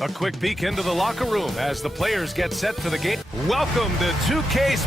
A quick peek into the locker room as the players get set for the game. Welcome to 2K's.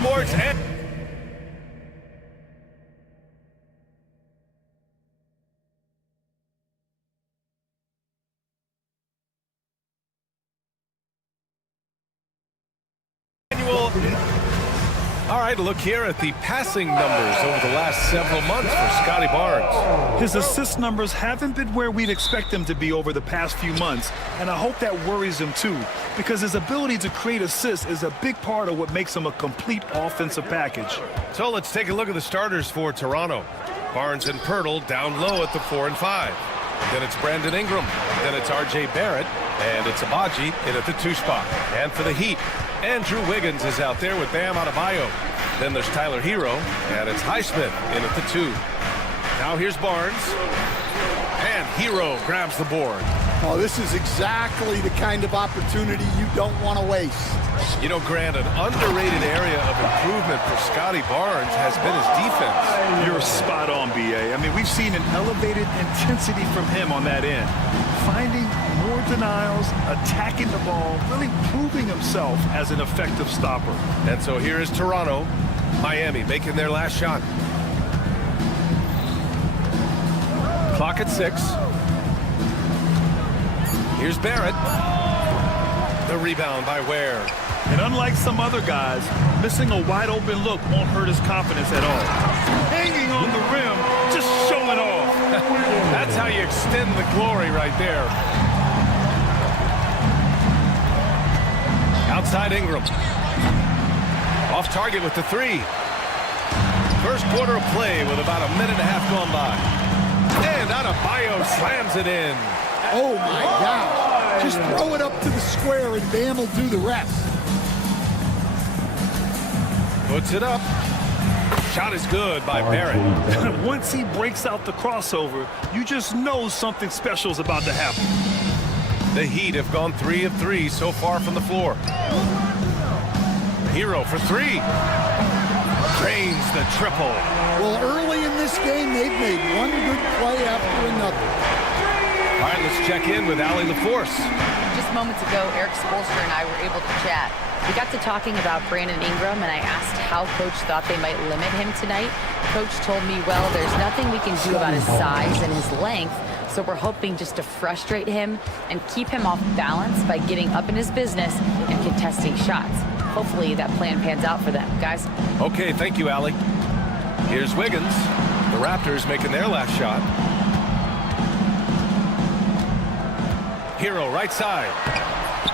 Sports and annual. All right, look here at the passing numbers over the last several months for Scotty Barnes. His assist numbers haven't been where we'd expect them to be over the past few months, and I hope that worries him too, because his ability to create assists is a big part of what makes him a complete offensive package. So let's take a look at the starters for Toronto. Barnes and Pirtle down low at the 4 and 5. Then it's Brandon Ingram. Then it's R.J. Barrett. And it's Abaji in at the 2 spot. And for the Heat, Andrew Wiggins is out there with Bam Adebayo. Then there's Tyler Hero. And it's Highsmith in at the 2. Now here's Barnes. And Hero grabs the board. Oh, this is exactly the kind of opportunity you don't want to waste. You know, Grant, an underrated area of improvement for Scotty Barnes has been his defense. You're spot on, B.A. I mean, we've seen an elevated intensity from him on that end. Finding more denials, attacking the ball, really proving himself as an effective stopper. And so here is Toronto. Miami making their last shot. Clock at 6. Here's Barrett. The rebound by Ware. And unlike some other guys, missing a wide-open look won't hurt his confidence at all. Hanging on the rim, just showing off. That's how you extend the glory right there. Outside Ingram. Off target with the 3. First quarter of play with about a minute and a half gone by. And Adebayo slams it in. Oh, my God. Just throw it up to the square and Bam will do the rest. Puts it up. Shot is good by Barrett. Once he breaks out the crossover, you just know something special is about to happen. The Heat have gone 3 of 3 so far from the floor. Hero for 3. Drains the triple. Well, early in this game, they've made one good play after another. All right, let's check in with Allie LaForce. Just moments ago, Eric Spoelstra and I were able to chat. We got to talking about Brandon Ingram, and I asked how Coach thought they might limit him tonight. Coach told me, well, there's nothing we can do about his size and his length, so we're hoping just to frustrate him and keep him off balance by getting up in his business and contesting shots. Hopefully that plan pans out for them, guys. Okay, thank you, Allie. Here's Wiggins. The Raptors making their last shot. Hero right side.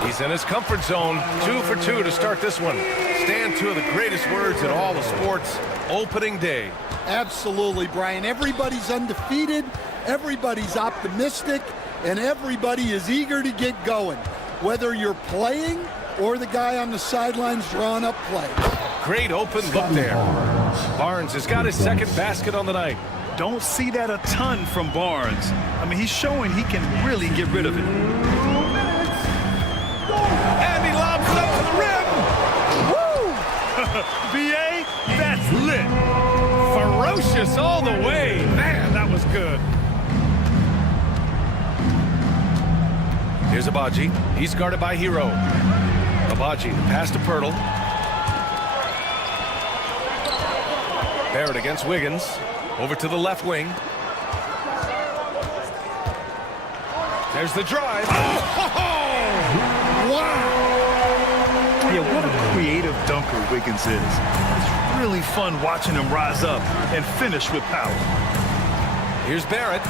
He's in his comfort zone. 2 for 2 to start this one. Stand 2 of the greatest words in all of sports. Opening day. Absolutely, Brian. Everybody's undefeated. Everybody's optimistic. And everybody is eager to get going. Whether you're playing or the guy on the sidelines drawing up plays. Great open look there. Barnes has got his second basket on the night. Don't see that a ton from Barnes. I mean, he's showing he can really get rid of it. And he lobs it up to the rim. Woo! B.A., that's lit. Ferocious all the way. Man, that was good. Here's Abaji. He's guarded by Hero. Abaji, pass to Pirtle. Barrett against Wiggins. Over to the left wing. There's the drive. Wow! Yeah, what a creative dunker Wiggins is. It's really fun watching him rise up and finish with power. Here's Barrett.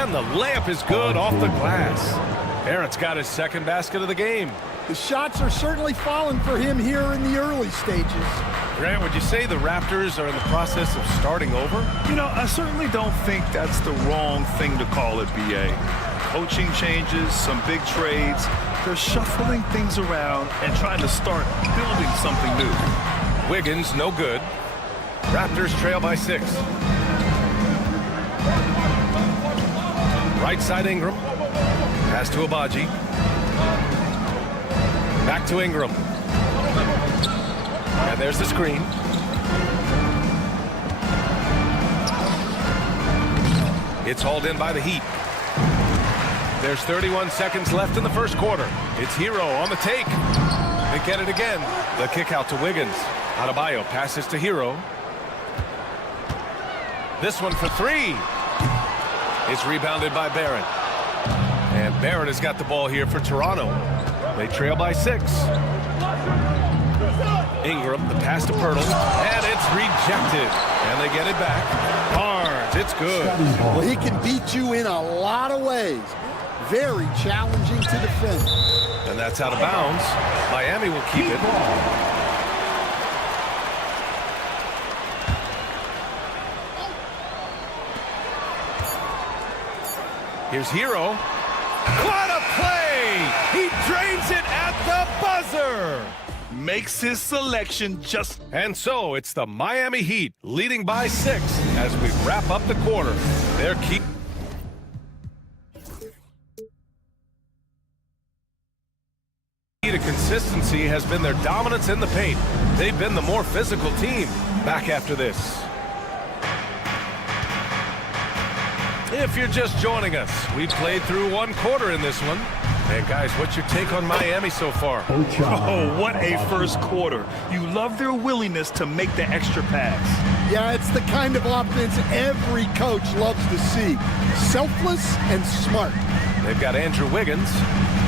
And the layup is good off the glass. Barrett's got his second basket of the game. The shots are certainly falling for him here in the early stages. Grant, would you say the Raptors are in the process of starting over? You know, I certainly don't think that's the wrong thing to call it, B.A. Coaching changes, some big trades. They're shuffling things around and trying to start building something new. Wiggins, no good. Raptors trail by 6. Right side Ingram. Pass to Abaji. Back to Ingram. And there's the screen. It's hauled in by the Heat. There's 31 seconds left in the first quarter. It's Hero on the take. They get it again. The kick out to Wiggins. Adebayo passes to Hero. This one for 3. It's rebounded by Barrett. And Barrett has got the ball here for Toronto. They trail by 6. Ingram, the pass to Pirtle, and it's rejected. And they get it back. Barnes, it's good. Well, he can beat you in a lot of ways. Very challenging to defend. And that's out of bounds. Miami will keep it. Here's Hero. What a play! He drains it at the buzzer! Makes his selection just... And so it's the Miami Heat leading by 6 as we wrap up the quarter. Their key to consistency has been their dominance in the paint. They've been the more physical team. Back after this. If you're just joining us, we played through 1 quarter in this one. And guys, what's your take on Miami so far? Oh, what a first quarter. You love their willingness to make the extra pass. Yeah, it's the kind of offense every coach loves to see. Selfless and smart. They've got Andrew Wiggins.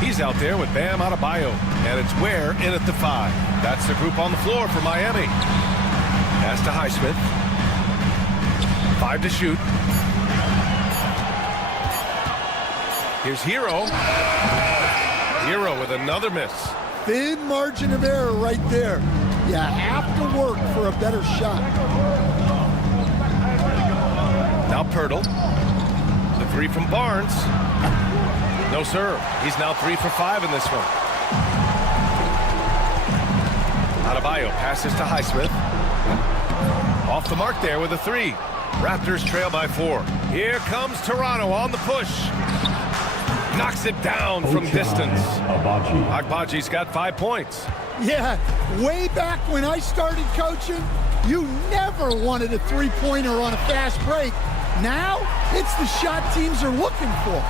He's out there with Bam Adebayo. And it's Ware in at the 5. That's the group on the floor for Miami. Pass to Highsmith. 5 to shoot. Here's Hero. Hero with another miss. Thin margin of error right there. You have to work for a better shot. Now Pirtle. The 3 from Barnes. No, sir. He's now 3 for 5 in this one. Adebayo passes to Highsmith. Off the mark there with a 3. Raptors trail by 4. Here comes Toronto on the push. Knocks it down from distance. Agbaji's got 5 points. Yeah, way back when I started coaching, you never wanted a 3-pointer on a fast break. Now, it's the shot teams are looking for.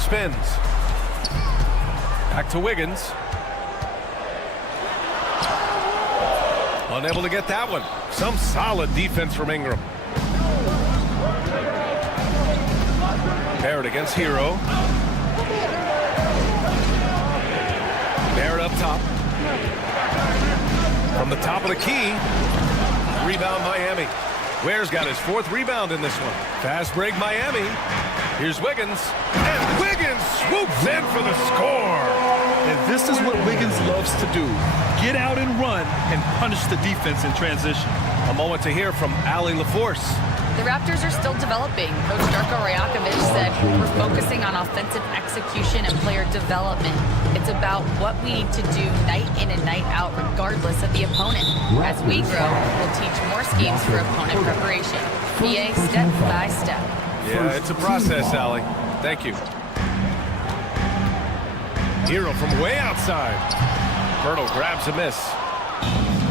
Spins. Back to Wiggins. Unable to get that one. Some solid defense from Ingram. Barrett against Hero. Barrett up top. From the top of the key. Rebound Miami. Ware's got his 4th rebound in this one. Fast break Miami. Here's Wiggins. And Wiggins swoops in for the score. And this is what Wiggins loves to do. Get out and run and punish the defense in transition. A moment to hear from Allie LaForce. The Raptors are still developing. Coach Darko Rajakovic said, we're focusing on offensive execution and player development. It's about what we need to do night in and night out, regardless of the opponent. As we grow, we'll teach more schemes for opponent preparation. BA step by step. Yeah, it's a process, Allie. Thank you. Hero from way outside. Pirtle grabs a miss.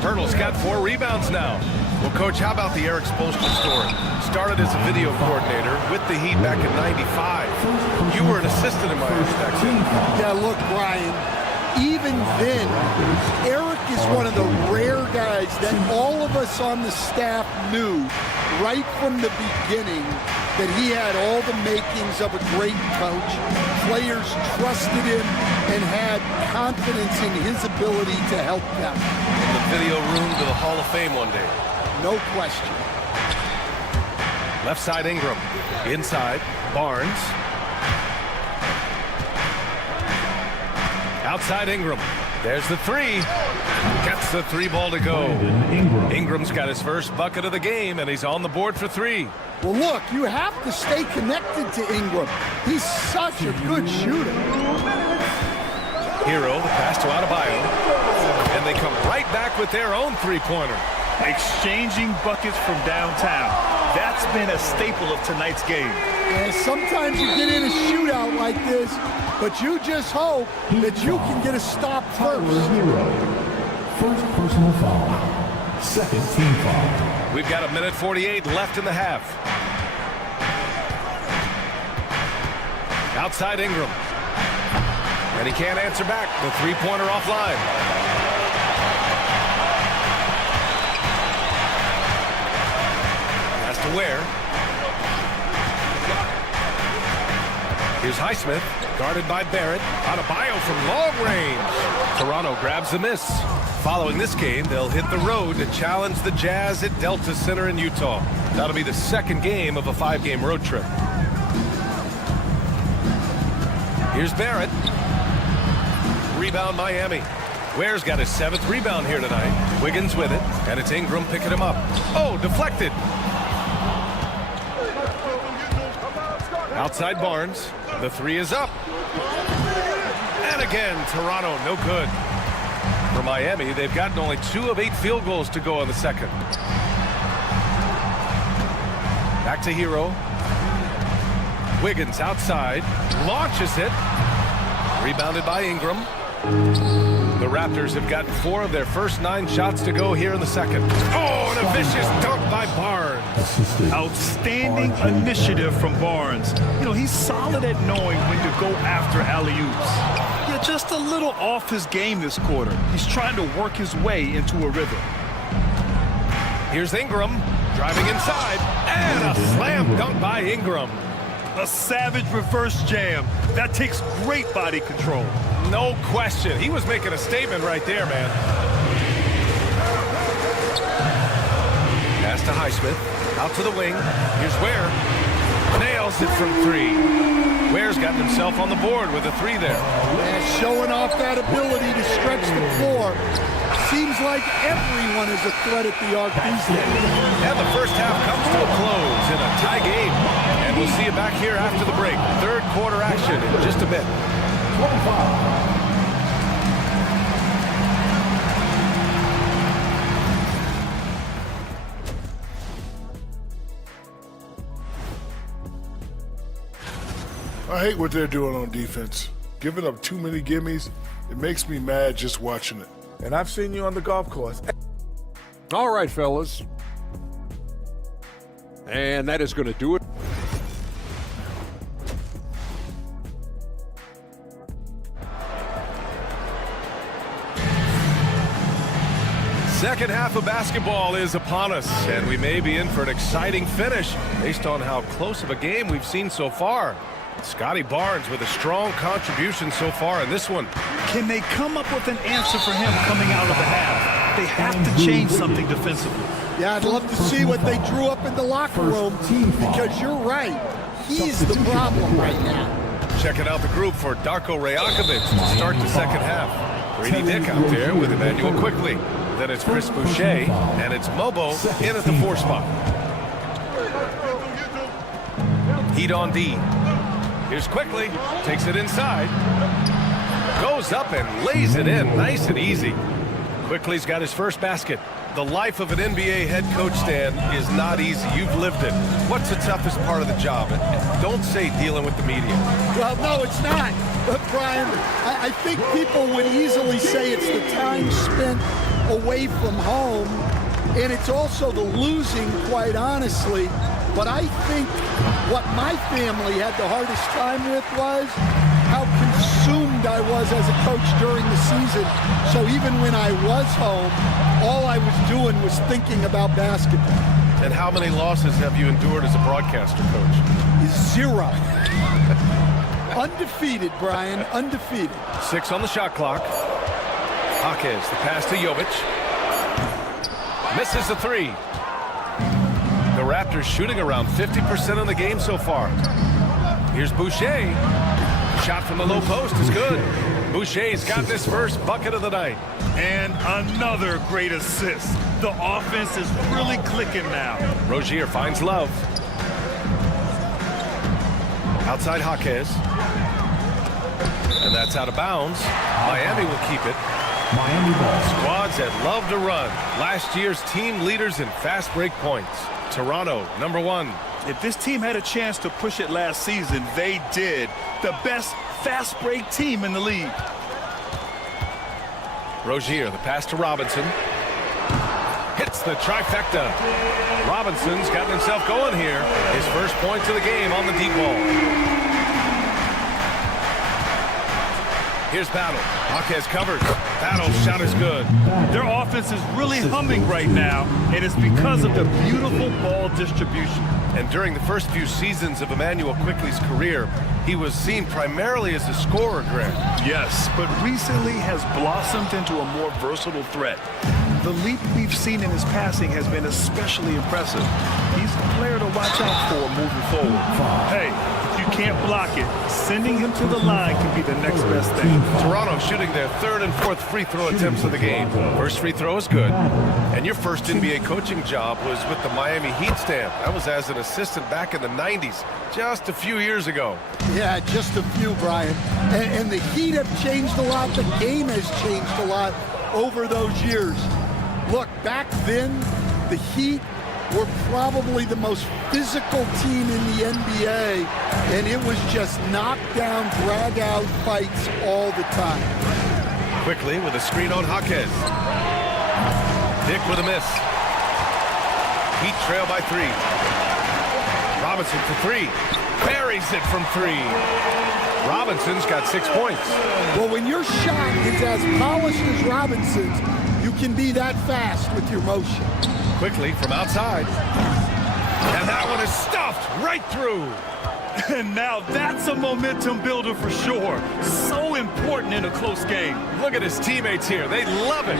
Pirtle's got 4 rebounds now. Well, Coach, how about the Eric Spoelstra story? Started as a video coordinator with the Heat back in '95. You were an assistant in Miami back then. Yeah, look, Brian, even then, Eric is one of the rare guys that all of us on the staff knew right from the beginning that he had all the makings of a great coach. Players trusted him and had confidence in his ability to help them. From the video room to the Hall of Fame one day. No question. Left side Ingram. Inside, Barnes. Outside Ingram. There's the three. Gets the three ball to go. Ingram's got his first bucket of the game, and he's on the board for three. Well, look, you have to stay connected to Ingram. He's such a good shooter. Hero, the pass to Adebayo. And they come right back with their own three-pointer. Exchanging buckets from downtown. That's been a staple of tonight's game. And sometimes you get in a shootout like this, but you just hope that you can get a stop first. First personal foul. Second team foul. We've got 1:48 left in the half. Outside Ingram. And he can't answer back. The three-pointer offline. Has to Ware. Here's Highsmith, guarded by Barrett. Adebayo from long range. Toronto grabs the miss. Following this game, they'll hit the road to challenge the Jazz at Delta Center in Utah. That'll be the second game of a 5-game road trip. Here's Barrett. Rebound Miami. Ware's got his 7th rebound here tonight. Wiggins with it, and it's Ingram picking him up. Oh, deflected. Outside Barnes. The three is up. And again, Toronto no good. For Miami, they've gotten only 2 of 8 field goals to go on the second. Back to Hero. Wiggins outside. Launches it. Rebounded by Ingram. The Raptors have gotten 4 of their first 9 shots to go here in the second. Oh, and a vicious dunk by Barnes. Outstanding initiative from Barnes. You know, he's solid at knowing when to go after alley-oops. Yeah, just a little off his game this quarter. He's trying to work his way into a rhythm. Here's Ingram driving inside, and a slam dunk by Ingram. A savage reverse jam. That takes great body control. No question. He was making a statement right there, man. Pass to Highsmith. Out to the wing. Here's Ware. Nails it from 3. Ware's gotten himself on the board with a 3 there. And showing off that ability to stretch the floor. Seems like everyone is a threat at the arc these days. And the first half comes to a close in a tie game. And we'll see you back here after the break. Third quarter action in just a bit. 25. I hate what they're doing on defense. Giving up too many gimmies, it makes me mad just watching it. And I've seen you on the golf course. All right, fellas. And that is going to do it. Second half of basketball is upon us, and we may be in for an exciting finish based on how close of a game we've seen so far. Scotty Barnes with a strong contribution so far in this one. Can they come up with an answer for him coming out of the half? They have to change something defensively. Yeah, I'd love to see what they drew up in the locker room, because you're right. He's the problem right now. Checking out the group for Darko Rajakovic to start the second half. Brady Dick out there with Emmanuel Quickly. Then it's Chris Boucher, and it's Mobo in at the 4 spot. Heat on D. Here's Quickly, takes it inside. Goes up and lays it in, nice and easy. Quickly's got his first basket. The life of an NBA head coach, Stan, is not easy. You've lived it. What's the toughest part of the job? Don't say dealing with the media. Well, no, it's not. But, Brian, I think people would easily say it's the time spent away from home, and it's also the losing, quite honestly. But I think what my family had the hardest time with was how consumed I was as a coach during the season. So even when I was home, all I was doing was thinking about basketball. And how many losses have you endured as a broadcaster, Coach? 0. Undefeated, Brian, undefeated. 6 on the shot clock. Jaquez, the pass to Jovic. Misses the 3. The Raptors shooting around 50% of the game so far. Here's Boucher. Shot from the low post is good. Boucher's got this first bucket of the night. And another great assist. The offense is really clicking now. Rozier finds Love. Outside Jaquez. And that's out of bounds. Miami will keep it. Miami ball. Squads that love to run. Last year's team leaders in fast break points. Toronto, number 1. If this team had a chance to push it last season, they did. The best fast break team in the league. Rozier, the pass to Robinson. Hits the trifecta. Robinson's gotten himself going here. His first points of the game on the deep ball. Here's Battle. Jaquez covers. Battle's shot is good. Their offense is really humming right now, and it's because of the beautiful ball distribution. And during the first few seasons of Emmanuel Quickley's career, he was seen primarily as a scorer, Greg. Yes, but recently has blossomed into a more versatile threat. The leap we've seen in his passing has been especially impressive. He's a player to watch out for moving forward. Hey, if you can't block it, sending him to the line can be the next best thing. Toronto shooting their 3rd and 4th free throw attempts of the game. First free throw is good. And your first NBA coaching job was with the Miami Heat stamp. That was as an assistant back in the 90s, just a few years ago. Yeah, just a few, Brian. And the Heat have changed a lot. The game has changed a lot over those years. Look, back then, the Heat were probably the most physical team in the NBA, and it was just knockdown, drag-out fights all the time. Quickly with a screen on Jaquez. Dick with a miss. Heat trail by 3. Robinson for 3. Buries it from 3. Robinson's got 6 points. Well, when your shot is as polished as Robinson's, you can be that fast with your motion. Quickly from outside. And that one is stuffed right through. And now that's a momentum builder for sure. So important in a close game. Look at his teammates here. They love it.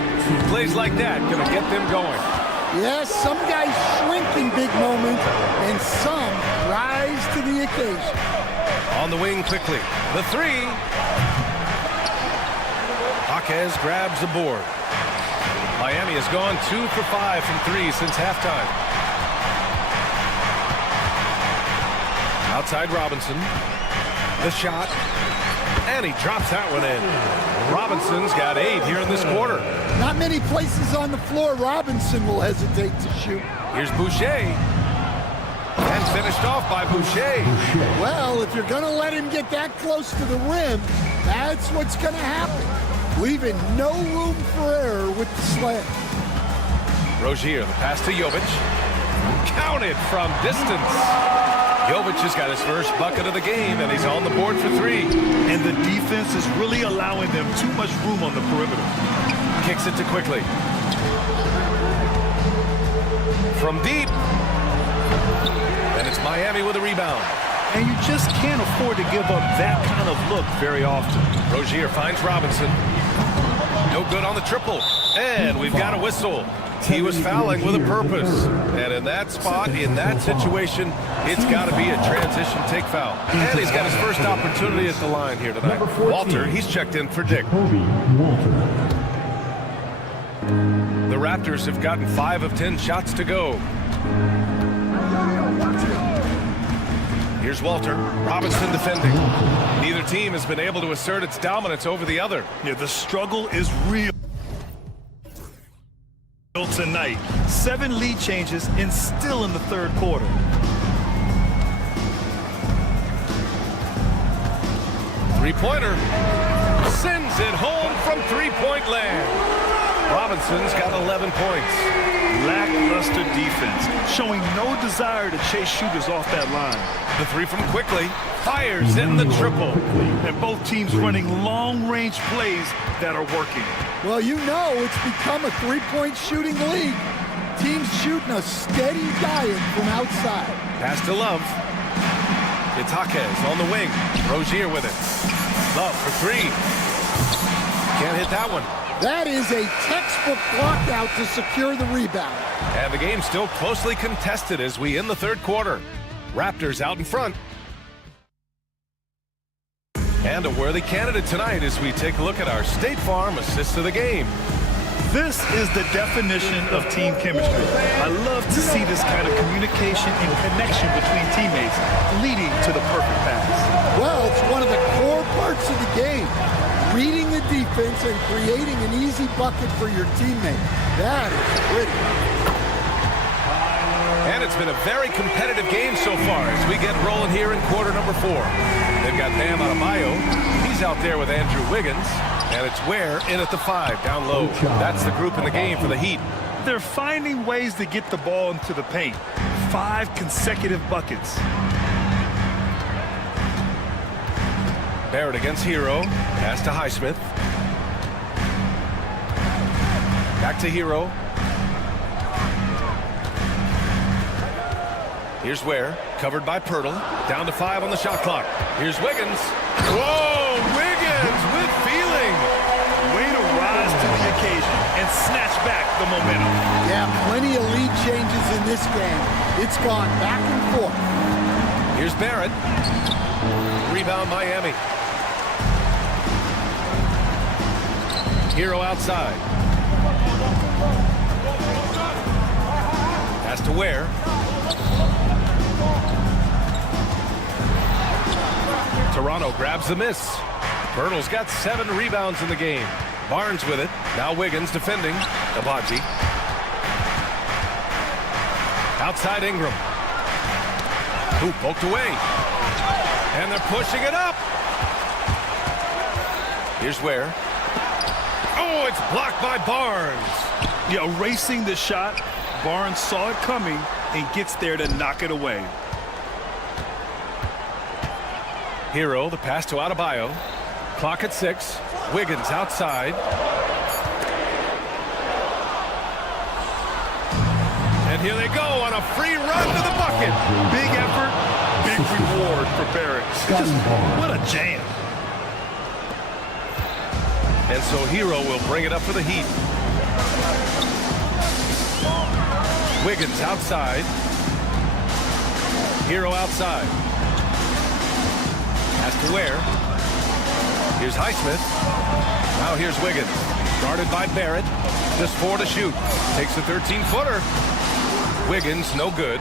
Plays like that gonna get them going. Yes, some guys shrink in big moments, and some rise to the occasion. On the wing quickly. The 3. Jaquez grabs the board. Miami has gone 2 for 5 from 3 since halftime. Outside Robinson. The shot. And he drops that one in. Robinson's got 8 here in this quarter. Not many places on the floor Robinson will hesitate to shoot. Here's Boucher. And finished off by Boucher. Well, if you're going to let him get that close to the rim, that's what's going to happen. Leaving no room for error with the slam. Rozier, the pass to Jovic. Counted from distance. Jovic has got his first bucket of the game, and he's on the board for 3. And the defense is really allowing them too much room on the perimeter. Kicks it to Quickly. From deep. And it's Miami with a rebound. And you just can't afford to give up that kind of look very often. Rozier finds Robinson. No good on the triple. And we've got a whistle. He was fouling with a purpose. And in that spot, in that situation, it's got to be a transition take foul. And he's got his first opportunity at the line here tonight. Walter, he's checked in for Dick. The Raptors have gotten 5 of 10 shots to go. Here's Walter. Robinson defending. Neither team has been able to assert its dominance over the other. Yeah, the struggle is real tonight. 7 lead changes and still in the 3rd quarter. Three-pointer. Sends it home from three-point land. Robinson's got 11 points. Lackluster defense, showing no desire to chase shooters off that line. The 3 from Quickly. Fires in the triple. And both teams running long-range plays that are working. Well, you know it's become a three-point shooting league. Teams shooting a steady diet from outside. Pass to Love. It's Jaquez on the wing. Rozier with it. Love for 3. Can't hit that one. That is a textbook block out to secure the rebound. And the game's still closely contested as we end the 3rd quarter. Raptors out in front. And a worthy candidate tonight as we take a look at our State Farm assist of the game. This is the definition of team chemistry. I love to see this kind of communication and connection between teammates, leading to the perfect pass. Well, it's one of the core parts of the game. Reading the defense and creating an easy bucket for your teammate. That is pretty. And it's been a very competitive game so far as we get rolling here in quarter number 4. They've got Bam Adebayo. He's out there with Andrew Wiggins. And it's Ware in at the 5, down low. That's the group in the game for the Heat. They're finding ways to get the ball into the paint. 5 consecutive buckets. Barrett against Hero. Pass to Highsmith. Back to Hero. Here's Ware, covered by Pirtle. Down to 5 on the shot clock. Here's Wiggins. Whoa, Wiggins with feeling. Way to rise to the occasion and snatch back the momentum. Yeah, plenty of lead changes in this game. It's gone back and forth. Here's Barrett. Rebound Miami. Hero outside. Pass to Ware. Toronto grabs the miss. Pirtle's got 7 rebounds in the game. Barnes with it. Now Wiggins defending. Abaji. Outside Ingram. Who poked away. And they're pushing it up. Here's Ware. Oh, it's blocked by Barnes. Yeah, erasing the shot. Barnes saw it coming and gets there to knock it away. Hero, the pass to Adebayo. Clock at 6. Wiggins outside. And here they go on a free run to the bucket. Big effort, big reward for Barrett. What a jam. And so Hero will bring it up for the Heat. Wiggins outside. Hero outside. Pass to Ware. Here's Highsmith. Now here's Wiggins. Guarded by Barrett. Just 4 to shoot. Takes a 13-footer. Wiggins, no good.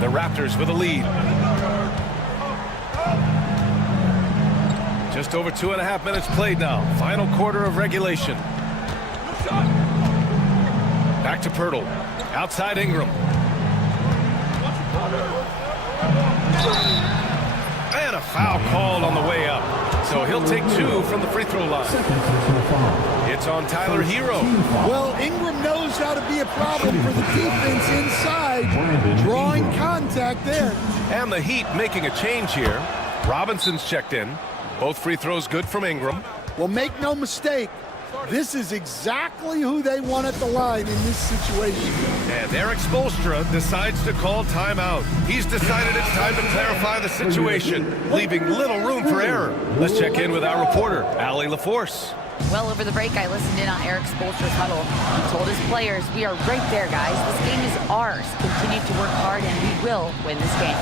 The Raptors with a lead. Just over 2.5 minutes played now. Final quarter of regulation. Back to Pirtle. Outside Ingram. And a foul called on the way up. So he'll take 2 from the free throw line. It's on Tyler Hero. Well, Ingram knows how to be a problem for the defense inside. Drawing contact there. And the Heat making a change here. Robinson's checked in. Both free throws good from Ingram. Well, make no mistake. This is exactly who they want at the line in this situation. And Eric Spoelstra decides to call timeout. He's decided it's time to clarify the situation, leaving little room for error. Let's check in with our reporter, Allie LaForce. Well, over the break, I listened in on Eric Spoelstra's huddle. He told his players, we are right there, guys. This game is ours. Continue to work hard, and we will win this game.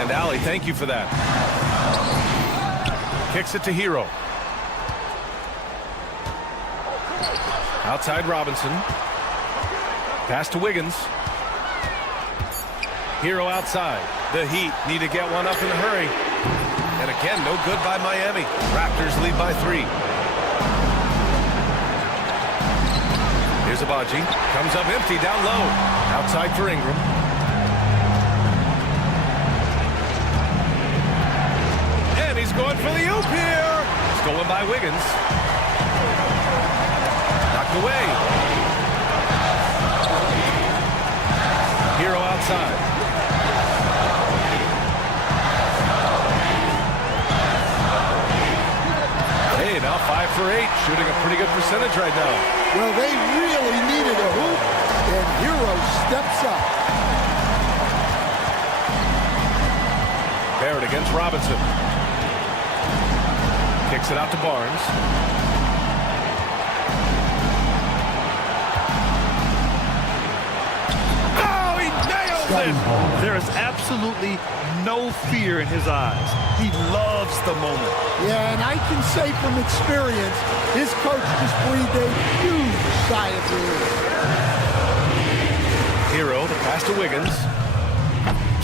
And Allie, thank you for that. Kicks it to Hero. Outside Robinson. Pass to Wiggins. Hero outside. The Heat need to get one up in a hurry. And again, no good by Miami. Raptors lead by 3. Here's Abaji. Comes up empty down low. Outside for Ingram. And he's going for the oop here. Stolen by Wiggins. Knocked away. Hero outside. Hey, now 5 for 8. Shooting a pretty good percentage right now. Well, they really needed a hoop, and Hero steps up. Barrett against Robinson. Kicks it out to Barnes. Oh, he nails win. There is absolutely no fear in his eyes. He loves the moment. Yeah, and I can say from experience, his coach just breathed a huge sigh of relief. Hero, the pass to Wiggins.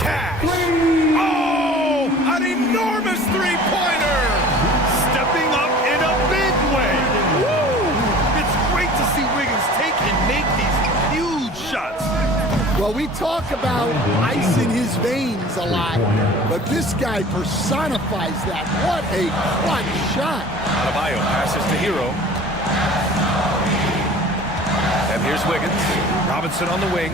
Cash! Oh! An enormous three-pointer! Stepping up in a big way. Woo! It's great to see Wiggins take and make these huge shots. Well, we talk about ice in his veins a lot, but this guy personifies that. What a clutch shot. Adebayo passes to Hero. And here's Wiggins. Robinson on the wing.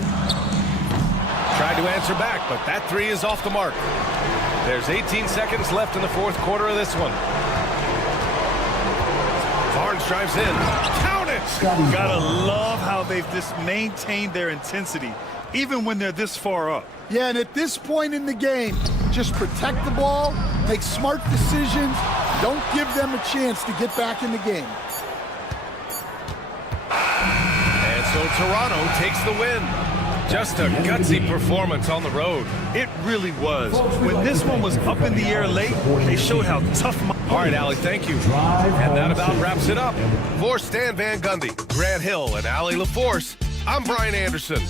Tried to answer back, but that three is off the mark. There's 18 seconds left in the fourth quarter of this one. Barnes drives in. Count it! Gotta love how they've just maintained their intensity, even when they're this far up. Yeah, and at this point in the game, just protect the ball, make smart decisions, don't give them a chance to get back in the game. And so Toronto takes the win. Just a gutsy performance on the road. It really was. When this one was up in the air late, they showed how tough. All right, Allie, thank you. And that about wraps it up. For Stan Van Gundy, Grant Hill, and Allie LaForce, I'm Brian Anderson.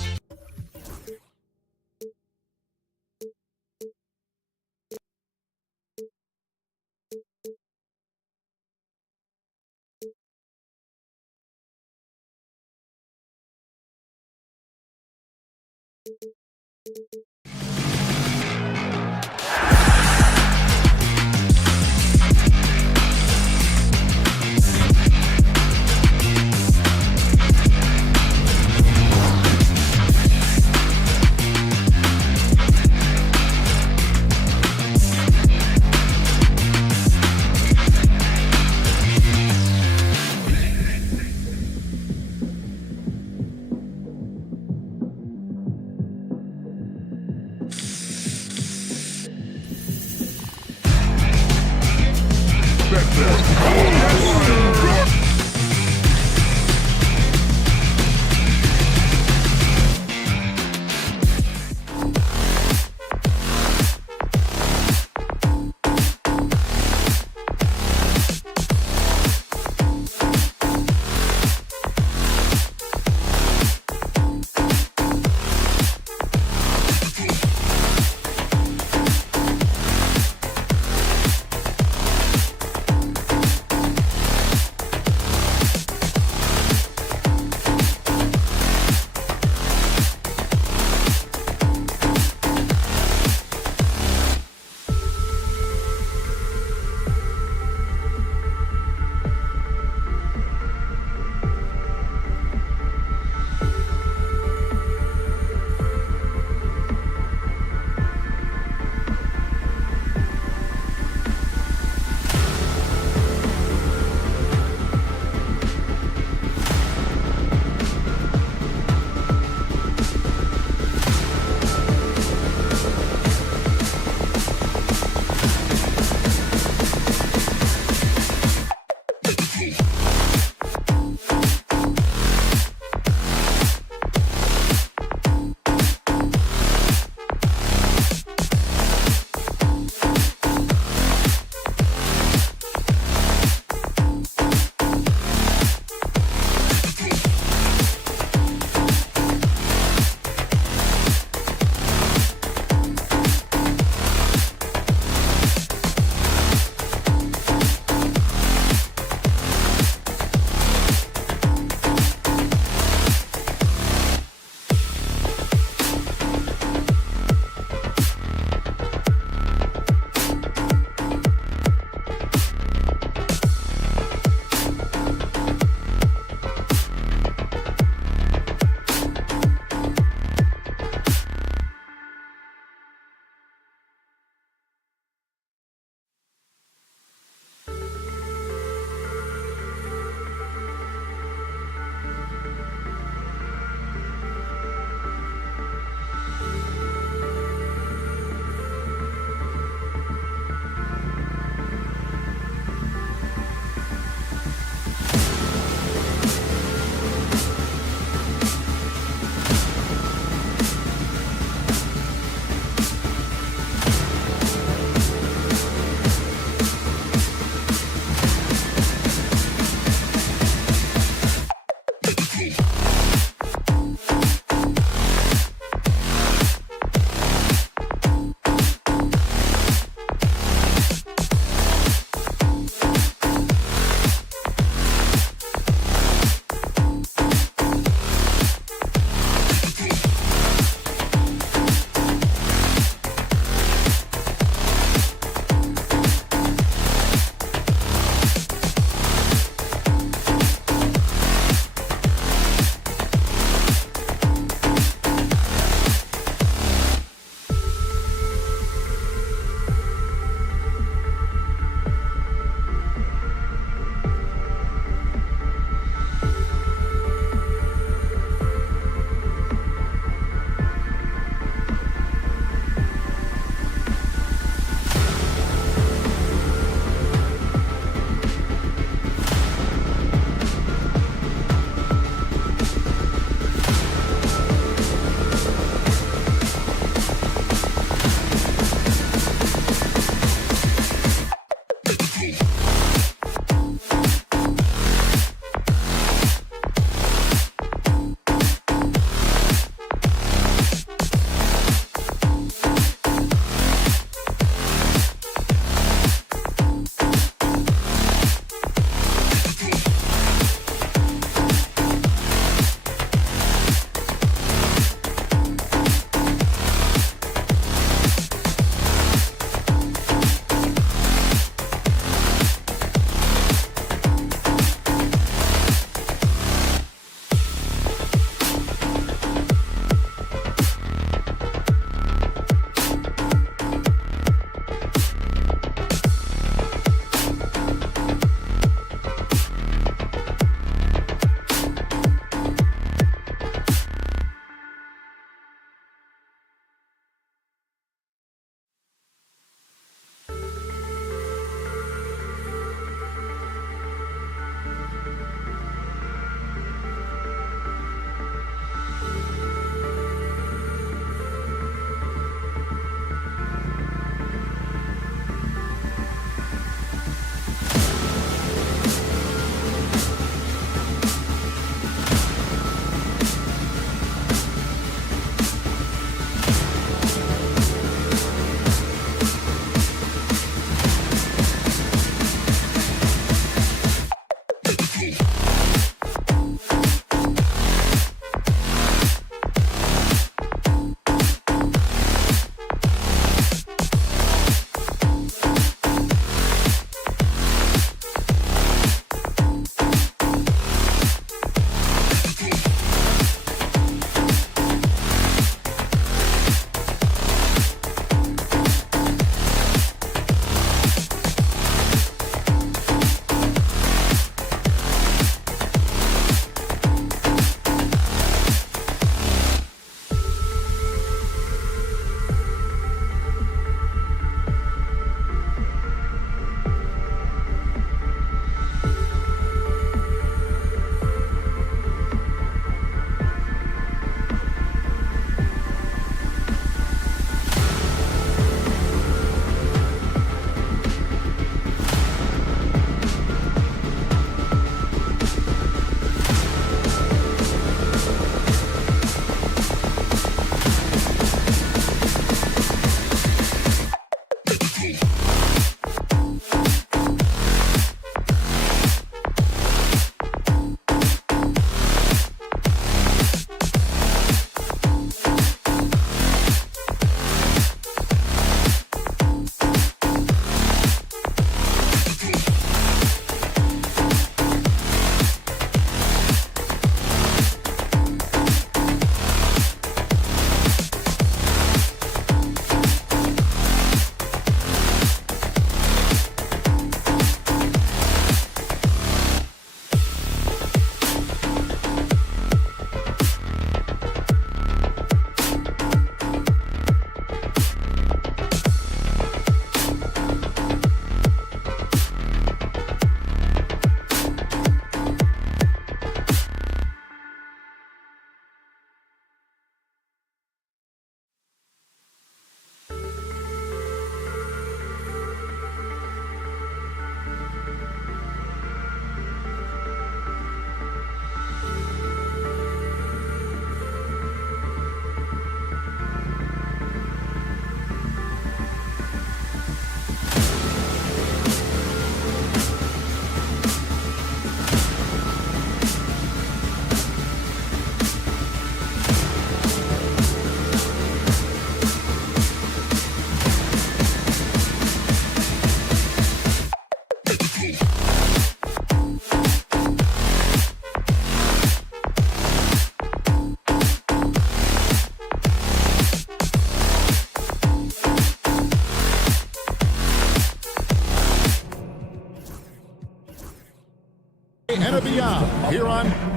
And a beyond here on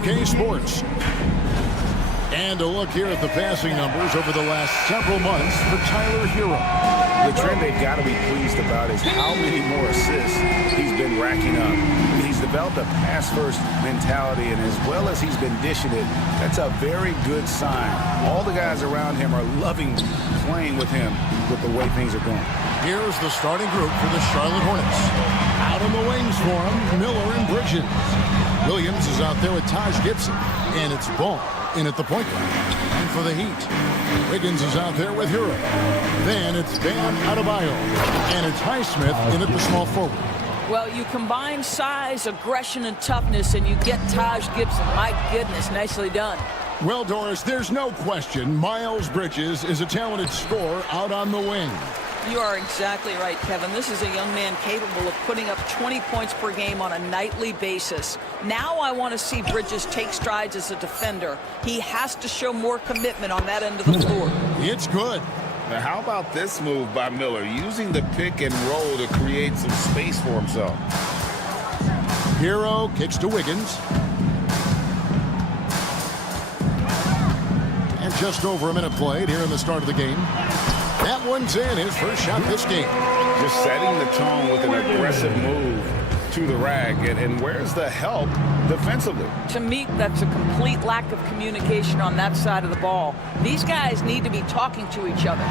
UK Sports. And a look here at the passing numbers over the last several months for Tyler Hero. The trend they've got to be pleased about is how many more assists he's been racking up. He's developed a pass-first mentality, and as well as he's been dishing it, that's a very good sign. All the guys around him are loving playing with him with the way things are going. Here's the starting group for the Charlotte Hornets. Out on the wings for him, Miller and Bridges. Williams is out there with Taj Gibson, and it's Ball in at the point guard. And for the Heat, Wiggins is out there with Hero. Then it's Bam Adebayo, and it's Highsmith in at the small forward. Well, you combine size, aggression, and toughness, and you get Taj Gibson. My goodness, nicely done. Well, Doris, there's no question Miles Bridges is a talented scorer out on the wing. You are exactly right, Kevin. This is a young man capable of putting up 20 points per game on a nightly basis. Now I want to see Bridges take strides as a defender. He has to show more commitment on that end of the floor. It's good. Now, how about this move by Miller, using the pick and roll to create some space for himself? Hero kicks to Wiggins. And just over a minute played here in the start of the game. That one's in, his first shot this game. Just setting the tone with an aggressive move to the rack. And where's the help defensively? To me, that's a complete lack of communication on that side of the ball. These guys need to be talking to each other.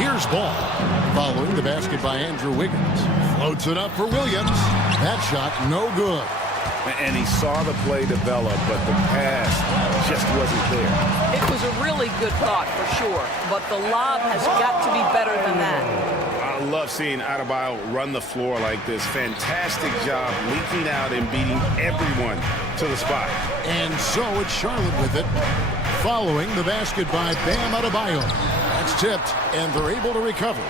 Here's Ball. Following the basket by Andrew Wiggins. Floats it up for Williams. That shot no good. and he saw the play develop, but the pass just wasn't there. It was a really good thought for sure, but the lob has got to be better than that. I love seeing Adebayo run the floor like this. Fantastic job leaking out and beating everyone to the spot. And so it's Charlotte with it, following the basket by Bam Adebayo. That's tipped, and they're able to recover.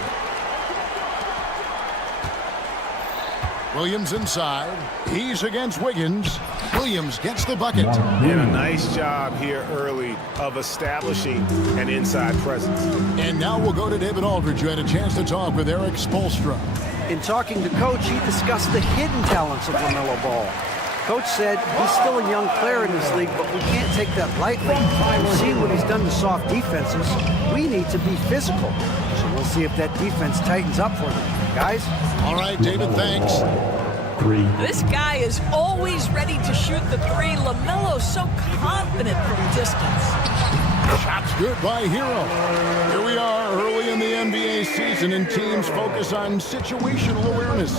Williams inside. He's against Wiggins. Williams gets the bucket. And a nice job here early of establishing an inside presence. And now we'll go to David Aldridge, who had a chance to talk with Eric Spoelstra. In talking to Coach, he discussed the hidden talents of LaMelo Ball. Coach said he's still a young player in this league, but we can't take that lightly. We've seen what he's done to soft defenses. We need to be physical. So we'll see if that defense tightens up for them. Guys? All right, David, thanks. This guy is always ready to shoot the three. LaMelo's so confident from distance. Shots good by Hero. Here we are early in the NBA season, and teams focus on situational awareness.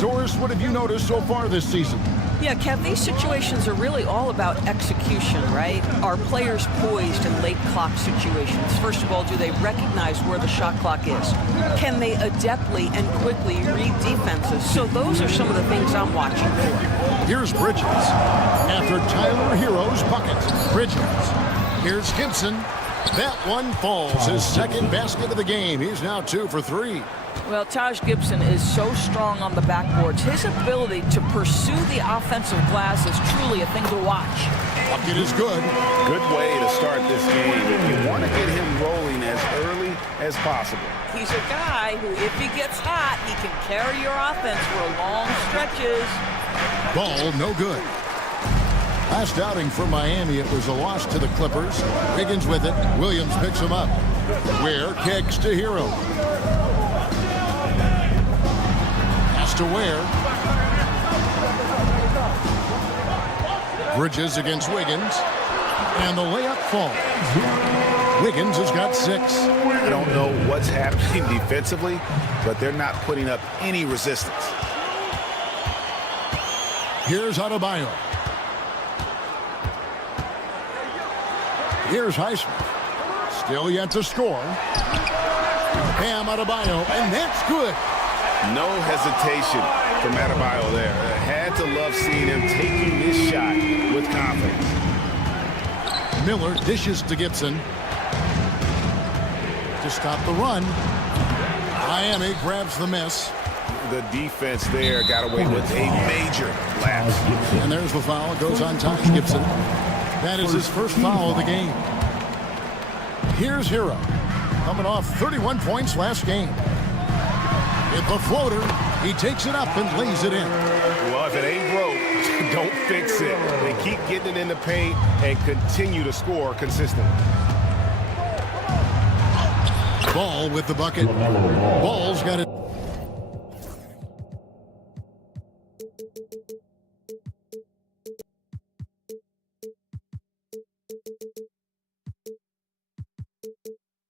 Doris, what have you noticed so far this season? Yeah, Kev, these situations are really all about execution, right? Are players poised in late clock situations? First of all, do they recognize where the shot clock is? Can they adeptly and quickly read defenses? So those are some of the things I'm watching for. Here's Bridges. After Tyler Hero's bucket, Bridges. Here's Gibson. That one falls. His second basket of the game. He's now 2 for 3. Well, Taj Gibson is so strong on the backboards. His ability to pursue the offensive glass is truly a thing to watch. Bucket is good. Good way to start this game. You want to get him rolling as early as possible. He's a guy who, if he gets hot, he can carry your offense for long stretches. Ball no good. Last outing for Miami, it was a loss to the Clippers. Wiggins with it. Williams picks him up. Ware kicks to Hero. Pass to Ware. Bridges against Wiggins. And the layup falls. Wiggins has got 6. I don't know what's happening defensively, but they're not putting up any resistance. Here's Adebayo. Here's Highsmith. Still yet to score. Bam Adebayo, and that's good. No hesitation from Adebayo there. Had to love seeing him taking this shot with confidence. Miller dishes to Gibson. To stop the run. Miami grabs the miss. The defense there got away with a major lapse. And there's the foul. It goes on Taj Gibson. That is his first foul of the game. Here's Hero. Coming off 31 points last game. Hit the floater. He takes it up and lays it in. Well, if it ain't broke, don't fix it. They keep getting it in the paint and continue to score consistently. Ball with the bucket. Ball's got it.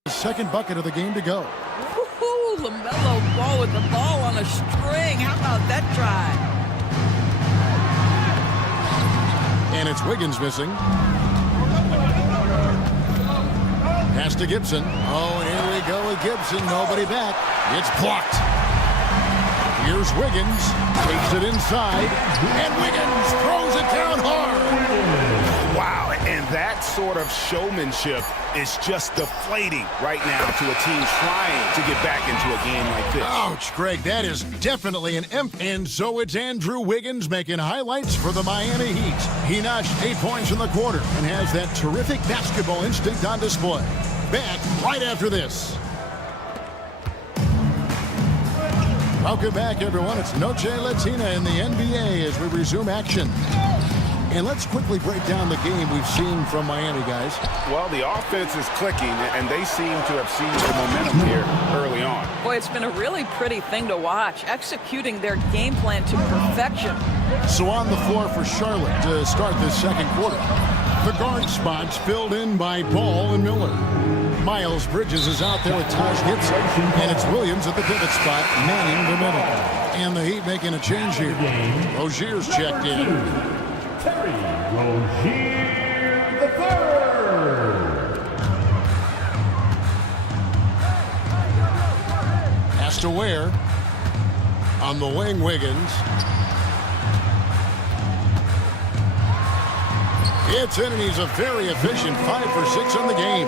Second bucket of the game to go. Woo-hoo, LaMelo Ball with the ball on a string. How about that try? And it's Wiggins missing. Pass to Gibson. Oh, and here we go with Gibson. Nobody back. It's blocked. Here's Wiggins. Takes it inside. And Wiggins throws it down hard. Wow, and that sort of showmanship is just deflating right now to a team trying to get back into a game like this. Ouch, Greg, that is definitely an imp. And so it's Andrew Wiggins making highlights for the Miami Heat. He notched 8 points in the quarter and has that terrific basketball instinct on display. Back right after this. Welcome back, everyone. It's Noche Latina in the NBA as we resume action. And let's quickly break down the game we've seen from Miami, guys. Well, the offense is clicking, and they seem to have seized the momentum here early on. Boy, it's been a really pretty thing to watch, executing their game plan to perfection. So on the floor for Charlotte to start this second quarter. The guard spots filled in by Ball and Miller. Miles Bridges is out there with Taj Gibson, and it's Williams at the pivot spot, manning the middle. And the Heat making a change here. Rozier's checked in. Terry Rozier the third. Has to wear on the wing, Wiggins. It's in, and he's a very efficient 5 for 6 on the game.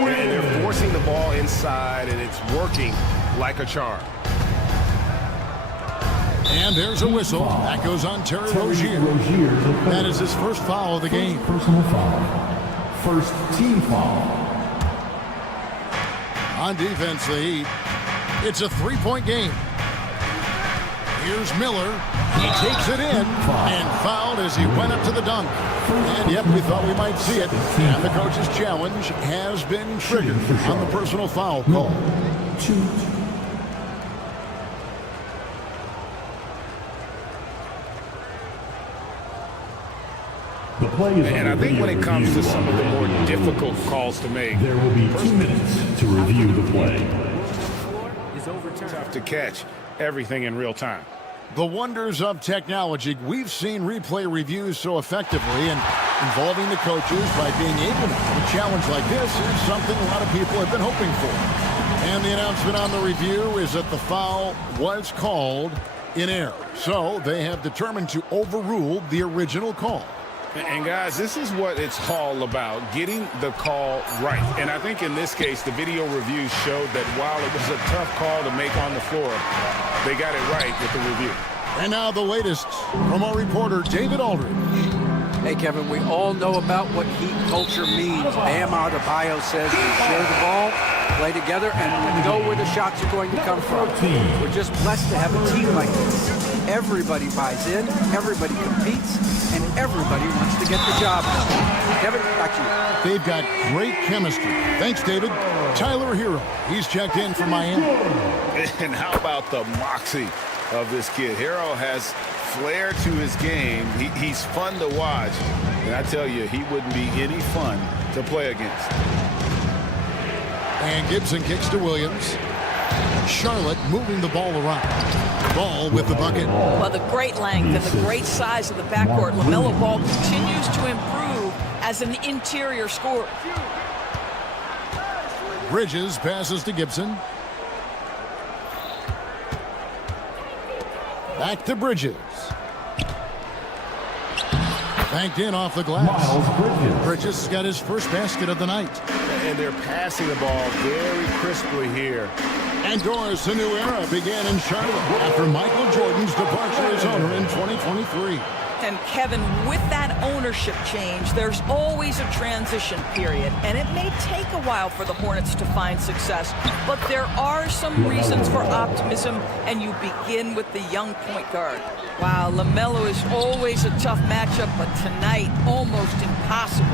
And they're forcing the ball inside, and it's working like a charm. And there's a whistle. That goes on Terry Rozier. That is his first foul of the game. Personal foul. First team foul. On defense, the Heat. It's a 3-point game. Here's Miller. He takes it in and fouled as he went up to the dunk. And yep, we thought we might see it. And the coach's challenge has been triggered on the personal foul call. And I think when it comes to some of the more difficult calls to make, there will be 2 minutes to review the play. Tough to catch everything in real time. The wonders of technology. We've seen replay reviews so effectively, and involving the coaches by being able to have a challenge like this is something a lot of people have been hoping for. And the announcement on the review is that the foul was called in error. So they have determined to overrule the original call. And guys, this is what it's all about, getting the call right. And I think in this case, the video review showed that while it was a tough call to make on the floor, they got it right with the review. And now the latest from our reporter, David Aldridge. Hey, Kevin, we all know about what Heat culture means. Bam Adebayo says we share the ball, play together, and we know where the shots are going to come from. We're just blessed to have a team like this. Everybody buys in, everybody competes, and everybody wants to get the job done. Kevin, back to you. They've got great chemistry. Thanks, David. Tyler Hero, he's checked in from Miami. And how about the moxie of this kid? Hero has flair to his game. He's fun to watch. And I tell you, he wouldn't be any fun to play against. And Gibson kicks to Williams. Charlotte moving the ball around. Ball with the bucket. Well, the great length and the great size of the backcourt. LaMelo Ball continues to improve as an interior scorer. Bridges passes to Gibson. Back to Bridges. Banked in off the glass. Miles Bridges has got his first basket of the night. And they're passing the ball very crisply here. And Doris, a new era began in Charlotte after Michael Jordan's departure as owner in 2023. And Kevin, with that ownership change, there's always a transition period, and it may take a while for the Hornets to find success, but there are some reasons for optimism, and you begin with the young point guard. Wow, LaMelo is always a tough matchup, but tonight, almost impossible.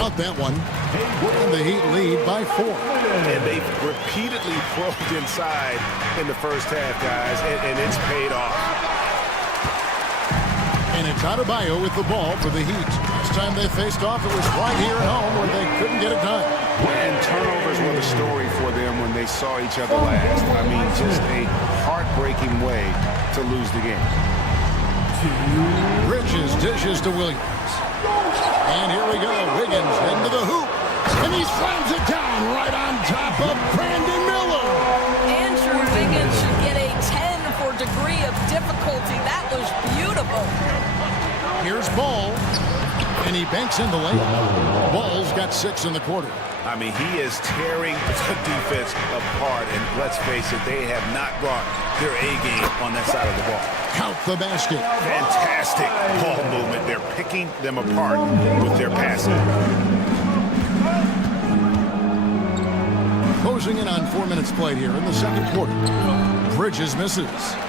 Count that one. And the Heat lead by 4. And they've repeatedly probed inside in the first half, guys, and it's paid off. And it's Adebayo with the ball for the Heat. Last time they faced off, it was right here at home where they couldn't get it done. And turnovers were the story for them when they saw each other last. I mean, just a heartbreaking way to lose the game. Bridges dishes to Williams. And here we go. Wiggins into the hoop. And he slams it down right on top of Brandon Miller. Andrew Wiggins should get a 10 for degree of difficulty. That was beautiful. Here's Ball. And he banks in the lane. Ball's got 6 in the quarter. I mean, he is tearing the defense apart. And let's face it, they have not brought their A game on that side of the ball. Count the basket. Fantastic ball movement. They're picking them apart with their passing. Closing in on 4 minutes played here in the second quarter. Bridges misses.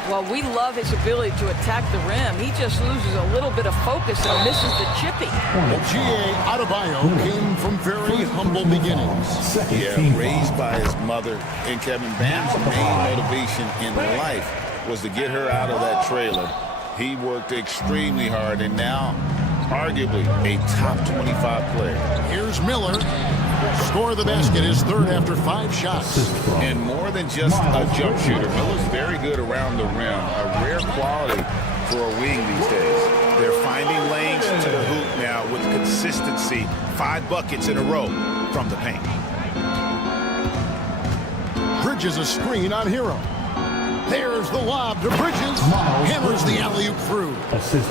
Well, we love his ability to attack the rim. He just loses a little bit of focus and misses the chippy. Well, G.A. Adebayo came from very humble beginnings. Yeah, raised by his mother. And Kevin, Bam's main motivation in life was to get her out of that trailer. He worked extremely hard, and now arguably a top 25 player. Here's Miller. score the basket, his third after 5 shots. And more than just a jump shooter, Miller's very good around the rim. A rare quality for a wing these days. They're finding lanes to the hoop now with consistency. 5 buckets in a row from the paint. Bridges a screen on Hero. There's the lob to Bridges. Hammers the alley-oop through.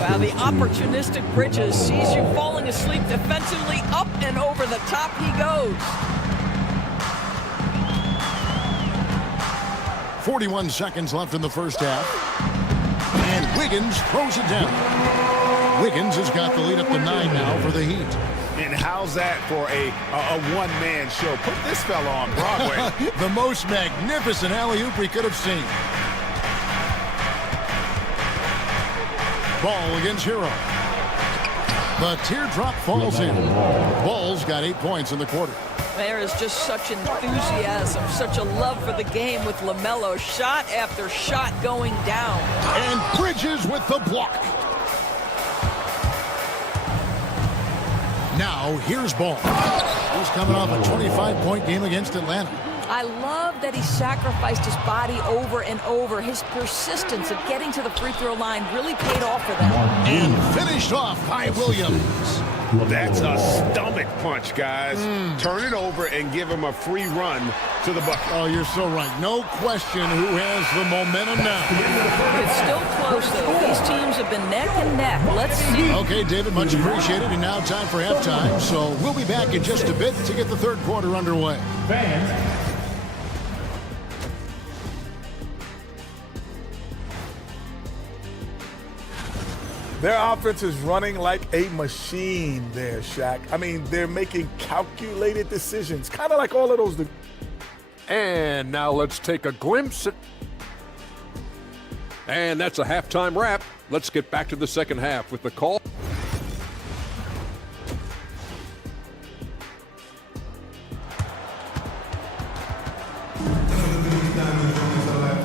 Wow, the opportunistic Bridges sees you falling asleep defensively. Up and over the top he goes. 41 seconds left in the first half. And Wiggins throws it down. Wiggins has got the lead up to 9 now for the Heat. And how's that for a one-man show? Put this fella on Broadway. The most magnificent alley-oop we could have seen. Ball against Hero. The teardrop falls in. Ball's got 8 points in the quarter. There is just such enthusiasm, such a love for the game with LaMelo. Shot after shot going down. And Bridges with the block. Now here's Ball. He's coming off a 25-point game against Atlanta. I love that he sacrificed his body over and over. His persistence at getting to the free throw line really paid off for them. And finished off by Williams. That's a stomach punch, guys. Turn it over and give him a free run to the bucket. Oh, you're so right. No question who has the momentum now. It's still close, though. These teams have been neck and neck. Let's see. Okay, David, much appreciated. And now time for halftime. So we'll be back in just a bit to get the third quarter underway. Fans, Their offense is running like a machine there, Shaq. I mean, they're making calculated decisions, kind of like all of those. And now let's take a glimpse at... And that's a halftime wrap. Let's get back to the second half with the call.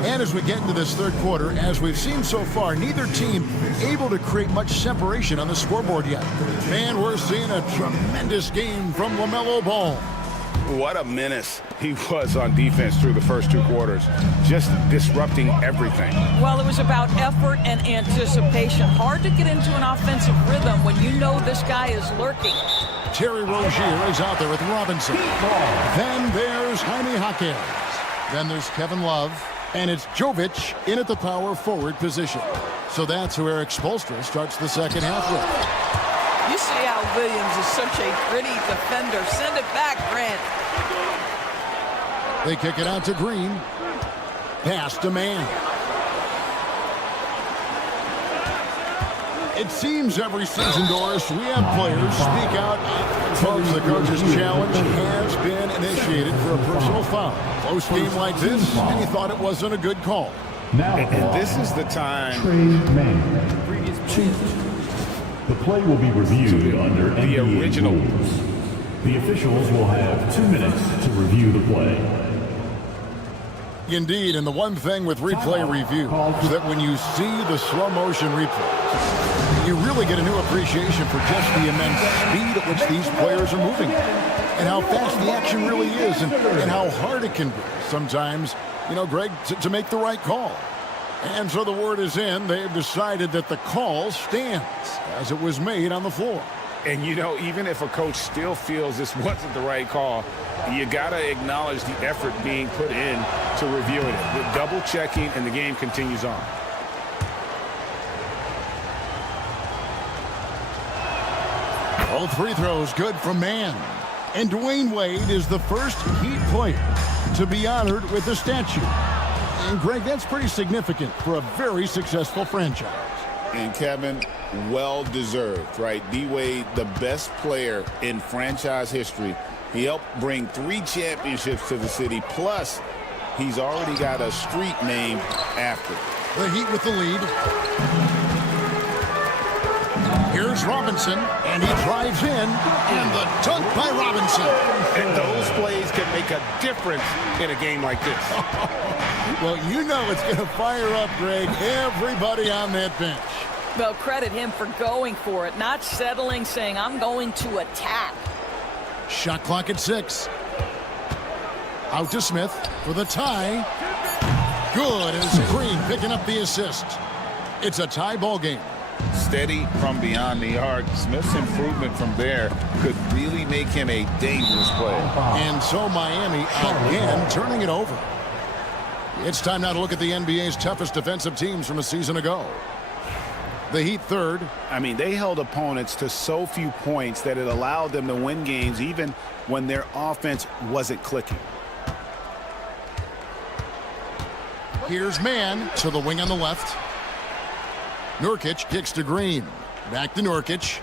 And as we get into this third quarter, as we've seen so far, neither team able to create much separation on the scoreboard yet. Man, we're seeing a tremendous game from LaMelo Ball. What a menace he was on defense through the first 2 quarters. Just disrupting everything. Well, it was about effort and anticipation. Hard to get into an offensive rhythm when you know this guy is lurking. Terry Rozier is out there with Robinson. Then there's Jaime Jaquez. Then there's Kevin Love. And it's Jovic in at the power forward position. So that's who Eric Spoelstra starts the second half with. You see how Williams is such a gritty defender. Send it back, Grant. They kick it out to Green. Pass to Mann. It seems every season, Doris, we have players speak out. Folks, the coach's challenge has been initiated for a personal foul. Close game like this, and he thought it wasn't a good call. now And this is the time. Trey Mann. The play will be reviewed under the NBA original rules. The officials will have 2 minutes to review the play. Indeed, and the one thing with replay review is that when you see the slow motion replay, you really get a new appreciation for just the immense speed at which these players are moving and how fast the action really is and how hard it can be sometimes, you know, Greg, to make the right call. And so the word is in. They've decided that the call stands as it was made on the floor. And, you know, even if a coach still feels this wasn't the right call, you got to acknowledge the effort being put in to reviewing it. With double checking, and the game continues on. Both free throws good from Mann. And Dwayne Wade is the first Heat player to be honored with a statue. And, Greg, that's pretty significant for a very successful franchise. And, Kevin, well-deserved, right? D-Wade, the best player in franchise history. He helped bring 3 championships to the city. Plus, he's already got a street named after him. The Heat with the lead. Here's Robinson, and he drives in, and the dunk by Robinson. And those plays can make a difference in a game like this. Well, you know it's going to fire up, Greg, everybody on that bench. Well, credit him for going for it, not settling, saying, I'm going to attack. Shot clock at 6. Out to Smith for the tie. Good as Green picking up the assist. It's a tie ball game. Steady from beyond the arc. Smith's improvement from there could really make him a dangerous player. And so Miami again turning it over. It's time now to look at the NBA's toughest defensive teams from a season ago. The Heat third. I mean, they held opponents to so few points that it allowed them to win games even when their offense wasn't clicking. Here's Mann to the wing on the left. Nurkic kicks to Green. Back to Nurkic.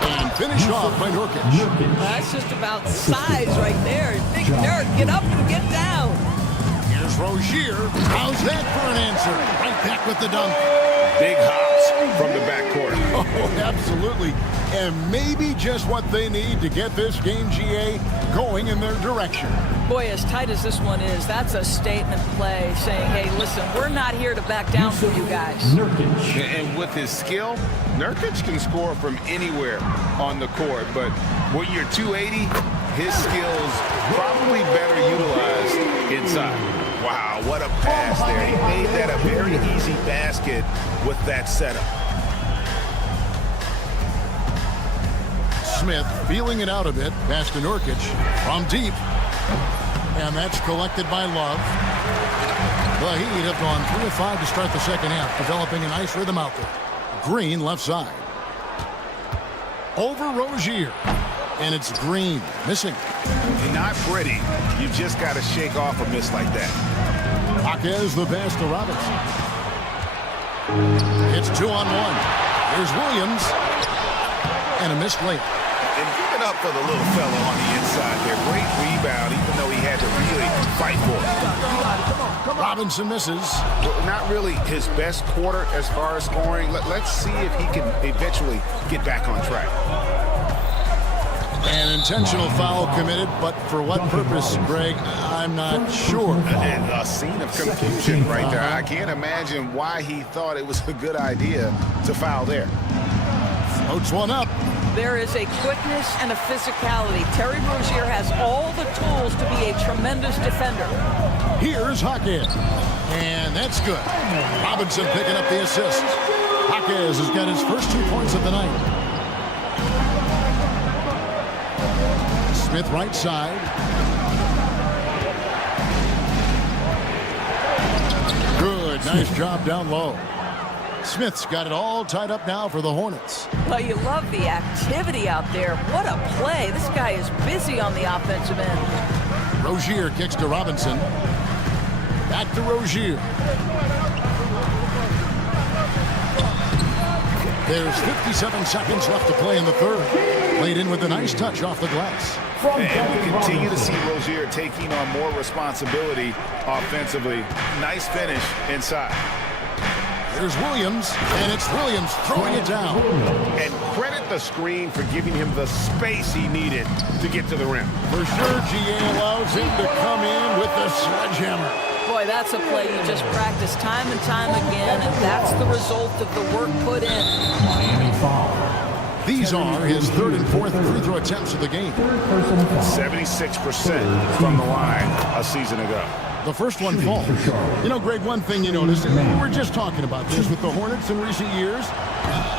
And finished off by Nurkic. That's just about size right there. Big Nurk, get up and get down. Here's Rozier. How's that for an answer? Right back with the dunk. Big hops from the backcourt. Oh, absolutely. And maybe just what they need to get this game, GA, going in their direction. Boy, as tight as this one is, that's a statement play saying, hey, listen, we're not here to back down for you guys. And with his skill, Nurkic can score from anywhere on the court. But when you're 280, his skills probably better utilized inside. Wow, what a pass there. He made that a very easy basket with that setup. Smith feeling it out a bit. Pass to Nurkic from deep. And that's collected by Love. The Heat have gone 3 of 5 to start the second half, developing a nice rhythm out there. Green left side. Over Rozier. And it's Green missing. Not pretty. You just got to shake off a miss like that. Jaquez the pass to Robinson. It's 2-on-1. Here's Williams. And a missed late. And give it up for the little fella on the inside there. Great rebound, even though he had to really fight for it. Robinson misses. Well, not really his best quarter as far as scoring. Let's see if he can eventually get back on track. An intentional foul committed, but for what purpose, Greg, I'm not sure. And a scene of confusion right there. I can't imagine why he thought it was a good idea to foul there. Floats one up. There is a quickness and a physicality. Terry Rozier has all the tools to be a tremendous defender. Here's Jaquez. And that's good. Robinson picking up the assist. Jaquez has got his first 2 points of the night. Smith right side. Good. Nice job down low. Smith's got it all tied up now for the Hornets. Well, you love the activity out there. What a play. This guy is busy on the offensive end. Rozier kicks to Robinson. Back to Rozier. There's 57 seconds left to play in the third. Played in with a nice touch off the glass. And we continue to see Rozier taking on more responsibility offensively. Nice finish inside. There's Williams, and it's Williams throwing it down. And credit the screen for giving him the space he needed to get to the rim. For sure, GA allows him to come in with the sledgehammer. Boy, that's a play you just practice time and time again, and that's the result of the work put in. Miami foul. These are his third and fourth free throw attempts of the game. 76% from the line a season ago. The first one falls. You know, Greg, one thing you notice, we were just talking about this with the Hornets in recent years,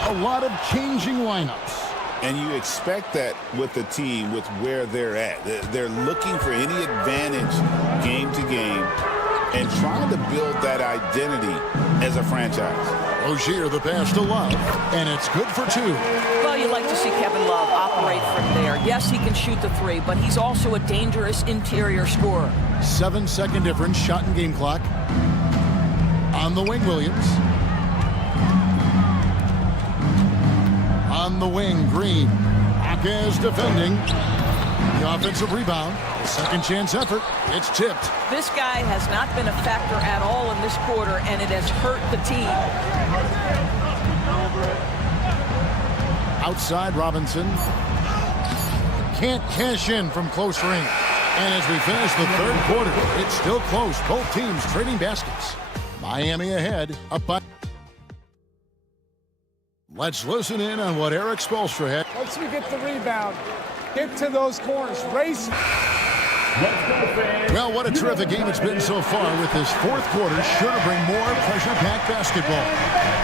a lot of changing lineups. And you expect that with the team, with where they're at. They're looking for any advantage game to game and trying to build that identity as a franchise. Rozier the pass to Love, and it's good for 2. Well, you like to see Kevin Love operate from there. Yes, he can shoot the 3, but he's also a dangerous interior scorer. 7-second difference, shot and game clock. On the wing, Williams. On the wing, Green. Jaquez defending. The offensive rebound. Second chance effort. It's tipped. This guy has not been a factor at all in this quarter, and it has hurt the team. Outside, Robinson. Can't cash in from close range. And as we finish the third quarter, it's still close. Both teams trading baskets. Miami ahead, up by... Let's listen in on what Eric Spoelstra had. Once we get the rebound, Get to those corners. Race. Well, what a terrific game it's been so far, with this fourth quarter sure to bring more pressure-packed basketball.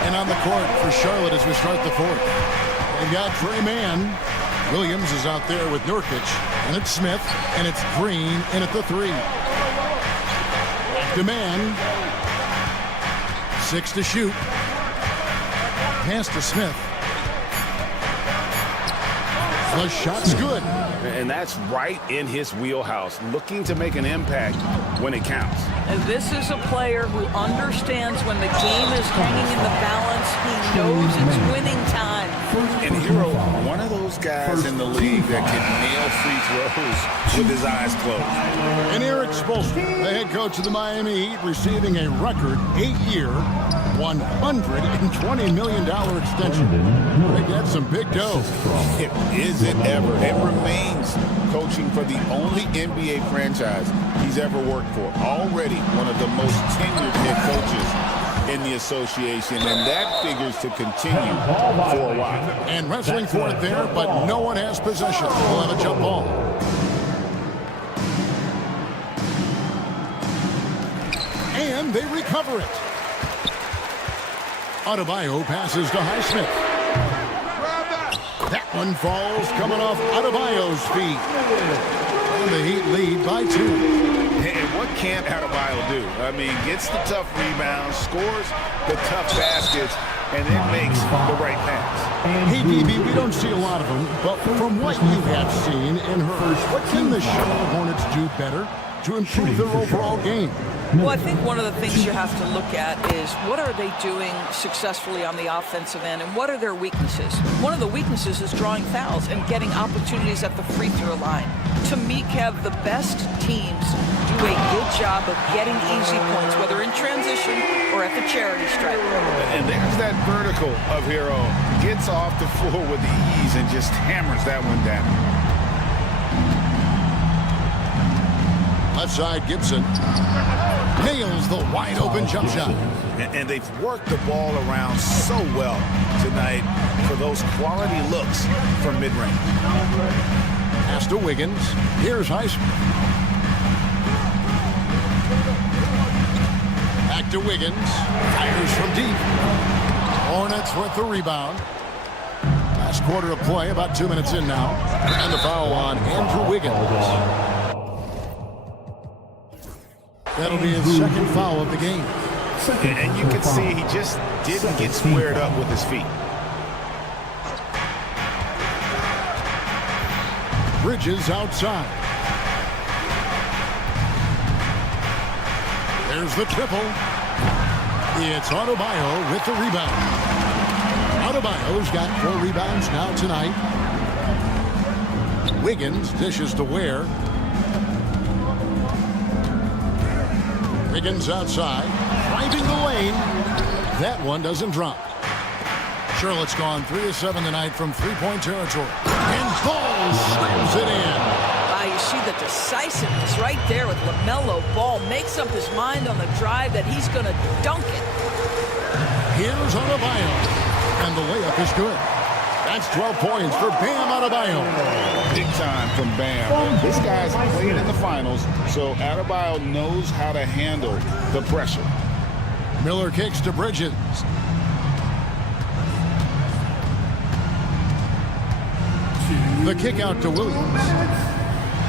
And on the court for Charlotte as we start the fourth. They've got Trey Mann. Williams is out there with Nurkic. And it's Smith. And it's Green in at the three. Demand. 6 to shoot. Pass to Smith. The shot's good. And that's right in his wheelhouse, looking to make an impact when it counts. And this is a player who understands when the game is hanging in the balance. He knows it's winning time. And Hero, one of those guys in the league that can nail free throws with his eyes closed. And Eric Spoelstra, the head coach of the Miami Heat, receiving a record 8-year, $120 million extension. They got some big dough. Is it ever? It remains coaching for the only NBA franchise he's ever worked for. Already one of the most tenured head coaches in the association, and that figures to continue for a while. And wrestling for it there, but no one has possession. We'll have a jump ball. And they recover it. Adebayo passes to Highsmith. That one falls coming off Adebayo's feet. And the Heat lead by 2. And what can't Adebayo do? I mean, gets the tough rebounds, scores the tough baskets, and then makes the right pass. Hey, DB, we don't see a lot of them, but from what you have seen and heard, what can the Charlotte Hornets do better to improve their overall game? Well, I think one of the things you have to look at is what are they doing successfully on the offensive end, and what are their weaknesses? One of the weaknesses is drawing fouls and getting opportunities at the free throw line. To me, Kev, the best teams do a good job of getting easy points, whether in transition or at the charity stripe. And there's that vertical of Hero. Gets off the floor with ease and just hammers that one down. Left side, Gibson nails the wide open jump shot. And they've worked the ball around so well tonight for those quality looks from mid-range. Pass to Wiggins. Here's Highsmith. Back to Wiggins. Fires from deep. Hornets with the rebound. Last quarter of play, about 2 minutes in now. And the foul on Andrew Wiggins. That'll be his second foul of the game. And you can see he just didn't get squared up with his feet. Bridges outside. There's the triple. It's Adebayo with the rebound. Adebayo's got 4 rebounds now tonight. Wiggins dishes to Ware. Wiggins outside, driving the lane. That one doesn't drop. Charlotte's gone 3 of 7 tonight from three-point territory. And Ball slams it in. You see the decisiveness right there with LaMelo Ball. Makes up his mind on the drive that he's going to dunk it. Here's Adebayo. And the layup is good. That's 12 points for Bam Adebayo. Big time from Bam. This guy's played in the finals, so Adebayo knows how to handle the pressure. Miller kicks to Bridges. The kick out to Williams.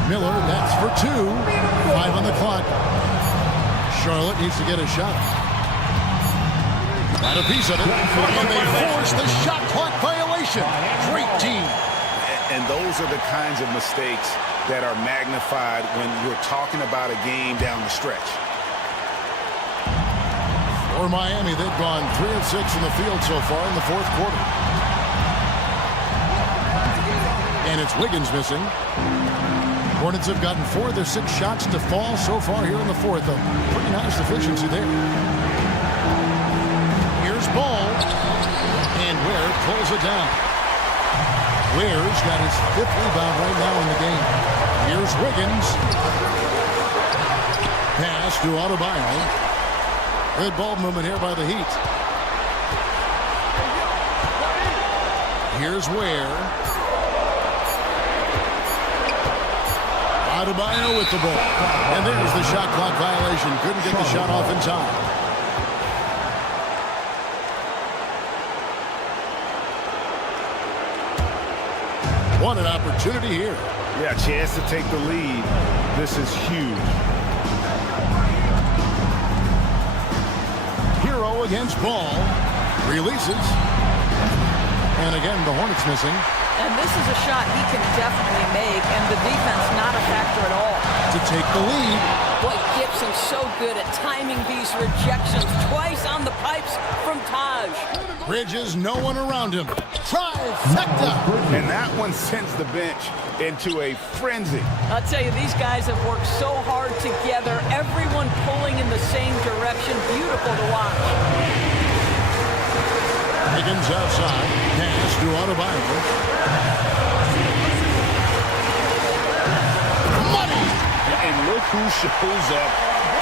Miller, that's for 2. 5 on the clock. Charlotte needs to get a shot. Got a piece of it. And they force the shot clock violation. Great team. And those are the kinds of mistakes that are magnified when you're talking about a game down the stretch. For Miami, they've gone 3 of 6 in the field so far in the fourth quarter. And it's Wiggins missing. Hornets have gotten 4 of their 6 shots to fall so far here in the fourth. A pretty nice efficiency there. Here's Ball. And Ware pulls it down. Ware's got his 5th rebound right now in the game. Here's Wiggins. Pass to Adebayo. Good ball movement here by the Heat. Here's Ware. Adebayo with the ball. And there's the shot clock violation. Couldn't get the shot off in time. What an opportunity here. Yeah, chance to take the lead. This is huge. Hero against Ball. Releases. And again, the Hornets missing. And this is a shot he can definitely make, and the defense not a factor at all. To take the lead. Boy, Gibson's so good at timing these rejections. Twice on the pipes from Taj. Bridges, no one around him. Trifecta. And that one sends the bench into a frenzy. I'll tell you, these guys have worked so hard together. Everyone pulling in the same direction. Beautiful to watch. Higgins outside. Pass to Adebayo. Money! And look who shows up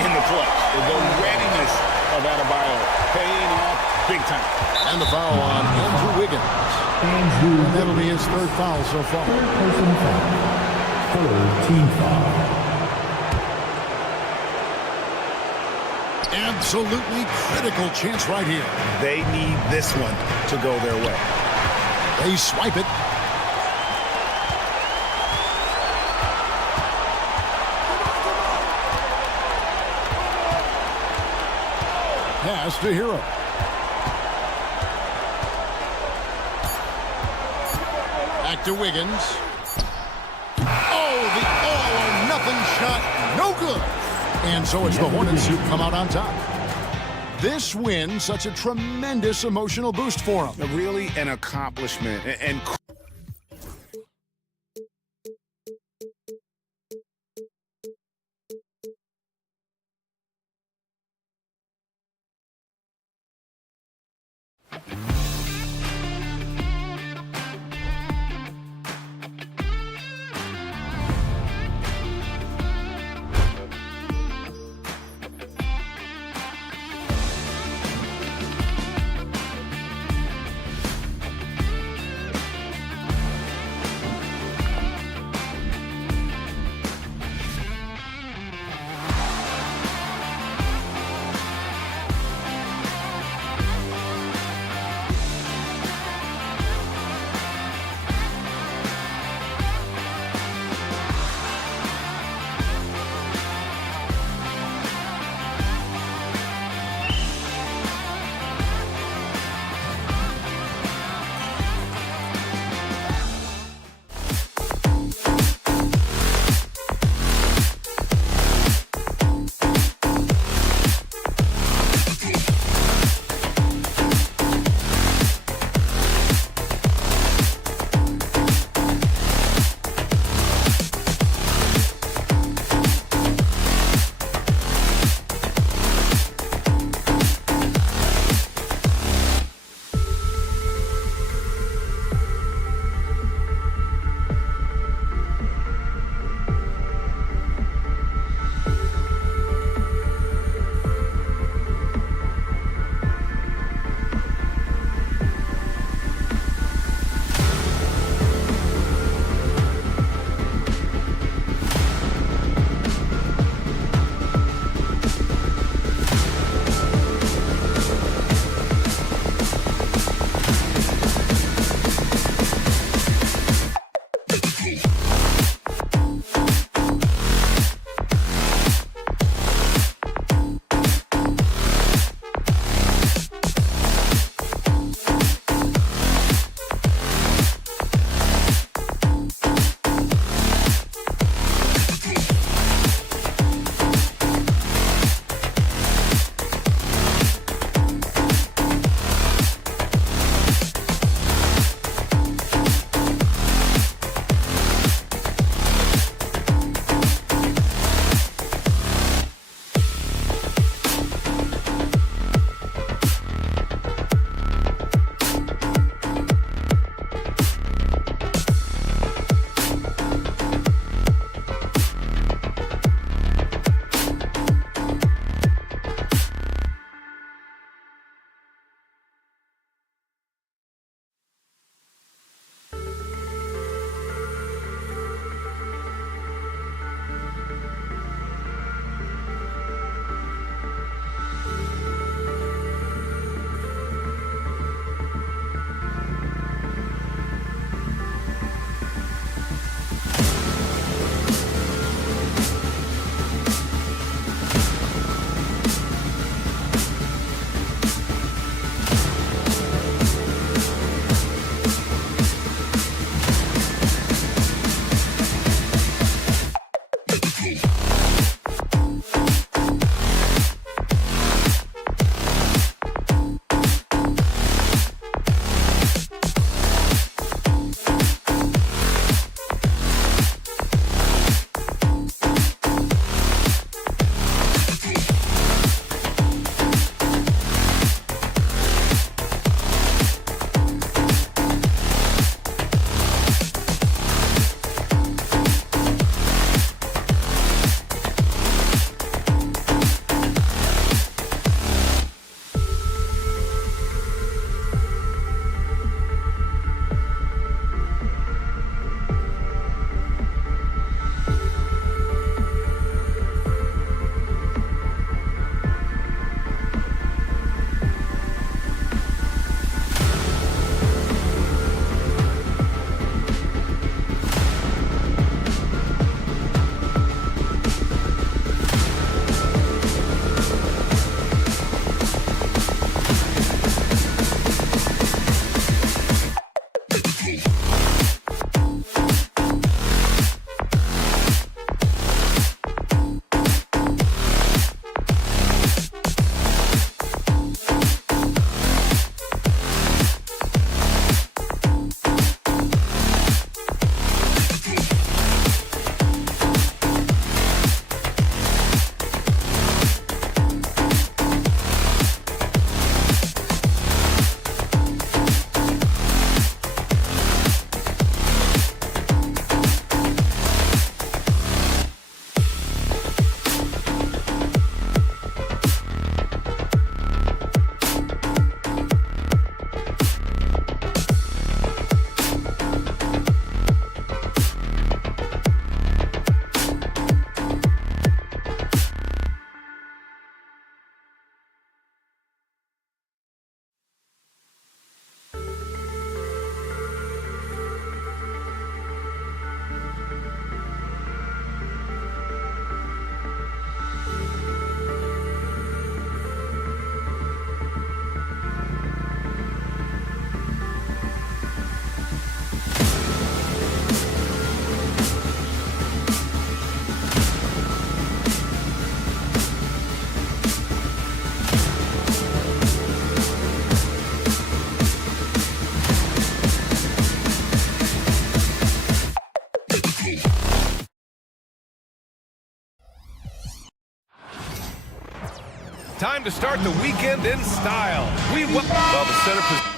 in the clutch. The readiness of Adebayo paying off big time. And the foul on Andrew Wiggins. And that'll be his third foul so far. Third personal foul. Third team foul. Absolutely critical chance right here. They need this one to go their way. They swipe it. Pass to Hero. Back to Wiggins. Oh, the all-or-nothing shot. No good. And so it's the Hornets who come out on top. This win, such a tremendous emotional boost for them. Really an accomplishment. And Time to start the weekend in style. Well, the center position.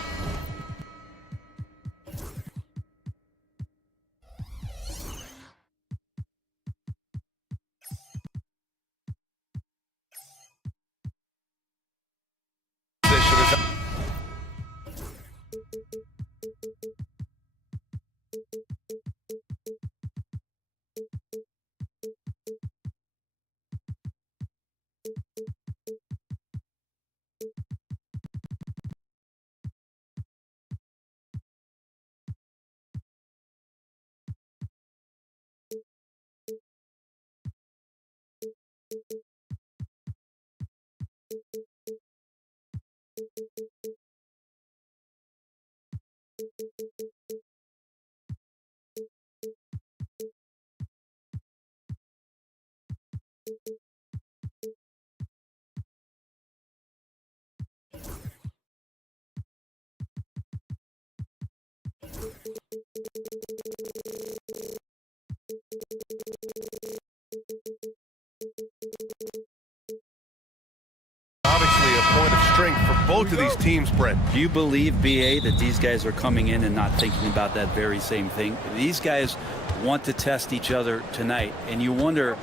Obviously a point of strength for both of these teams, Brent. Do you believe, BA, that these guys are coming in and not thinking about that very same thing? These guys want to test each other tonight, and you wonder,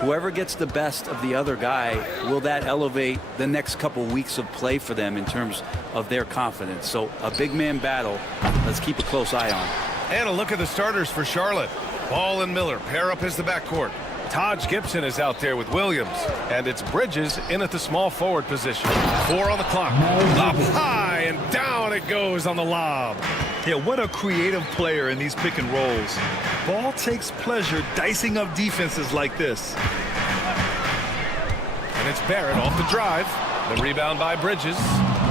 whoever gets the best of the other guy, will that elevate the next couple weeks of play for them in terms of their confidence? So a big man battle, let's keep a close eye on. And a look at the starters for Charlotte. Ball and Miller pair up as the backcourt. Taj Gibson is out there with Williams, and it's Bridges in at the small forward position. 4 on the clock. Up high and down it goes on the lob. Yeah, what a creative player in these pick and rolls. Ball takes pleasure dicing up defenses like this. And it's Barrett off the drive. The rebound by Bridges.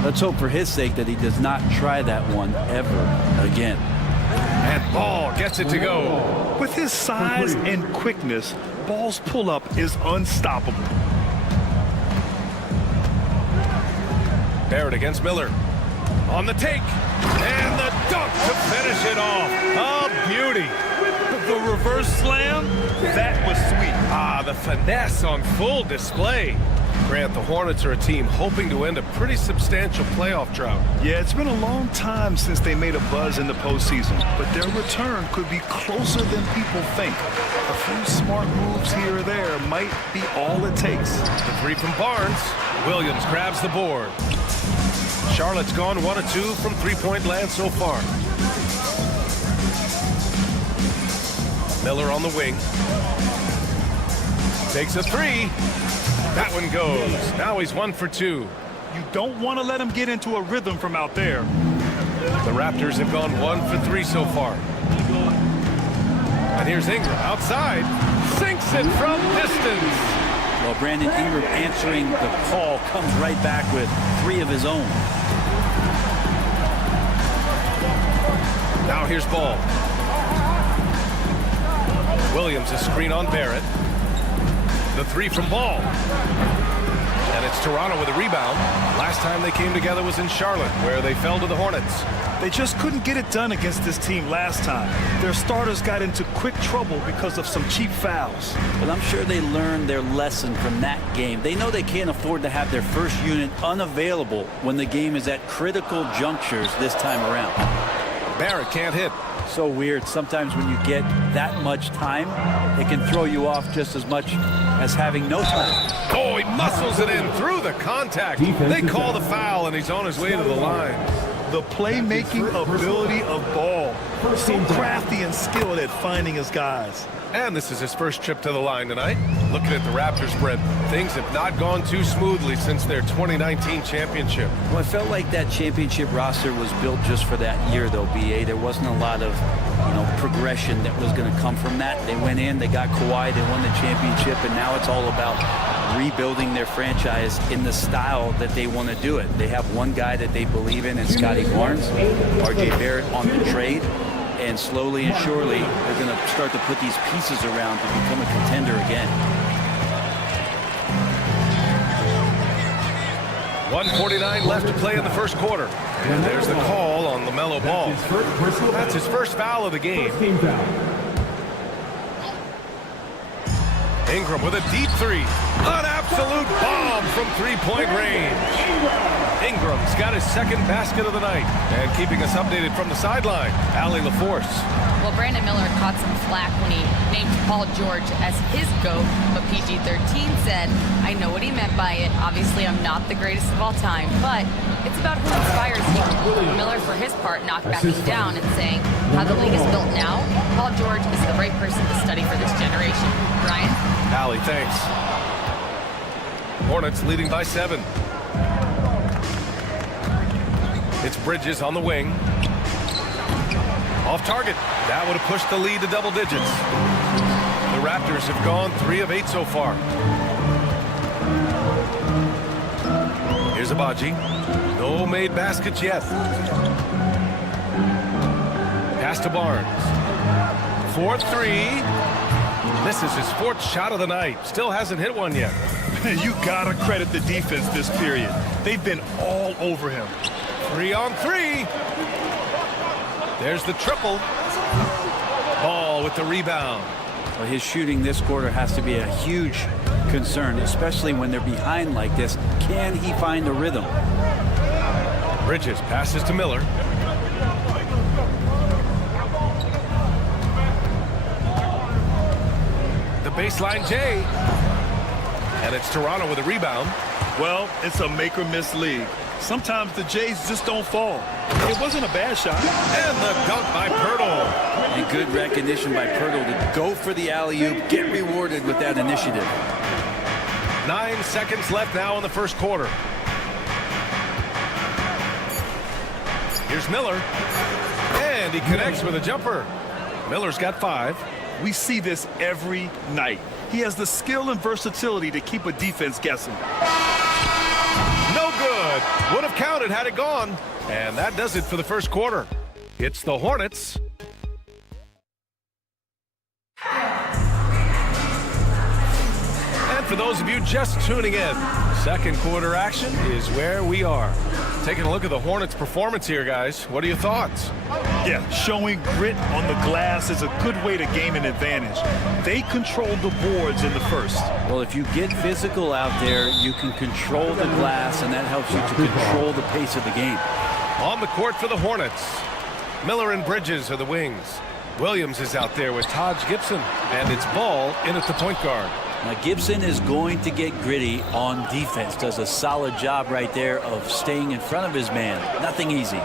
Let's hope for his sake that he does not try that one ever again. And Ball gets it to go. With his size and quickness, Ball's pull-up is unstoppable. Barrett against Miller. On the take. And the dunk to finish it off. A beauty. The reverse slam, that was sweet. Ah, the finesse on full display. Grant, the Hornets are a team hoping to end a pretty substantial playoff drought. Yeah, it's been a long time since they made a buzz in the postseason, but their return could be closer than people think. A few smart moves here or there might be all it takes. The three from Barnes. Williams grabs the board. Charlotte's gone 1 of 2 from three-point land so far. Miller on the wing. Takes a three. That one goes. Now he's 1 for 2. You don't want to let him get into a rhythm from out there. The Raptors have gone 1 for 3 so far. And here's Ingram outside. Sinks it from distance. Well, Brandon Ingram answering the call comes right back with 3 of his own. Now here's Ball. Williams a screen on Barrett. The 3 from Ball. And it's Toronto with a rebound. Last time they came together was in Charlotte, where they fell to the Hornets. They just couldn't get it done against this team last time. Their starters got into quick trouble because of some cheap fouls. But I'm sure they learned their lesson from that game. They know they can't afford to have their first unit unavailable when the game is at critical junctures this time around. Barrett can't hit. So weird. Sometimes when you get that much time, it can throw you off just as much as having no time. Oh, he muscles it in through the contact. They call the foul, and he's on his way to the line. The playmaking ability of Ball. So crafty and skilled at finding his guys. And this is his first trip to the line tonight. Looking at the Raptors, Brett, things have not gone too smoothly since their 2019 championship. Well, I felt like that championship roster was built just for that year, though, BA. There wasn't a lot of, progression that was going to come from that. They went in, they got Kawhi, they won the championship, and now it's all about rebuilding their franchise in the style that they want to do it. They have one guy that they believe in, and Scotty Barnes, RJ Barrett on the trade. And slowly and surely, they're going to start to put these pieces around to become a contender again. 1:49 left to play in the first quarter. And there's the call on LaMelo Ball. That's his first foul of the game. Ingram with a deep 3. An absolute bomb from three-point range. Ingram's got his second basket of the night. And keeping us updated from the sideline, Allie LaForce. Well, Brandon Miller caught some flack when he named Paul George as his GOAT, but PG-13 said, I know what he meant by it. Obviously, I'm not the greatest of all time, but it's about who inspires you. Miller, for his part, knocked backing down and saying, how the league is built now, Paul George is the right person to study for this generation. Brian? Allie, thanks. Hornets leading by 7. It's Bridges on the wing. Off target. That would have pushed the lead to double digits. The Raptors have gone 3 of 8 so far. Here's Abaji. No made baskets yet. Pass to Barnes. 4-3. This is his 4th shot of the night. Still hasn't hit one yet. You gotta credit the defense this period. They've been all over him. 3 on 3. There's the triple. Ball with the rebound. Well, his shooting this quarter has to be a huge concern, especially when they're behind like this. Can he find the rhythm? Bridges passes to Miller. The baseline J. And it's Toronto with a rebound. Well, it's a make-or-miss league. Sometimes the Jays just don't fall. It wasn't a bad shot. And the dunk by Pirtle. And good recognition by Pirtle to go for the alley-oop, get rewarded with that initiative. 9 seconds left now in the first quarter. Here's Miller. And he connects with a jumper. Miller's got 5. We see this every night. He has the skill and versatility to keep a defense guessing. No good. Would have counted had it gone. And that does it for the first quarter. It's the Hornets. And for those of you just tuning in, second quarter action is where we are. Taking a look at the Hornets' performance here, guys. What are your thoughts? Yeah, showing grit on the glass is a good way to gain an advantage. They controlled the boards in the first. Well, if you get physical out there, you can control the glass, and that helps you to control the pace of the game. On the court for the Hornets, Miller and Bridges are the wings. Williams is out there with Taj Gibson, and it's Ball in at the point guard. Now, Gibson is going to get gritty on defense. Does a solid job right there of staying in front of his man. Nothing easy.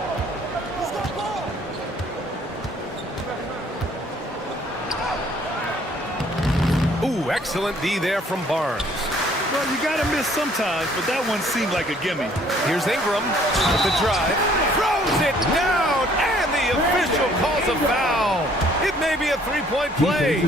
Ooh, excellent D there from Barnes. Well, you got to miss sometimes, but that one seemed like a gimme. Here's Ingram with the drive. Throws it down, and the official calls a foul. It may be a three-point play.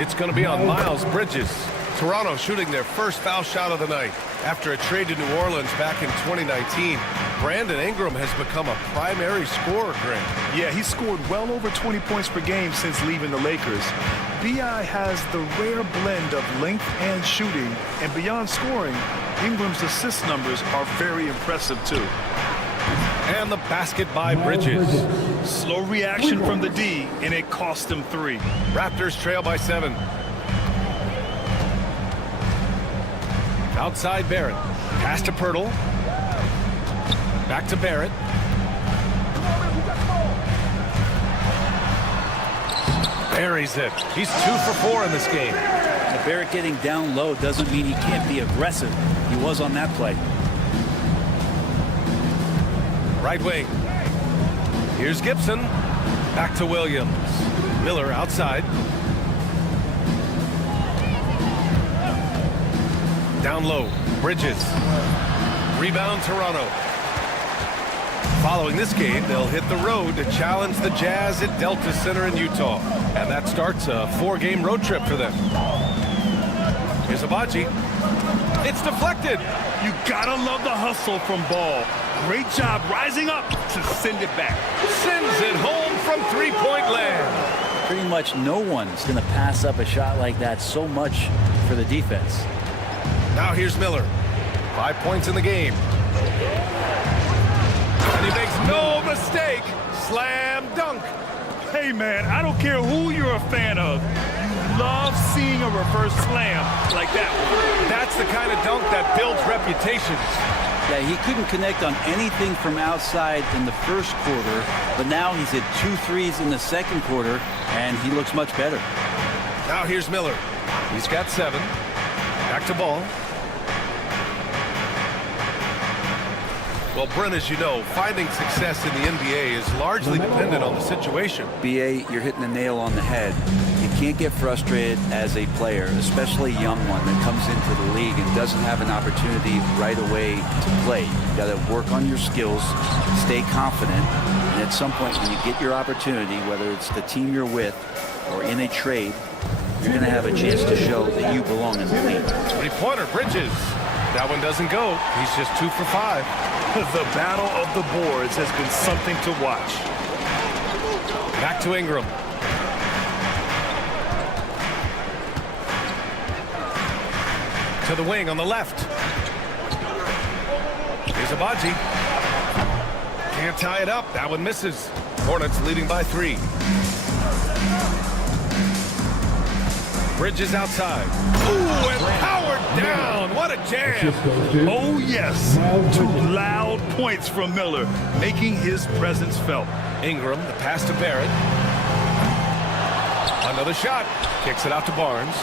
It's going to be on Miles Bridges. Toronto shooting their first foul shot of the night. After a trade to New Orleans back in 2019, Brandon Ingram has become a primary scorer, Grant. Yeah, he scored well over 20 points per game since leaving the Lakers. B.I. has the rare blend of length and shooting, and beyond scoring, Ingram's assist numbers are very impressive too. And the basket by Bridges. Slow reaction from the D, and it cost him 3. Raptors trail by 7. Outside Barrett. Pass to Pirtle. Back to Barrett. Buries it. He's 2 for 4 in this game. Now, Barrett getting down low doesn't mean he can't be aggressive. He was on that play. Right wing. Here's Gibson. Back to Williams. Miller outside. Down low. Bridges. Rebound Toronto. Following this game, they'll hit the road to challenge the Jazz at Delta Center in Utah. And that starts a 4-game road trip for them. Here's Abaji. It's deflected. You gotta love the hustle from Ball. Great job rising up to send it back. Sends it home from three-point land. Pretty much no one's going to pass up a shot like that so much for the defense. Now here's Miller. 5 points in the game. And he makes no mistake. Slam dunk. Hey, man, I don't care who you're a fan of. You love seeing seeing a reverse slam like that one. That's the kind of dunk that builds reputations. Yeah, he couldn't connect on anything from outside in the first quarter, but now he's hit 2 threes in the second quarter, and he looks much better. Now here's Miller. He's got 7. Back to ball. Well, Brent, as you know, finding success in the NBA is largely dependent on the situation. B.A., you're hitting the nail on the head. You can't get frustrated as a player, especially a young one that comes into the league and doesn't have an opportunity right away to play. You got to work on your skills, stay confident, and at some point when you get your opportunity, whether it's the team you're with or in a trade, you're going to have a chance to show that you belong in the league. 3-pointer, Bridges. That one doesn't go. He's just 2 for 5. The battle of the boards has been something to watch. Back to Ingram. To the wing on the left. Here's Abaji. Can't tie it up. That one misses. Hornets leading by 3. Bridges outside. Ooh, and powered down. What a jam. Oh, yes. 2 loud points from Miller, making his presence felt. Ingram, the pass to Barrett. Another shot. Kicks it out to Barnes.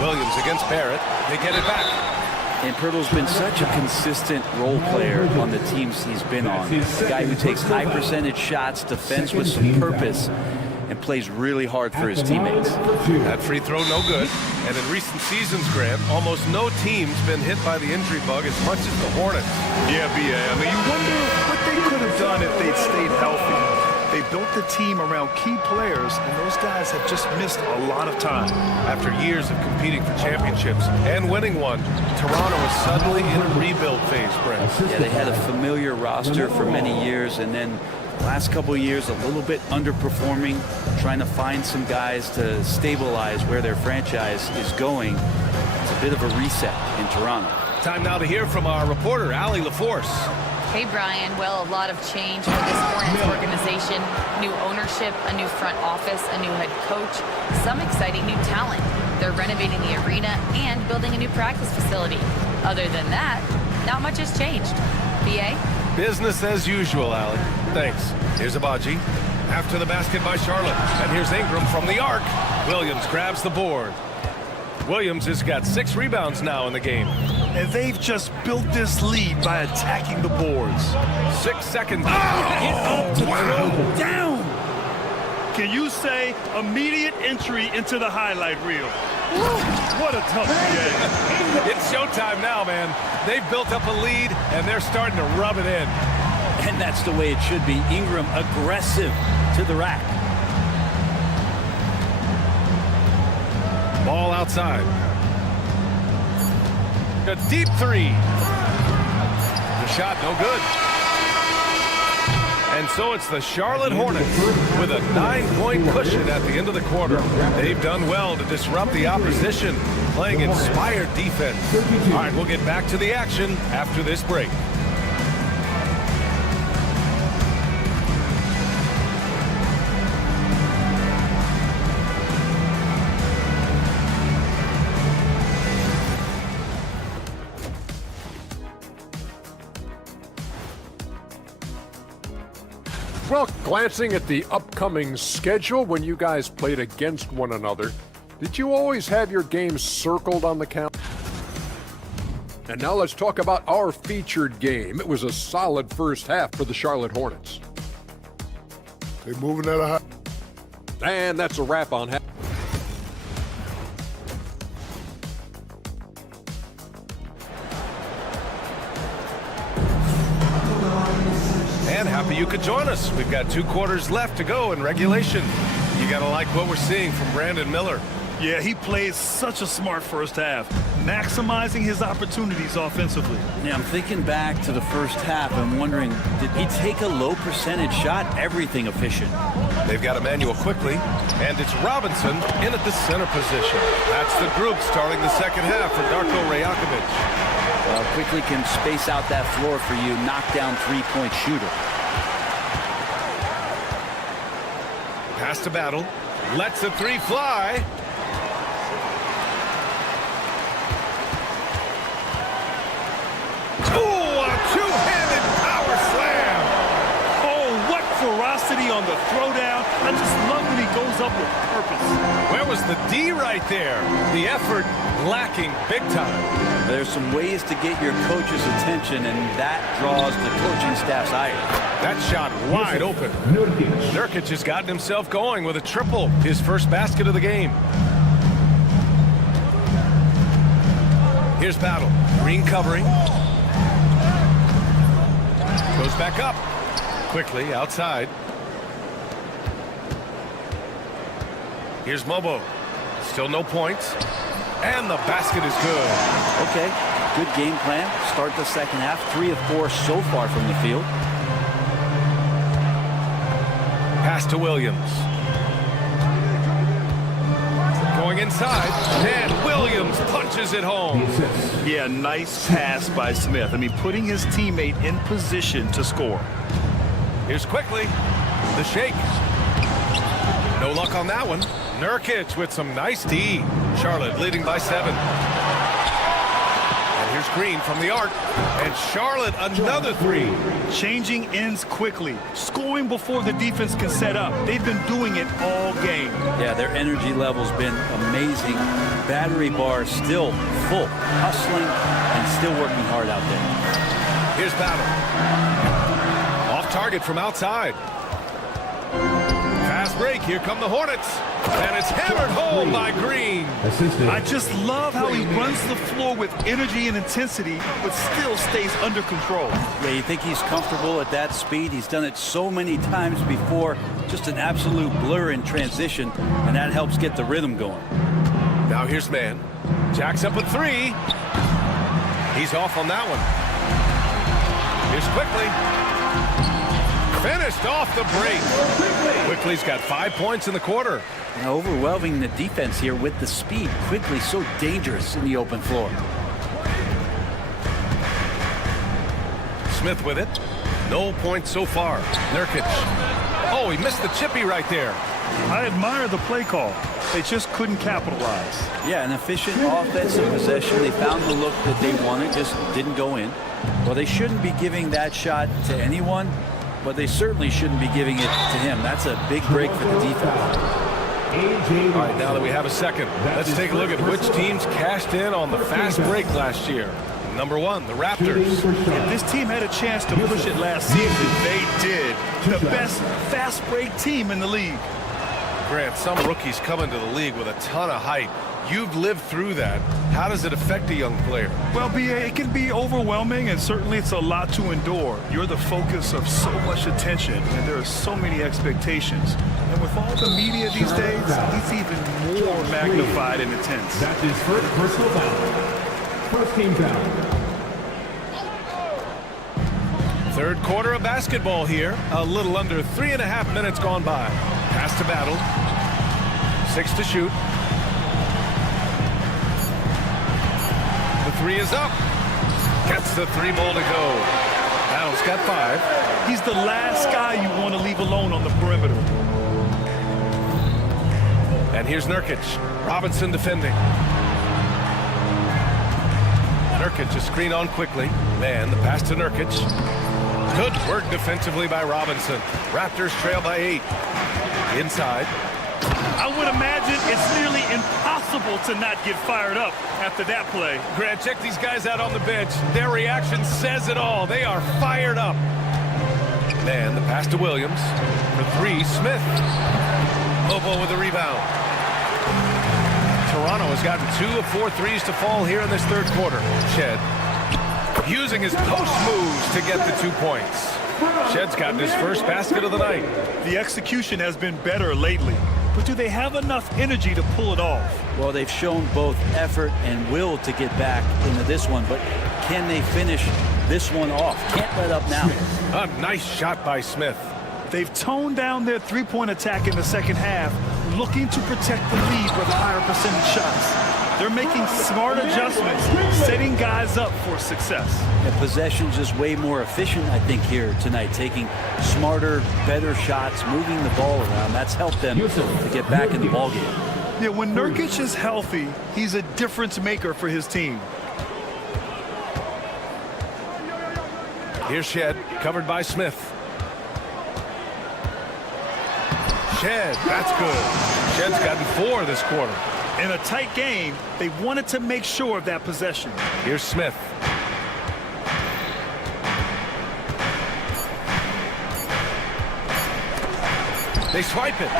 Williams against Barrett. They get it back. And Pirtle's been such a consistent role player on the teams he's been on. A guy who takes high percentage shots, defends with some purpose, and plays really hard for his teammates. That free throw no good. And in recent seasons, Grant, almost no team's been hit by the injury bug as much as the Hornets. Yeah, B.A. I mean, you wonder what they could have done if they'd stayed healthy. They built the team around key players, and those guys have just missed a lot of time. After years of competing for championships and winning one, Toronto was suddenly in a rebuild phase, Brent. Yeah, they had a familiar roster for many years, and then last couple of years a little bit underperforming, trying to find some guys to stabilize where their franchise is going. It's a bit of a reset in Toronto. Time now to hear from our reporter, Allie LaForce. Hey, Brian. Well, a lot of change for this Hornets organization. New ownership, a new front office, a new head coach, some exciting new talent. They're renovating the arena and building a new practice facility. Other than that, not much has changed. B.A.? Business as usual, Allie. Thanks. Here's Abaji. After the basket by Charlotte. And here's Ingram from the arc. Williams grabs the board. Williams has got 6 rebounds now in the game. And they've just built this lead by attacking the boards. 6 seconds. Oh, get up to throw down. Can you say immediate entry into the highlight reel? What a tough game. It's showtime now, man. They've built up a lead, and they're starting to rub it in. And that's the way it should be. Ingram aggressive to the rack. Ball outside. A deep 3. The shot no good. And so it's the Charlotte Hornets with a 9-point cushion at the end of the quarter. They've done well to disrupt the opposition, playing inspired defense. All right, we'll get back to the action after this break. Well, glancing at the upcoming schedule when you guys played against one another, did you always have your games circled on the calendar? And now let's talk about our featured game. It was a solid first half for the Charlotte Hornets. They moving at a high. And that's a wrap on half. And happy you could join us. We've got 2 quarters left to go in regulation. You got to like what we're seeing from Brandon Miller. Yeah, he plays such a smart first half, maximizing his opportunities offensively. Yeah, I'm thinking back to the first half. I'm wondering, did he take a low percentage shot? Everything efficient. They've got Emmanuel quickly, and it's Robinson in at the center position. That's the group starting the second half for Darko Rajakovic. Quickly can space out that floor for you, knock down 3-point shooter. Pass to Battle. Lets the three fly. Oh, a two-handed power slam. Oh, what ferocity on the throwdown. I just love when he goes up with purpose. Where was the D right there? The effort lacking big time. There's some ways to get your coach's attention, and that draws the coaching staff's ire. That shot wide open. Nurkic has gotten himself going with a triple, his first basket of the game. Here's Battle. Green covering. Goes back up. Quickly outside. Here's Mobo. Still no points. And the basket is good. Okay, good game plan. Start the second half. 3 of 4 so far from the field. Pass to Williams. Going inside. And Williams punches it home. Yeah, nice pass by Smith. I mean, putting his teammate in position to score. Here's quickly. The shake. No luck on that one. Nurkic with some nice D. Charlotte leading by 7. And here's Green from the arc. And Charlotte another 3. Changing ends quickly. Scoring before the defense can set up. They've been doing it all game. Yeah, their energy level's been amazing. Battery bar still full. Hustling and still working hard out there. Here's Battle. Off target from outside. Fast break. Here come the Hornets. And it's hammered home by Green. I just love how he runs the floor with energy and intensity, but still stays under control. Yeah, you think he's comfortable at that speed? He's done it so many times before. Just an absolute blur in transition, and that helps get the rhythm going. Now here's Man. Jacks up a 3. He's off on that one. Here's Quickly. Finished off the break. Quickly's got 5 points in the quarter. And overwhelming the defense here with the speed. Quickly so dangerous in the open floor. Smith with it. No points so far. Nurkic. Oh, he missed the chippy right there. I admire the play call. They just couldn't capitalize. Yeah, an efficient offensive possession. They found the look that they wanted, just didn't go in. Well, they shouldn't be giving that shot to anyone, but they certainly shouldn't be giving it to him. That's a big break for the defense. All right, now that we have a second, let's take a look at which teams cashed in on the fast break last year. Number 1, the Raptors. If this team had a chance to push it last season, they did. The best fast break team in the league. Grant, some rookies come into the league with a ton of height. You've lived through that. How does it affect a young player? Well, it can be overwhelming, and certainly it's a lot to endure. You're the focus of so much attention, and there are so many expectations. And with all the media these days, it's even more magnified and intense. That is first personal foul. First team foul. Third quarter of basketball here. A little under 3.5 minutes gone by. Pass to Battle. 6 to shoot. The 3 is up. Gets the 3-ball to go. Battle's got 5. He's the last guy you want to leave alone on the perimeter. And here's Nurkic. Robinson defending. Nurkic a screen on quickly. Man, the pass to Nurkic. Good work defensively by Robinson. Raptors trail by 8. Inside. I would imagine it's nearly impossible to not get fired up after that play. Grant, check these guys out on the bench. Their reaction says it all. They are fired up. Man, the pass to Williams. The 3, Smith. Lobo with the rebound. Toronto has gotten 2 of 4 threes to fall here in this third quarter. Shed using his post moves to get the 2 points. Shed's gotten his first basket of the night. The execution has been better lately, but do they have enough energy to pull it off? Well, they've shown both effort and will to get back into this one, but can they finish this one off? Can't let up now. A nice shot by Smith. They've toned down their three-point attack in the second half, looking to protect the lead with higher percentage shots. They're making smart adjustments, setting guys up for success. And possession's just way more efficient, I think, here tonight, taking smarter, better shots, moving the ball around. That's helped them to get back in the ballgame. Yeah, when Nurkic is healthy, he's a difference maker for his team. Here's Shed, covered by Smith. Shed, that's good. Shed's gotten 4 this quarter. In a tight game, they wanted to make sure of that possession. Here's Smith. They swipe it.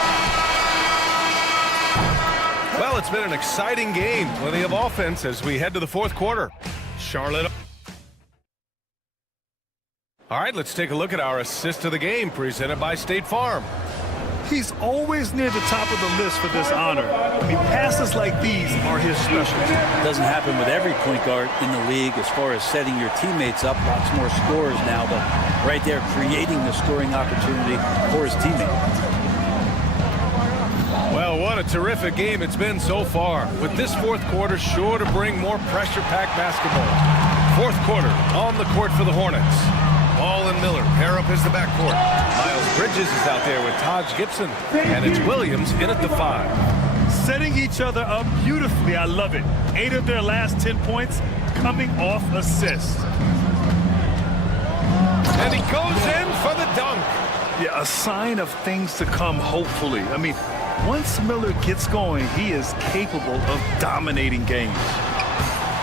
Well, it's been an exciting game. Plenty of offense as we head to the fourth quarter. Charlotte. All right, let's take a look at our assist of the game presented by State Farm. He's always near the top of the list for this honor. I mean, passes like these are his specialty. It doesn't happen with every point guard in the league as far as setting your teammates up. Lots more scorers now, but right there creating the scoring opportunity for his teammate. Well, what a terrific game it's been so far. With this fourth quarter sure to bring more pressure-packed basketball. Fourth quarter on the court for the Hornets. Ball and Miller pair up as the backcourt. Miles Bridges is out there with Taj Gibson. And it's Williams in at the 5. Setting each other up beautifully. I love it. 8 of their last 10 points coming off assists. And he goes in for the dunk. Yeah, a sign of things to come, hopefully. I mean, once Miller gets going, he is capable of dominating games.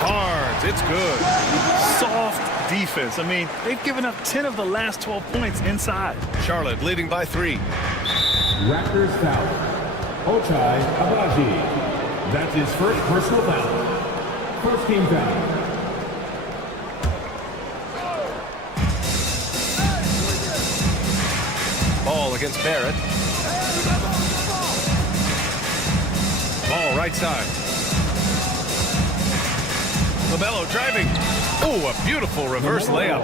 Barnes, it's good. Soft defense. I mean, they've given up 10 of the last 12 points inside. Charlotte leading by 3. Raptors foul. Ochai Agbaji. That's his first personal foul. First team foul. Ball against Barrett. Ball right side. LaMelo driving. Oh, a beautiful reverse layup.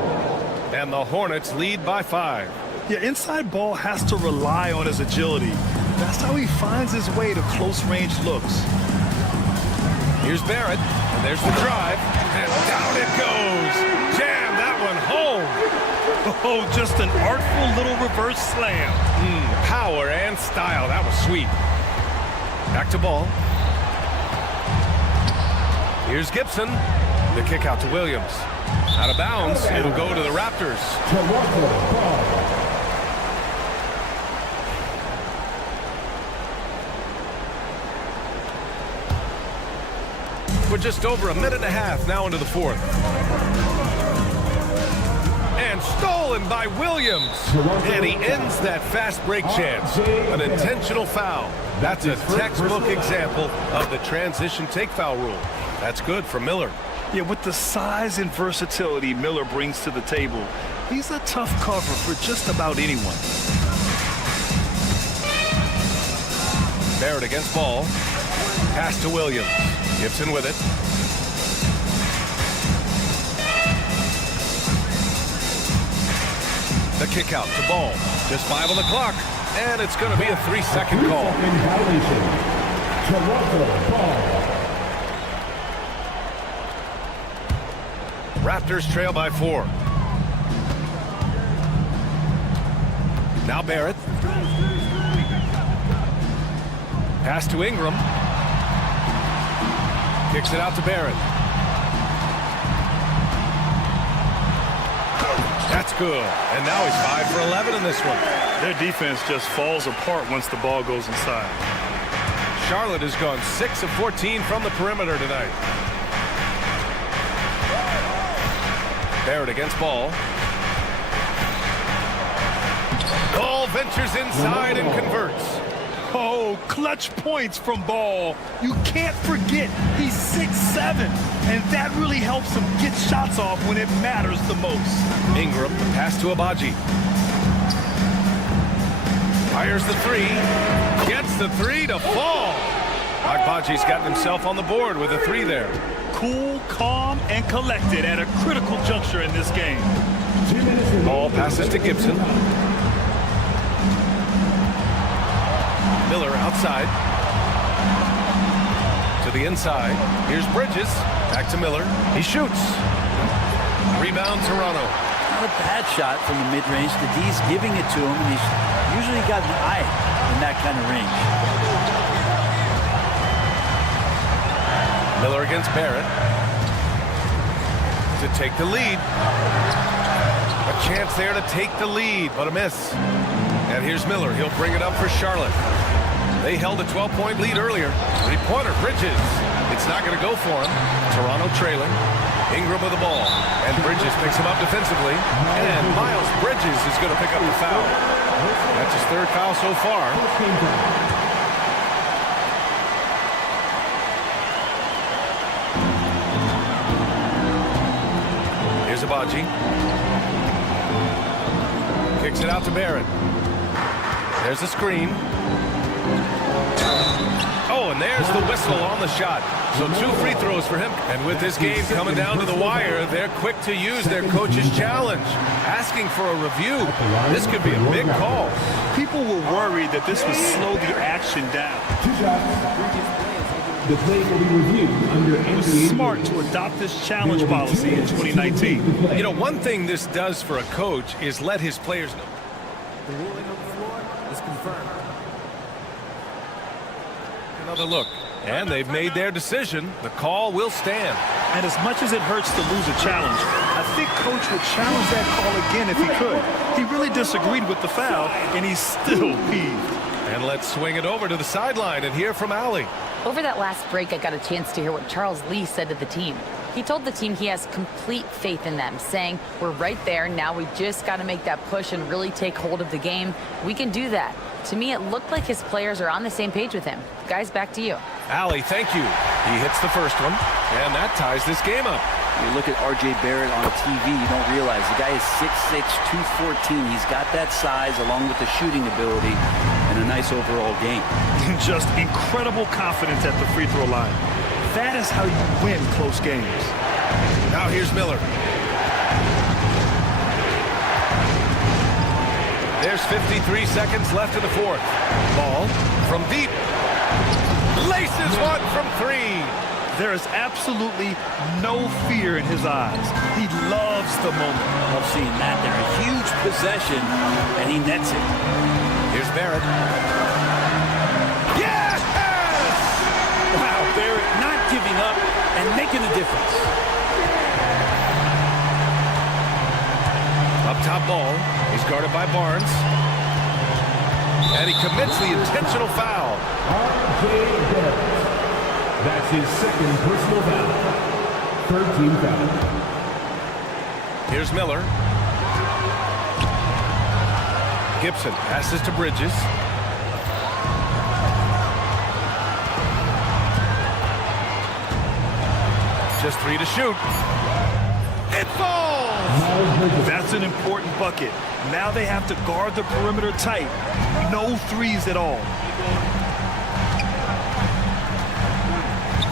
And the Hornets lead by 5. Yeah, inside ball has to rely on his agility. That's how he finds his way to close-range looks. Here's Barrett, and there's the drive, and down it goes. Jam that one home. Oh, just an artful little reverse slam. Power and style. That was sweet. Back to ball. Here's Gibson. The kick out to Williams. Out of bounds. It'll go to the Raptors. We're just over a minute and a half now into the fourth. And stolen by Williams. And he ends that fast break chance. An intentional foul. That's a textbook example of the transition take foul rule. That's good for Miller. Yeah, with the size and versatility Miller brings to the table, he's a tough cover for just about anyone. Barrett against ball. Pass to Williams. Gibson with it. The kick out to Ball. Just 5 on the clock. And it's going to be a 3-second call. Raptors trail by 4. Now Barrett. Pass to Ingram. Kicks it out to Barrett. That's good. And now he's 5 for 11 in this one. Their defense just falls apart once the ball goes inside. Charlotte has gone 6 of 14 from the perimeter tonight. Barrett against Ball. Ball ventures inside and converts. Oh, clutch points from Ball. You can't forget he's 6'7", and that really helps him get shots off when it matters the most. Ingram, the pass to Agbaji. Fires the 3. Gets the 3 to fall. Agbaji's gotten himself on the board with a 3 there. Cool, calm, and collected at a critical juncture in this game. Ball passes to Gibson. Miller outside. To to the inside. Here's Bridges. Back to Miller. He shoots. Rebound, Toronto. Not a bad shot from the mid-range. The D's giving it to him, and he's usually got an eye in that kind of range. Miller against Barrett. To take the lead. A chance there to take the lead, but a miss. And here's Miller. He'll bring it up for Charlotte. They held a 12-point lead earlier. Three-pointer, Bridges. It's not going to go for him. Toronto trailing. Ingram with the ball. And Bridges picks him up defensively. And Miles Bridges is going to pick up the foul. That's his third foul so far. Here's Abaji. Kicks it out to Barrett. There's the screen. Oh, and there's the whistle on the shot. So 2 free throws for him. And with this game coming down to the wire, they're quick to use their coach's challenge. Asking for a review. This could be a big call. People were worried that this would slow the action down. The play will be reviewed under It was smart to adopt this challenge policy in 2019. You know, one thing this does for a coach is let his players know. The ruling on the floor is confirmed. Another look. And they've made their decision. The call will stand. And as much as it hurts to lose a challenge, I think Coach would challenge that call again if he could. He really disagreed with the foul, and he's still peeved. And let's swing it over to the sideline and hear from Allie. Over that last break, I got a chance to hear what Charles Lee said to the team. He told the team he has complete faith in them, saying, we're right there, now we just got to make that push and really take hold of the game. We can do that. To me, it looked like his players are on the same page with him. Guys, back to you. Allie, thank you. He hits the first one, and that ties this game up. You look at R.J. Barrett on TV, you don't realize the guy is 6'6", 214. He's got that size along with the shooting ability and a nice overall game. Just incredible confidence at the free throw line. That is how you win close games. Now here's Miller. There's 53 seconds left in the fourth. Ball from deep. Laces one from 3. There is absolutely no fear in his eyes. He loves the moment. Love seeing that there. A huge possession, and he nets it. Here's Barrett. Yes! Wow, Barrett not giving up and making a difference. Up top ball. He's guarded by Barnes. And he commits the intentional foul. R.J. Barrett. That's his second personal foul. Third team foul. Here's Miller. Gibson passes to Bridges. Just 3 to shoot. It falls! That's an important bucket. Now they have to guard the perimeter tight. No threes at all.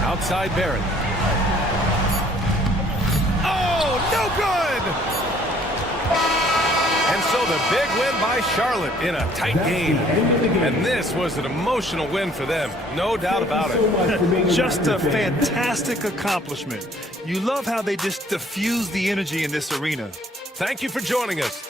Outside Barrett. Oh, no good! And so the big win by Charlotte in a tight game. And this was an emotional win for them. No doubt about it. Just a fantastic accomplishment. You love how they just diffuse the energy in this arena. Thank you for joining us.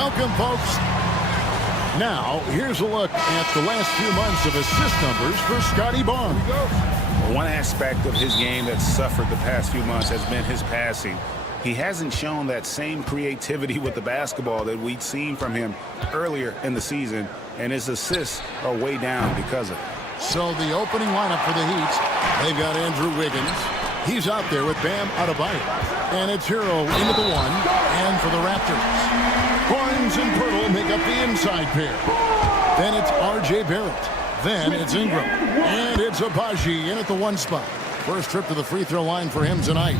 Welcome, folks. Now, here's a look at the last few months of assist numbers for Scotty Barnes. One aspect of his game that's suffered the past few months has been his passing. He hasn't shown that same creativity with the basketball that we'd seen from him earlier in the season, and his assists are way down because of it. So the opening lineup for the Heat, they've got Andrew Wiggins. He's out there with Bam Adebayo. And it's Hero into the one, and for the Raptors, Barnes and Pirtle make up the inside pair. Then it's R.J. Barrett. Then it's Ingram. And it's Abaji in at the one spot. First trip to the free throw line for him tonight.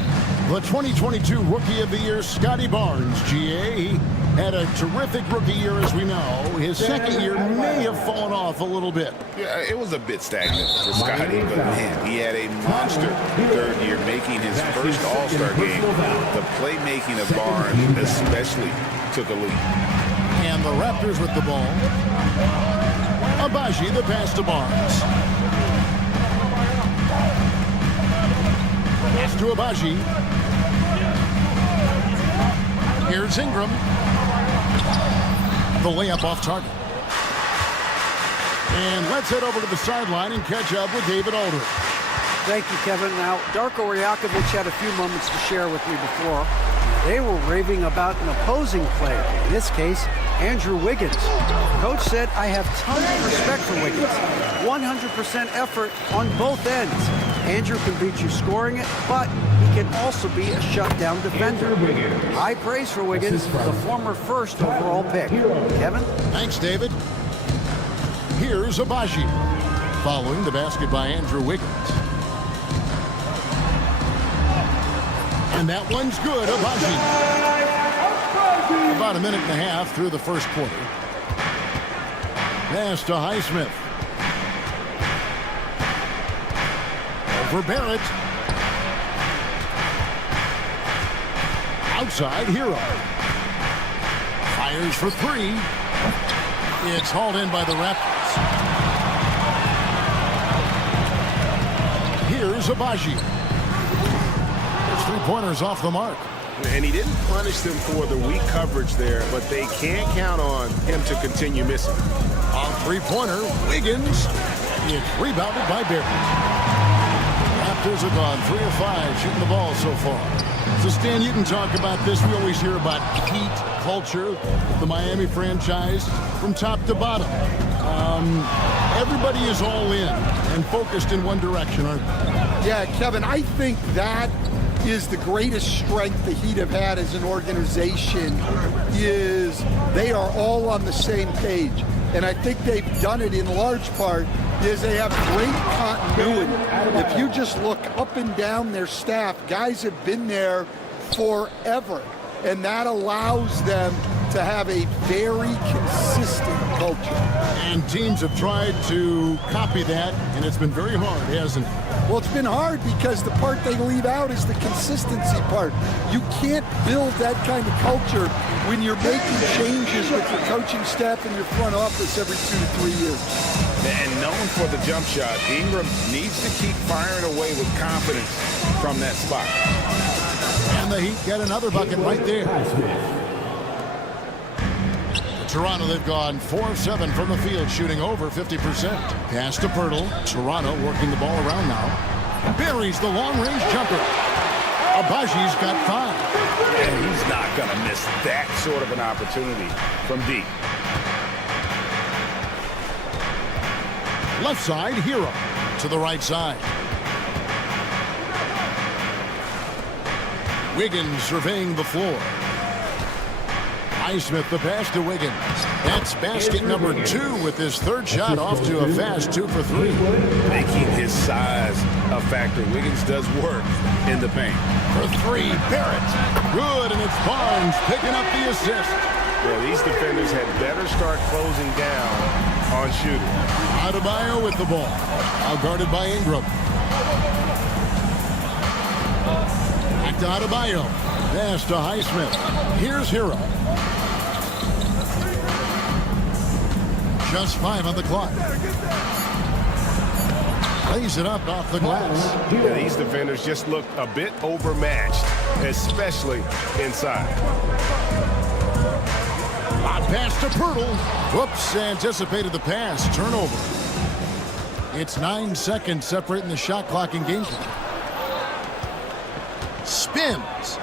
The 2022 Rookie of the Year, Scotty Barnes, GA. He had a terrific rookie year, as we know. His second year may have fallen off a little bit. Yeah, it was a bit stagnant for Scotty, but man, he had a monster third year, making his first All-Star game. The playmaking of Barnes especially took a lead. And the Raptors with the ball. Abaji, the pass to Barnes. Pass to Abaji. Here's Ingram. The layup off target. And let's head over to the sideline and catch up with David Aldridge. Thank you, Kevin. Now, Darko Rajakovic had a few moments to share with me before. They were raving about an opposing player. In this case, Andrew Wiggins. Coach said, I have tons of respect for Wiggins. 100% effort on both ends. Andrew can beat you scoring it, but he can also be a shutdown defender. High praise for Wiggins, the former first overall pick. Kevin? Thanks, David. Here's Abaji. Following the basket by Andrew Wiggins. And that one's good, Abaji. About a minute and a half through the first quarter. Pass to Highsmith. Over Barrett. Outside, Hero. Fires for three. It's hauled in by the Raptors. Here's Abaji. His three-pointers off the mark. And he didn't punish them for the weak coverage there, but they can't count on him to continue missing. On three-pointer, Wiggins. It's rebounded by Barrett. Raptors have gone 3 of 5 shooting the ball so far. So, Stan, you can talk about this. We always hear about Heat culture, the Miami franchise, from top to bottom. Everybody is all in and focused in one direction, aren't they? Yeah, Kevin, I think that is the greatest strength the Heat have had as an organization, is they are all on the same page. And I think they've done it in large part is they have great continuity. If you just look up and down their staff, guys have been there forever. And that allows them to have a very consistent culture. And teams have tried to copy that, and it's been very hard, hasn't it? Well, it's been hard because the part they leave out is the consistency part. You can't build that kind of culture when you're making changes with your coaching staff and your front office every 2 to 3 years. And known for the jump shot, Ingram needs to keep firing away with confidence from that spot. And the Heat get another bucket right there. Toronto, they've gone 4 of 7 from the field, shooting over 50%. Pass to Pirtle. Toronto working the ball around now. Buries the long-range jumper. Abaji's got 5. And he's not going to miss that sort of an opportunity from deep. Left side, Hero. To the right side. Wiggins surveying the floor. Highsmith, the pass to Wiggins. That's basket number 2 with his third shot off to a fast 2 for 3. Making his size a factor. Wiggins does work in the paint. For 3, Barrett. Good, and it's Barnes picking up the assist. Yeah, these defenders had better start closing down on shooting. Adebayo with the ball. Now guarded by Ingram. Back to Adebayo. Pass to Highsmith. Here's Hero. Just 5 on the clock. Lays it up off the glass. Yeah, these defenders just look a bit overmatched, especially inside. Hot pass to Pirtle. Whoops, anticipated the pass. Turnover. It's 9 seconds separating the shot clock and game clock. Spins.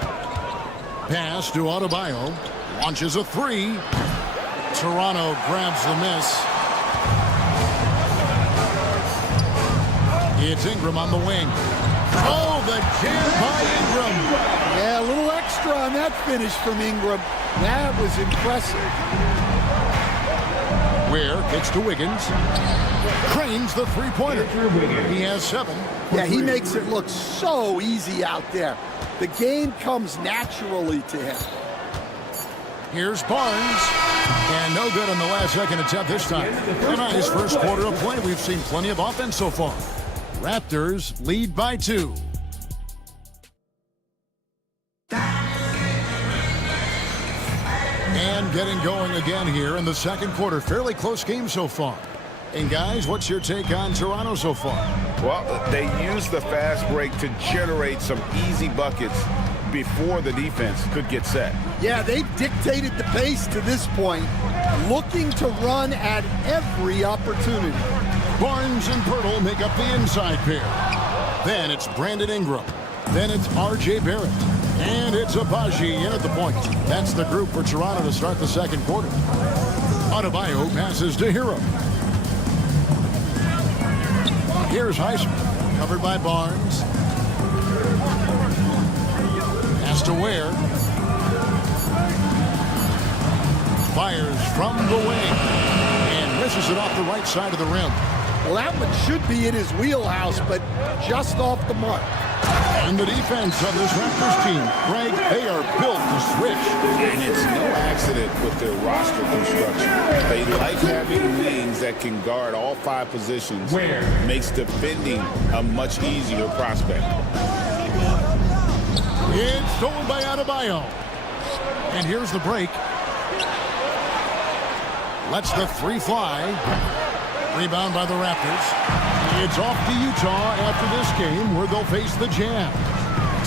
Pass to Adebayo. Launches a three. Toronto grabs the miss. It's Ingram on the wing. Oh, the jam by Ingram. Yeah, a little extra on that finish from Ingram. That was impressive. Ware kicks to Wiggins. Cranes the three-pointer. He has 7. Yeah, he makes it look so easy out there. The game comes naturally to him. Here's Barnes. And no good on the last second attempt this time. A nice first quarter of play. We've seen plenty of offense so far. Raptors lead by 2. And getting going again here in the second quarter. Fairly close game so far. And guys, what's your take on Toronto so far? Well, they used the fast break to generate some easy buckets before the defense could get set. Yeah, they've dictated the pace to this point, looking to run at every opportunity. Barnes and Pirtle make up the inside pair. Then it's Brandon Ingram. Then it's R.J. Barrett. And it's Abaji in at the point. That's the group for Toronto to start the second quarter. Adebayo passes to Hero. Here's Heisman, covered by Barnes. Pass to Ware. Fires from the wing. And misses it off the right side of the rim. Well, that one should be in his wheelhouse, but just off the mark. And the defense of this Raptors team, Greg, they are built to switch. And it's no accident with their roster construction. They like having wings that can guard all 5 positions. Makes defending a much easier prospect. It's stolen by Adebayo. And here's the break. Lets the 3 fly. Rebound by the Raptors. It's off to Utah after this game where they'll face the Jazz.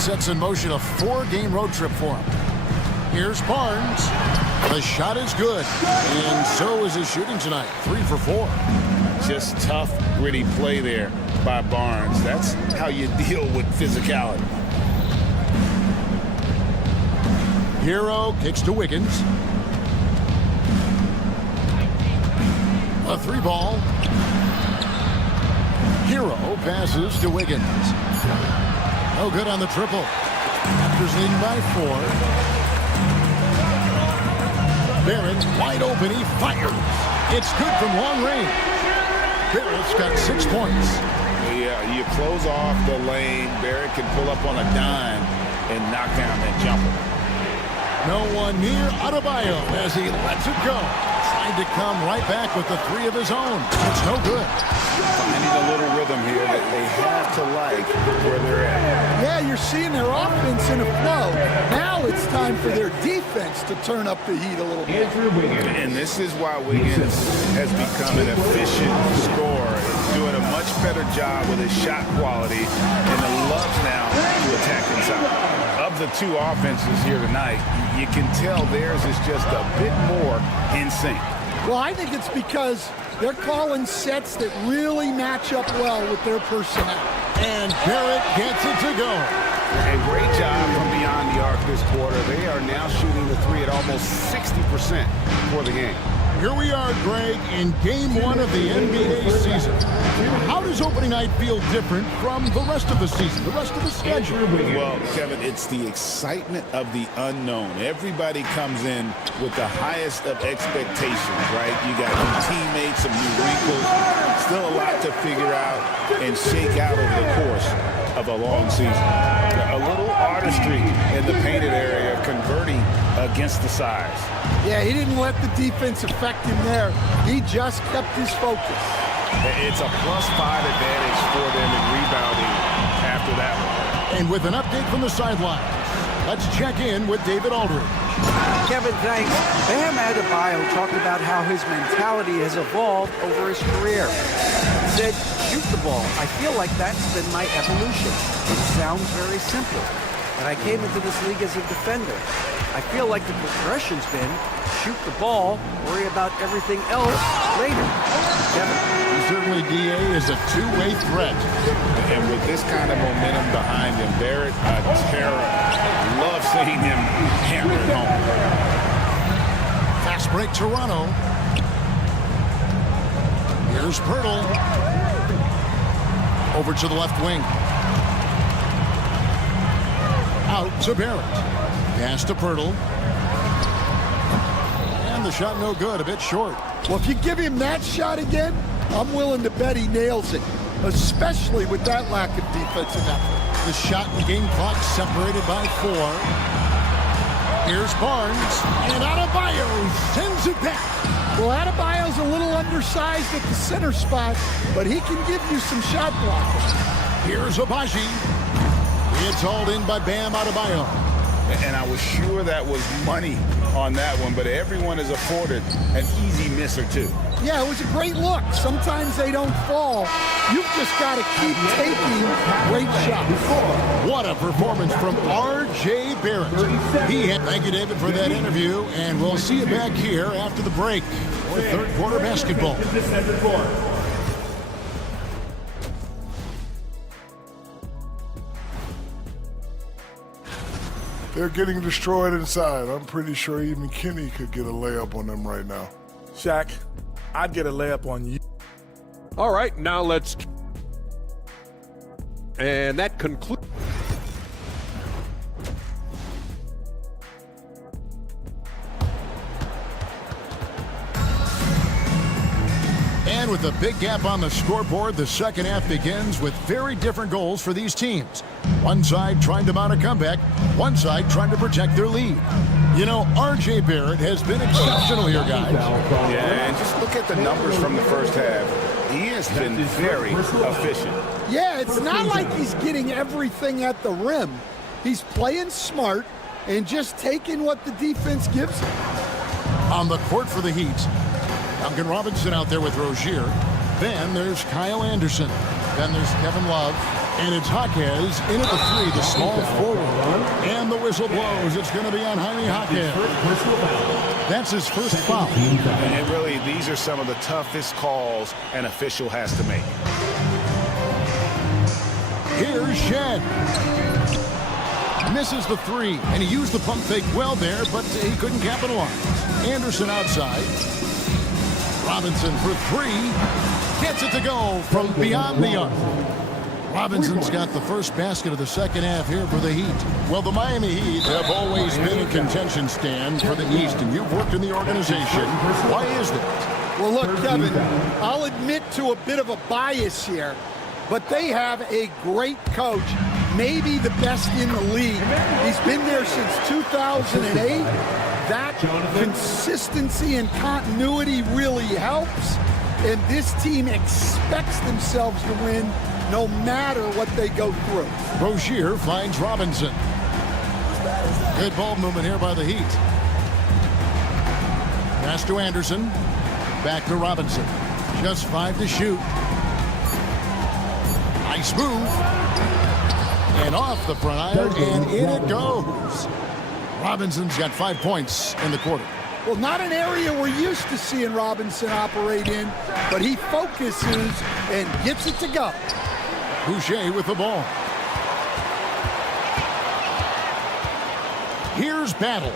Sets in motion a 4-game road trip for him. Here's Barnes. The shot is good. And so is his shooting tonight. 3 for 4. Just tough, gritty play there by Barnes. That's how you deal with physicality. Hero kicks to Wiggins. A 3-ball. Hero passes to Wiggins. No good on the triple. Raptors leading by 4. Barrett wide open. He fires. It's good from long range. Barrett's got 6 points. Yeah, you close off the lane. Barrett can pull up on a dime and knock down that jumper. No one near Adebayo as he lets it go. Trying to come right back with the 3 of his own. It's no good. Finding a little rhythm here that they have to like where they're at. Yeah, you're seeing their offense in a flow. Now it's time for their defense to turn up the heat a little bit. And this is why Wiggins has become an efficient scorer. He's doing a much better job with his shot quality and loves now to attack inside. Of the 2 offenses here tonight, you can tell theirs is just a bit more in sync. Well, I think it's because they're calling sets that really match up well with their personnel. And Barrett gets it to go. And great job from beyond the arc this quarter. They are now shooting the 3 at almost 60% for the game. Here we are, Greg, in Game 1 of the NBA season. How does opening night feel different from the rest of the season, the rest of the schedule? Well, Kevin, it's the excitement of the unknown. Everybody comes in with the highest of expectations, right? You got new teammates, some new wrinkles, still a lot to figure out and shake out over the course of a long season. A little artistry in the painted area, converting against the size. Yeah, he didn't let the defense affect him there. He just kept his focus. It's a +5 advantage for them in rebounding after that one. And with an update from the sideline, let's check in with David Aldridge. Kevin, thanks. Bam Adebayo talked about how his mentality has evolved over his career. He said, shoot the ball. I feel like that's been my evolution. It sounds very simple, but I came into this league as a defender. I feel like the progression's been shoot the ball, worry about everything else later. Kevin. Certainly, DA is a two-way threat. And with this kind of momentum behind him, Barrett, a terror. Love seeing him hammer it home. Fast break, Toronto. Here's Pirtle. Over to the left wing. Out to Barrett. Pass to Pirtle. And the shot no good, a bit short. Well, if you give him that shot again, I'm willing to bet he nails it, especially with that lack of defensive effort. The shot and game clock separated by 4. Here's Barnes, and Adebayo sends it back. Well, Adebayo's a little undersized at the center spot, but he can give you some shot blocking. Here's Abaji. It's hauled in by Bam Adebayo. And I was sure that was money on that one, but everyone is afforded an easy miss or two. Yeah, it was a great look. Sometimes they don't fall. You've just got to keep taking great shots. What a performance from R.J. Barrett. Thank you, David, for that interview, and we'll see you back here after the break for third quarter basketball. They're getting destroyed inside. I'm pretty sure even Kenny could get a layup on them right now. Shaq, I'd get a layup on you. All right, now let's... And that concludes... And with a big gap on the scoreboard, the second half begins with very different goals for these teams. One side trying to mount a comeback, one side trying to protect their lead. You know, R.J. Barrett has been exceptional here, guys. Yeah, and just look at the numbers from the first half. He has been very efficient. Yeah, it's not like he's getting everything at the rim. He's playing smart and just taking what the defense gives him. On the court for the Heat, Duncan Robinson out there with Rozier. Then there's Kyle Anderson. Then there's Kevin Love. And it's Jaquez in at the 3, the small forward. And the whistle blows. It's going to be on Jaime Jaquez. That's his first foul. And really, these are some of the toughest calls an official has to make. Here's Shed. Misses the 3, and he used the pump fake well there, but he couldn't capitalize. Anderson outside. Robinson for 3. Gets it to go from beyond the arc. Robinson's got the first basket of the second half here for the Heat. Well, the Miami Heat have always been a contention stand for the East, and you've worked in the organization. Why is that? Well, look, Kevin, I'll admit to a bit of a bias here, but they have a great coach, maybe the best in the league. He's been there since 2008. That consistency and continuity really helps, and this team expects themselves to win no matter what they go through. Rozier finds Robinson. Good ball movement here by the Heat. Pass to Anderson. Back to Robinson. Just 5 to shoot. Nice move. And off the front iron, and in it goes. Robinson's got 5 points in the quarter. Well, not an area we're used to seeing Robinson operate in, but he focuses and gets it to go. Boucher with the ball. Here's Battle.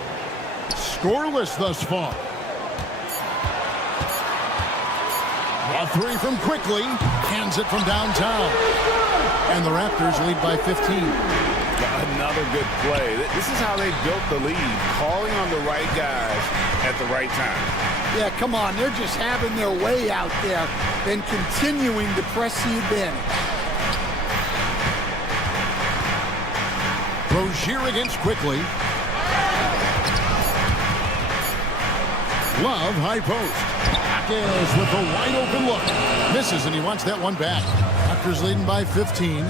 Scoreless thus far. A 3 from Quickly. Hands it from downtown. And the Raptors lead by 15. Another good play. This is how they built the lead, calling on the right guys at the right time. Yeah, come on. They're just having their way out there and continuing to press the advantage. Rozier against Quickly. Love, high post. Jaquez with a wide open look. Misses, and he wants that one back. Raptors leading by 15.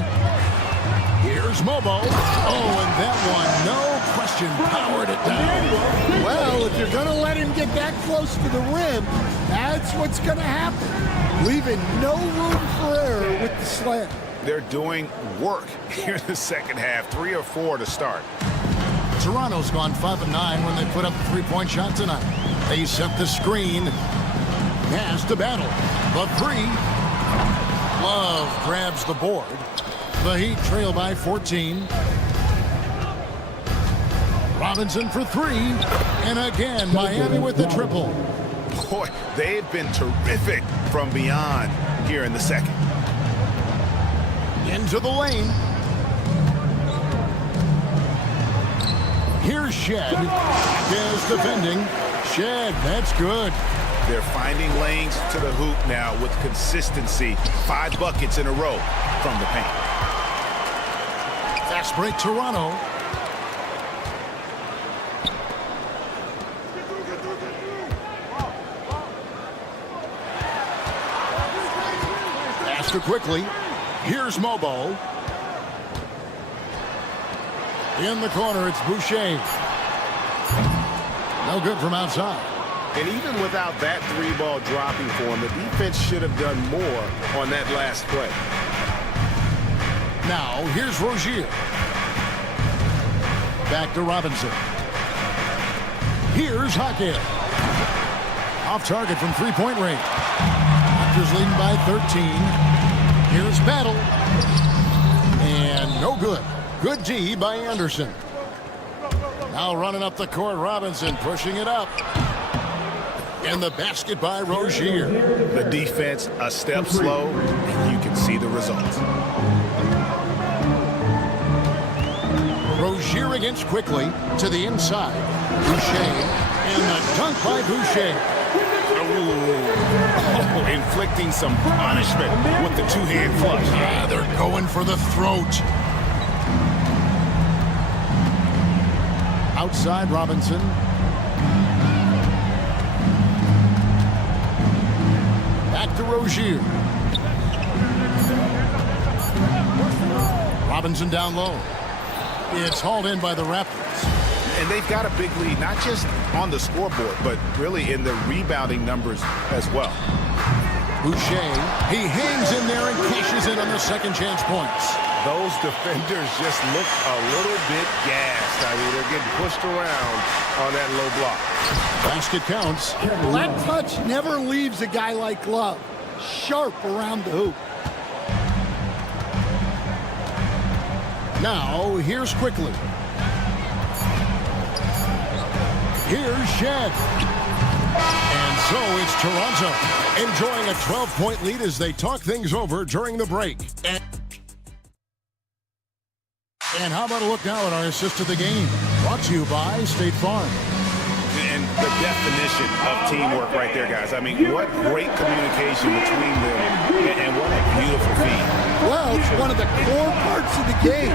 Here's Mobo. Oh, and that one, no question, powered it down. Well, if you're going to let him get that close to the rim, that's what's going to happen. Leaving no room for error with the slam. They're doing work here in the second half. 3 or 4 to start. Toronto's gone 5 of 9 when they put up a three-point shot tonight. They set the screen. Pass to Battle. The three. Love grabs the board. The Heat trail by 14. Robinson for three. And again, Miami with the triple. Boy, they've been terrific from beyond here in the second. Into the lane. Here's Shed. Is defending. Shed, that's good. They're finding lanes to the hoop now with consistency. 5 buckets in a row from the paint. Fast break Toronto. Faster quickly. Here's Mobo. In the corner, it's Boucher. No good from outside. And even without that 3-ball dropping for him, the defense should have done more on that last play. Now, here's Rozier. Back to Robinson. Here's Hackett. Off target from three-point range. Raptors leading by 13. Here's Battle. And no good. Good D by Anderson. Now running up the court, Robinson pushing it up. And the basket by Rozier. The defense a step slow, and you can see the results. Rozier against quickly to the inside. Boucher. And the dunk by Boucher. Oh, inflicting some punishment with the two-hand flush. Yeah, they're going for the throat. Outside Robinson. Back to Rozier. Robinson down low. It's hauled in by the Raptors. And they've got a big lead, not just on the scoreboard, but really in the rebounding numbers as well. Boucher, he hangs in there and cashes in on the second chance points. Those defenders just look a little bit gassed. I mean, they're getting pushed around on that low block. Basket counts. That touch never leaves a guy like Love. Sharp around the hoop. Now, here's quickly. Here's Shed. And so it's Toronto enjoying a 12-point lead as they talk things over during the break. And how about a look now at our assist of the game? Brought to you by State Farm. And the definition of teamwork right there, guys. I mean, what great communication between them, and what a beautiful feed. Well, it's one of the core parts of the game.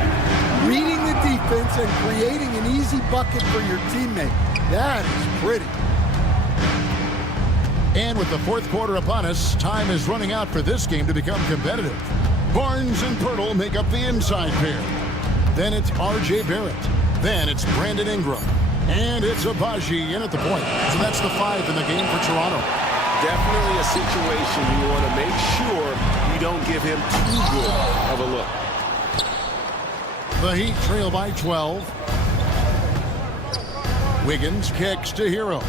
Reading the defense and creating an easy bucket for your teammate. That is pretty. And with the fourth quarter upon us, time is running out for this game to become competitive. Barnes and Pirtle make up the inside pair. Then it's R.J. Barrett. Then it's Brandon Ingram. And it's Abaji in at the point. So that's the 5 in the game for Toronto. Definitely a situation you want to make sure you don't give him too good of a look. The Heat trail by 12. Wiggins kicks to Hero.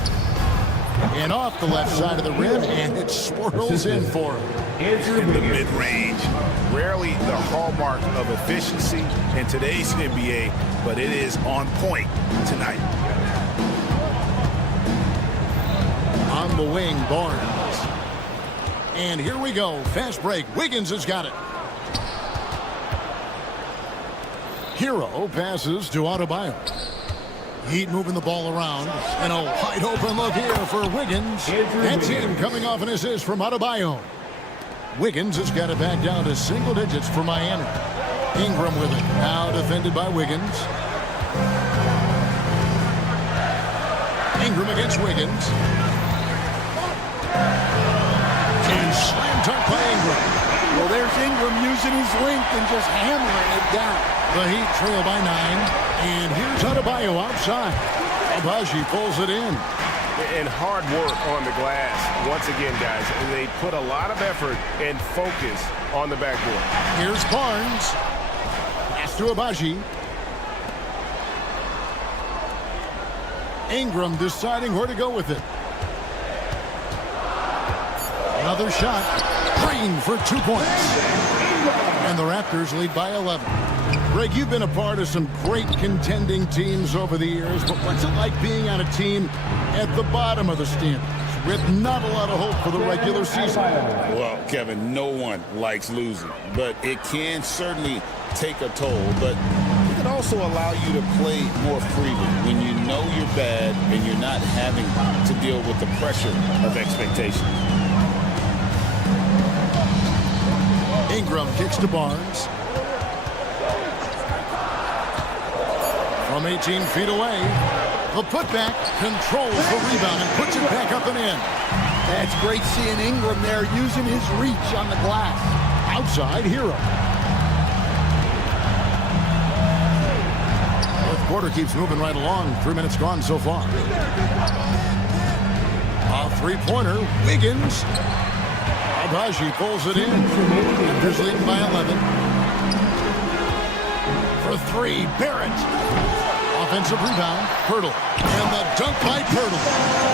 And off the left side of the rim, and it swirls in for him. In the mid-range. Rarely the hallmark of efficiency in today's NBA, but it is on point tonight. On the wing, Barnes. And here we go. Fast break. Wiggins has got it. Hero passes to Adebayo. Heat moving the ball around. And a wide open look here for Wiggins. That's in coming off an assist from Adebayo. Wiggins has got it back down to single digits for Miami. Ingram with it. Now defended by Wiggins. Ingram against Wiggins. And slam dunk by Ingram. Well, there's Ingram using his length and just hammering it down. The Heat trail by 9. And here's Adebayo outside. Abaji pulls it in. And hard work on the glass. Once again, guys, they put a lot of effort and focus on the backboard. Here's Barnes. Pass to Abaji. Ingram deciding where to go with it. Another shot. Green for 2 points. And the Raptors lead by 11. Greg, you've been a part of some great contending teams over the years, but what's it like being on a team at the bottom of the standings with not a lot of hope for the regular season? Well, Kevin, no one likes losing, but it can certainly take a toll. But it can also allow you to play more freely when you know you're bad and you're not having to deal with the pressure of expectation. Ingram kicks to Barnes. From 18 feet away, the putback controls the rebound and puts it back up and in. That's great seeing Ingram there using his reach on the glass. Outside, Hero. Fourth quarter keeps moving right along. 3 minutes gone so far. A three-pointer, Wiggins. Abaji pulls it in. Raptors leading by 11. For three, Barrett. Offensive rebound, Pirtle. And the dunk by Pirtle.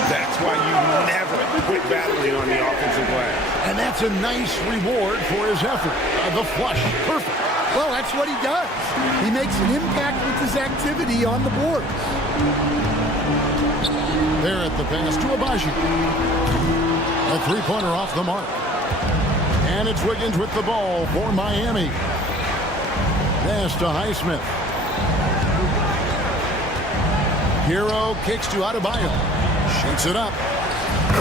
That's why you never quit battling on the offensive glass. And that's a nice reward for his effort. The flush, perfect. Well, that's what he does. He makes an impact with his activity on the boards. Barrett, the pass to Abaji. A three-pointer off the mark. And it's Wiggins with the ball for Miami. Pass to Highsmith. Hero kicks to Adebayo. Shoots it up.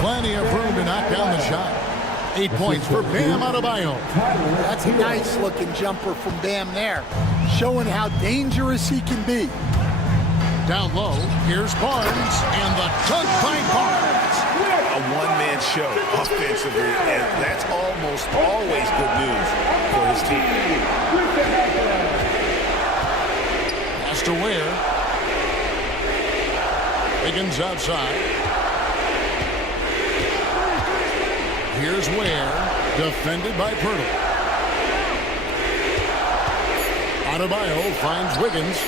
Plenty of room to knock down the shot. 8 points for Bam Adebayo. That's a nice-looking jumper from Bam there, showing how dangerous he can be. Down low, here's Barnes, and the dunk by Barnes. A one-man show offensively, and that's almost always good news for his team. Pass to Ware. Wiggins outside. Here's Ware, defended by Pirtle. Adebayo finds Wiggins.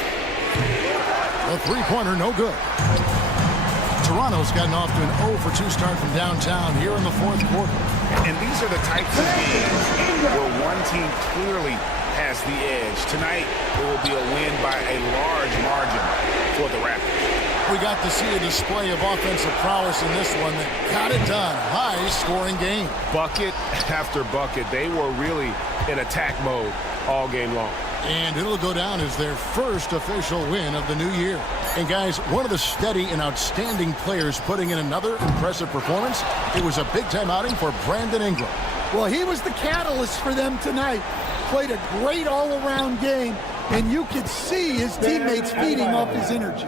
A three-pointer, no good. Toronto's gotten off to an 0-for-2 start from downtown here in the fourth quarter. And these are the types of games where one team clearly has the edge. Tonight, it will be a win by a large margin for the Raptors. We got to see a display of offensive prowess in this one that got it done. High-scoring game. Bucket after bucket. They were really in attack mode all game long. And it'll go down as their first official win of the new year. And guys, one of the steady and outstanding players putting in another impressive performance. It was a big-time outing for Brandon Ingram. Well, he was the catalyst for them tonight. Played a great all-around game, and you could see his teammates feeding off his energy.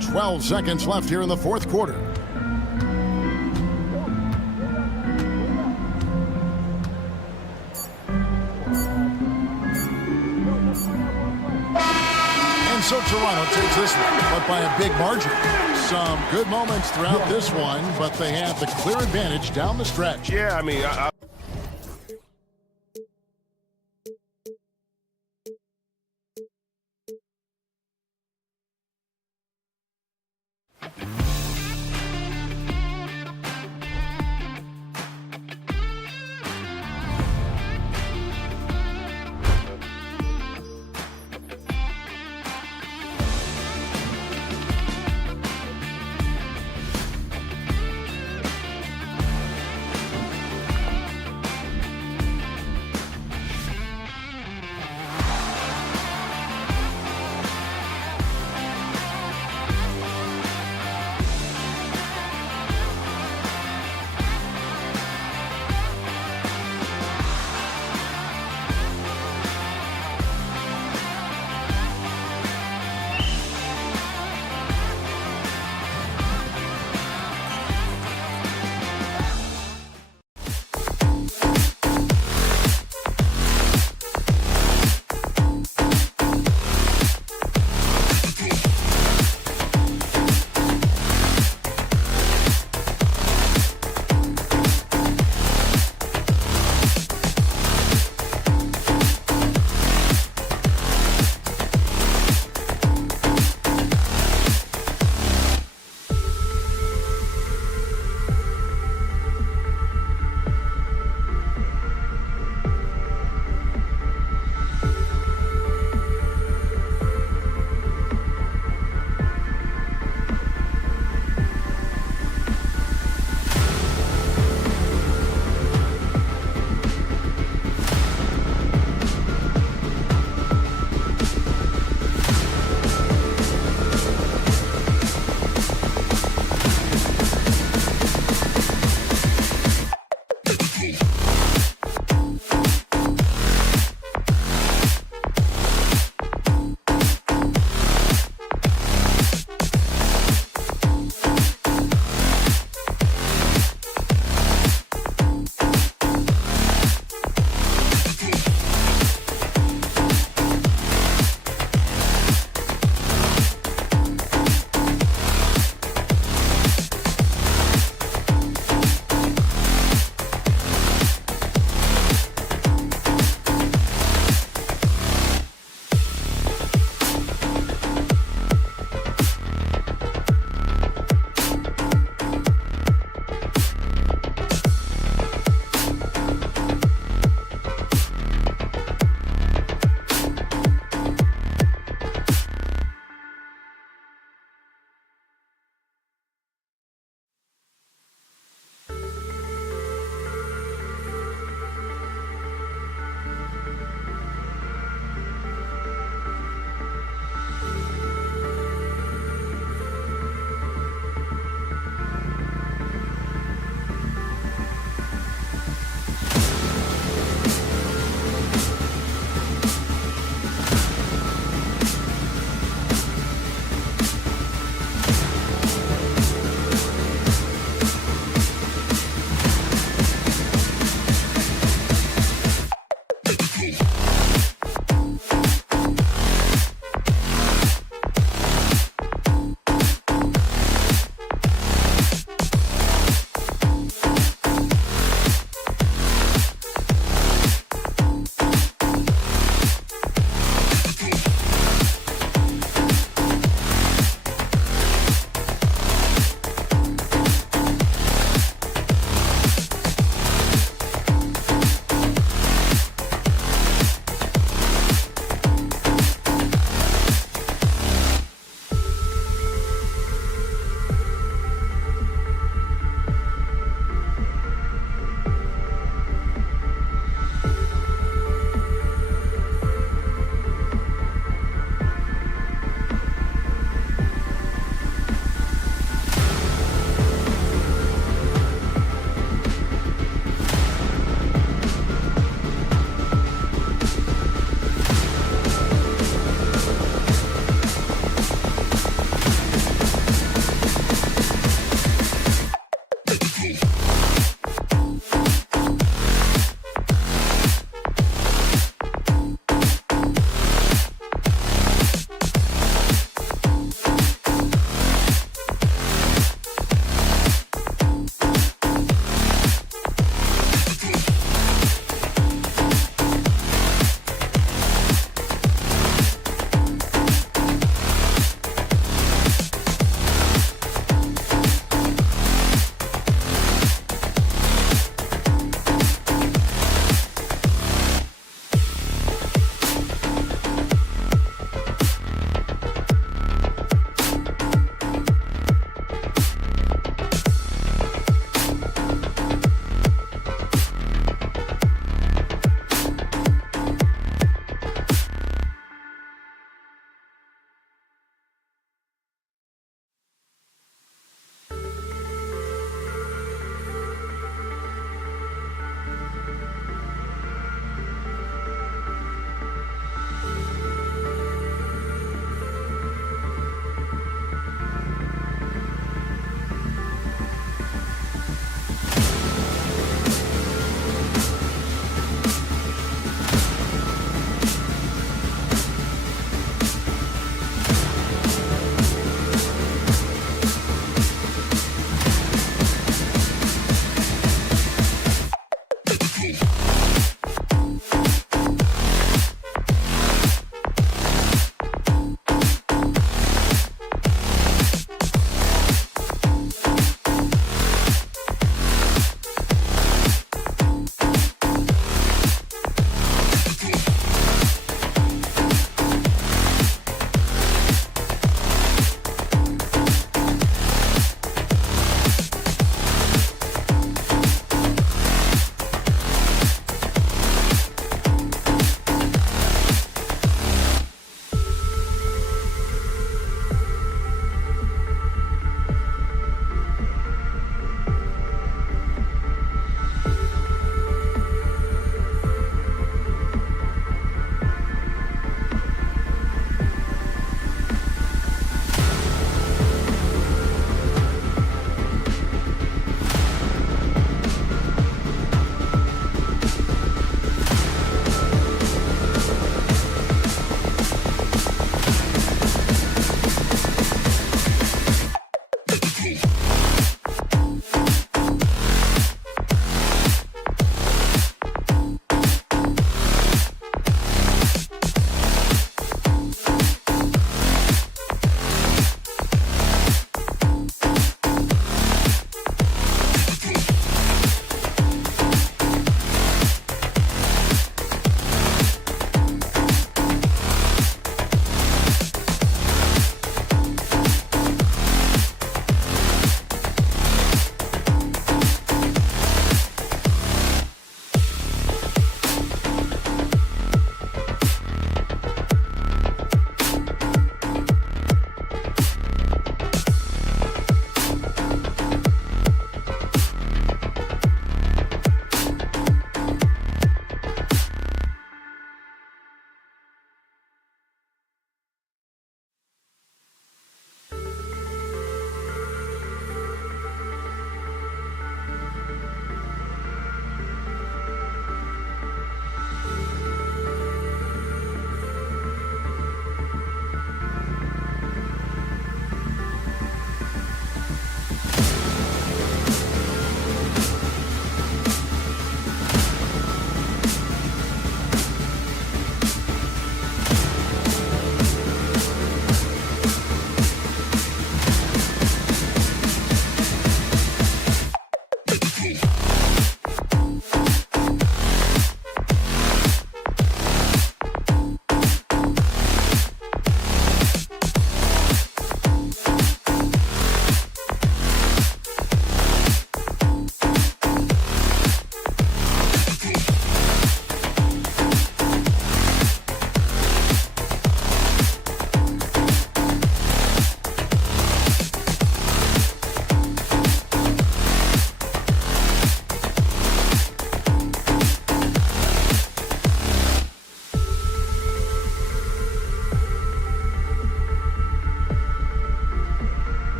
12 seconds left here in the fourth quarter. And so Toronto takes this one, but by a big margin. Some good moments throughout this one, but they have the clear advantage down the stretch. Yeah, I mean,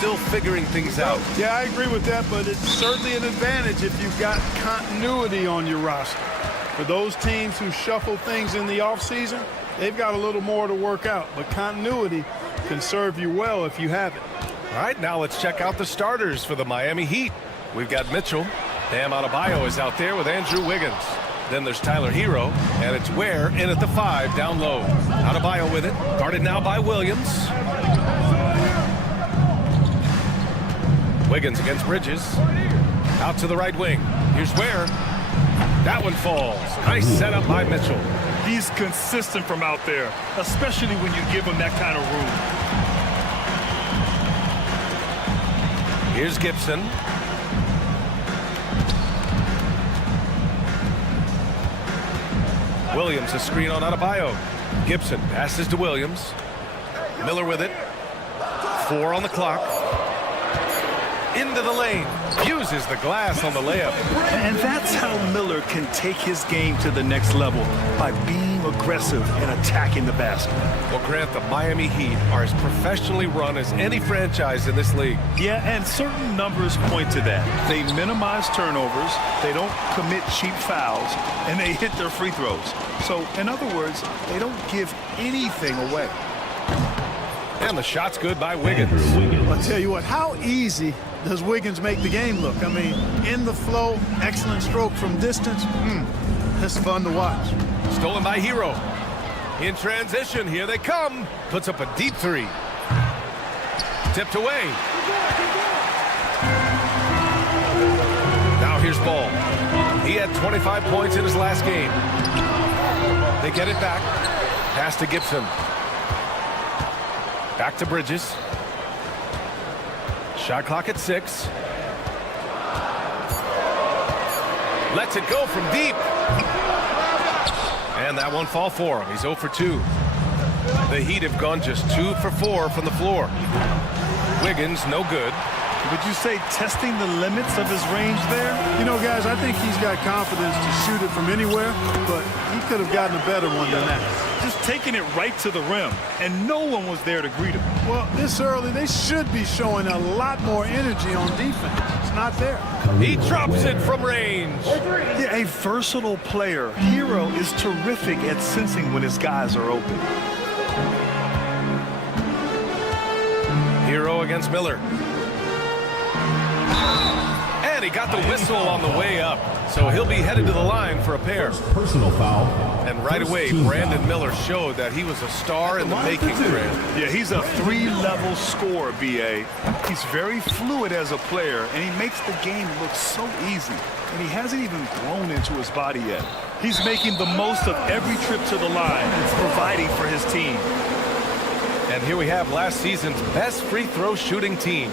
still figuring things out. Yeah, I agree with that, but it's certainly an advantage if you've got continuity on your roster. For those teams who shuffle things in the offseason, they've got a little more to work out, but continuity can serve you well if you have it. All right, now let's check out the starters for the Miami Heat. We've got Mitchell. Bam Adebayo is out there with Andrew Wiggins. Then there's Tyler Hero, and it's Ware in at the 5 down low. Adebayo with it, guarded now by Williams. Wiggins against Bridges. Out to the right wing. Here's Ware. That one falls. Nice setup by Mitchell. He's consistent from out there, especially when you give him that kind of room. Here's Gibson. Williams, a screen on Adebayo. Gibson passes to Williams. Miller with it. 4 on the clock. Into the lane. Uses the glass on the layup. And that's how Miller can take his game to the next level, by being aggressive and attacking the basket. Well, Grant, the Miami Heat are as professionally run as any franchise in this league. Yeah, and certain numbers point to that. They minimize turnovers, they don't commit cheap fouls, and they hit their free throws. So, in other words, they don't give anything away. And the shot's good by Wiggins. I'll tell you what, how easy does Wiggins make the game look? I mean, in the flow, excellent stroke from distance. It's fun to watch. Stolen by Hero. In transition, here they come. Puts up a deep 3. Tipped away. Now here's Ball. He had 25 points in his last game. They get it back. Pass to Gibson. Back to Bridges. Shot clock at 6. Lets it go from deep. And that won't fall for him. He's 0 for 2. The Heat have gone just 2 for 4 from the floor. Wiggins, no good. Would you say testing the limits of his range there? You know, guys, I think he's got confidence to shoot it from anywhere, but he could have gotten a better one than that. Just taking it right to the rim, and no one was there to greet him. Well, this early, they should be showing a lot more energy on defense. It's not there. He drops it from range. Yeah, a versatile player. Hero is terrific at sensing when his guys are open. Hero against Miller. And he got the whistle on the way up. So he'll be headed to the line for a pair. Personal foul. And right away, Brandon Miller showed that he was a star in the making, Grant. Yeah, he's a 3-level scorer, B.A. He's very fluid as a player, and he makes the game look so easy. And he hasn't even grown into his body yet. He's making the most of every trip to the line, providing for his team. And here we have last season's best free throw shooting teams.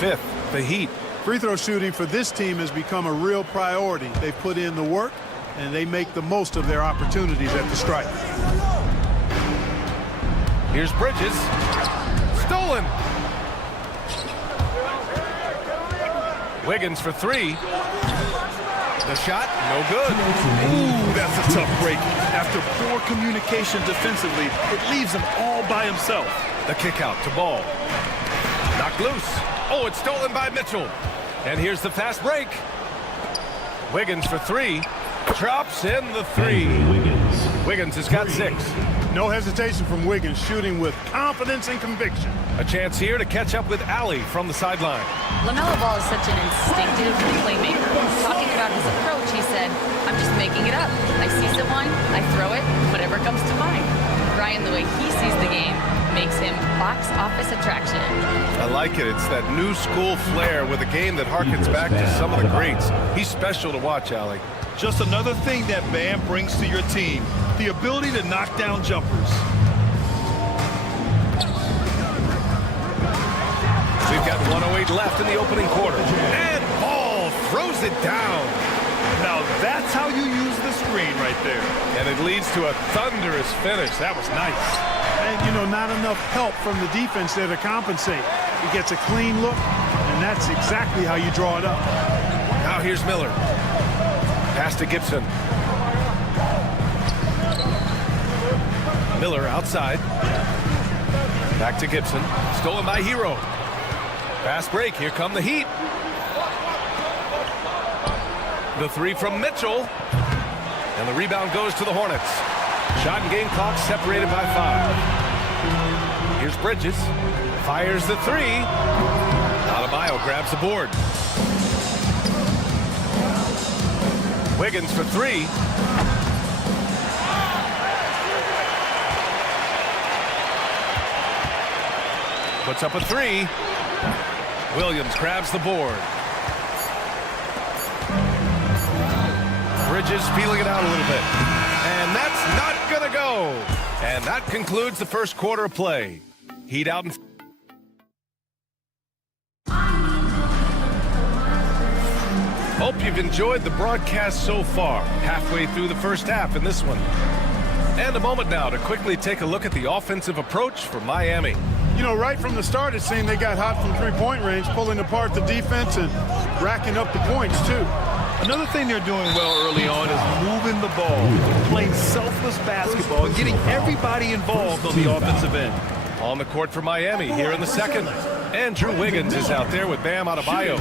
5th, the Heat. Free throw shooting for this team has become a real priority. They put in the work, and they make the most of their opportunities at the stripe. Here's Bridges. Stolen. Wiggins for 3. The shot, no good. Ooh, that's a tough break. After poor communication defensively, it leaves him all by himself. The kick out to Ball. Knocked loose. Oh, it's stolen by Mitchell. And here's the fast break. Wiggins for 3. Drops in the 3. Wiggins has got 6. No hesitation from Wiggins, shooting with confidence and conviction. A chance here to catch up with Allie from the sideline. LaMelo Ball is such an instinctive playmaker. Talking about his approach, he said, I'm just making it up. I see someone, I throw it, whatever comes to mind. Brian, the way he sees the game makes him box office attraction. I like it. It's that new school flair with a game that harkens back to some of the greats. He's special to watch, Allie. Just another thing that Bam brings to your team, the ability to knock down jumpers. We've got 1:08 left in the opening quarter. And Ball throws it down. Now that's how you use the screen right there. And it leads to a thunderous finish. That was nice. And, you know, not enough help from the defense there to compensate. He gets a clean look, and that's exactly how you draw it up. Now here's Miller. Pass to Gibson. Miller outside. Back to Gibson. Stolen by Hero. Fast break. Here come the Heat. The three from Mitchell. And the rebound goes to the Hornets. Shot and game clock separated by 5. Here's Bridges. Fires the three. Adebayo grabs the board. Wiggins for 3. Puts up a 3. Williams grabs the board. Bridges feeling it out a little bit. And that's not going to go. And that concludes the first quarter of play. Heat out in... Hope you've enjoyed the broadcast so far. Halfway through the first half in this one. And a moment now to quickly take a look at the offensive approach for Miami. You know, right from the start, it seemed they got hot from three-point range, pulling apart the defense and racking up the points, too. Another thing they're doing well early on is moving the ball, playing selfless basketball, and getting everybody involved on the offensive end. On the court for Miami here in the second. Andrew Wiggins is out there with Bam Adebayo.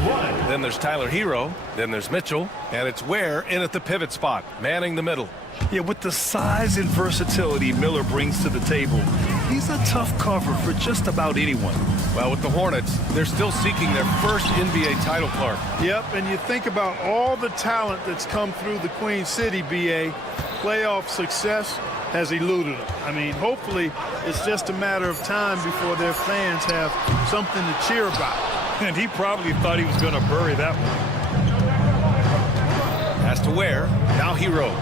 Then there's Tyler Hero. Then there's Mitchell. And it's Ware in at the pivot spot, manning the middle. Yeah, with the size and versatility Miller brings to the table, he's a tough cover for just about anyone. Well, with the Hornets, they're still seeking their first NBA title, Clark. Yep, and you think about all the talent that's come through the Queen City, BA. Playoff success has eluded them. I mean, hopefully it's just a matter of time before their fans have something to cheer about. And he probably thought he was going to bury that one. Has to Ware. Now Hero.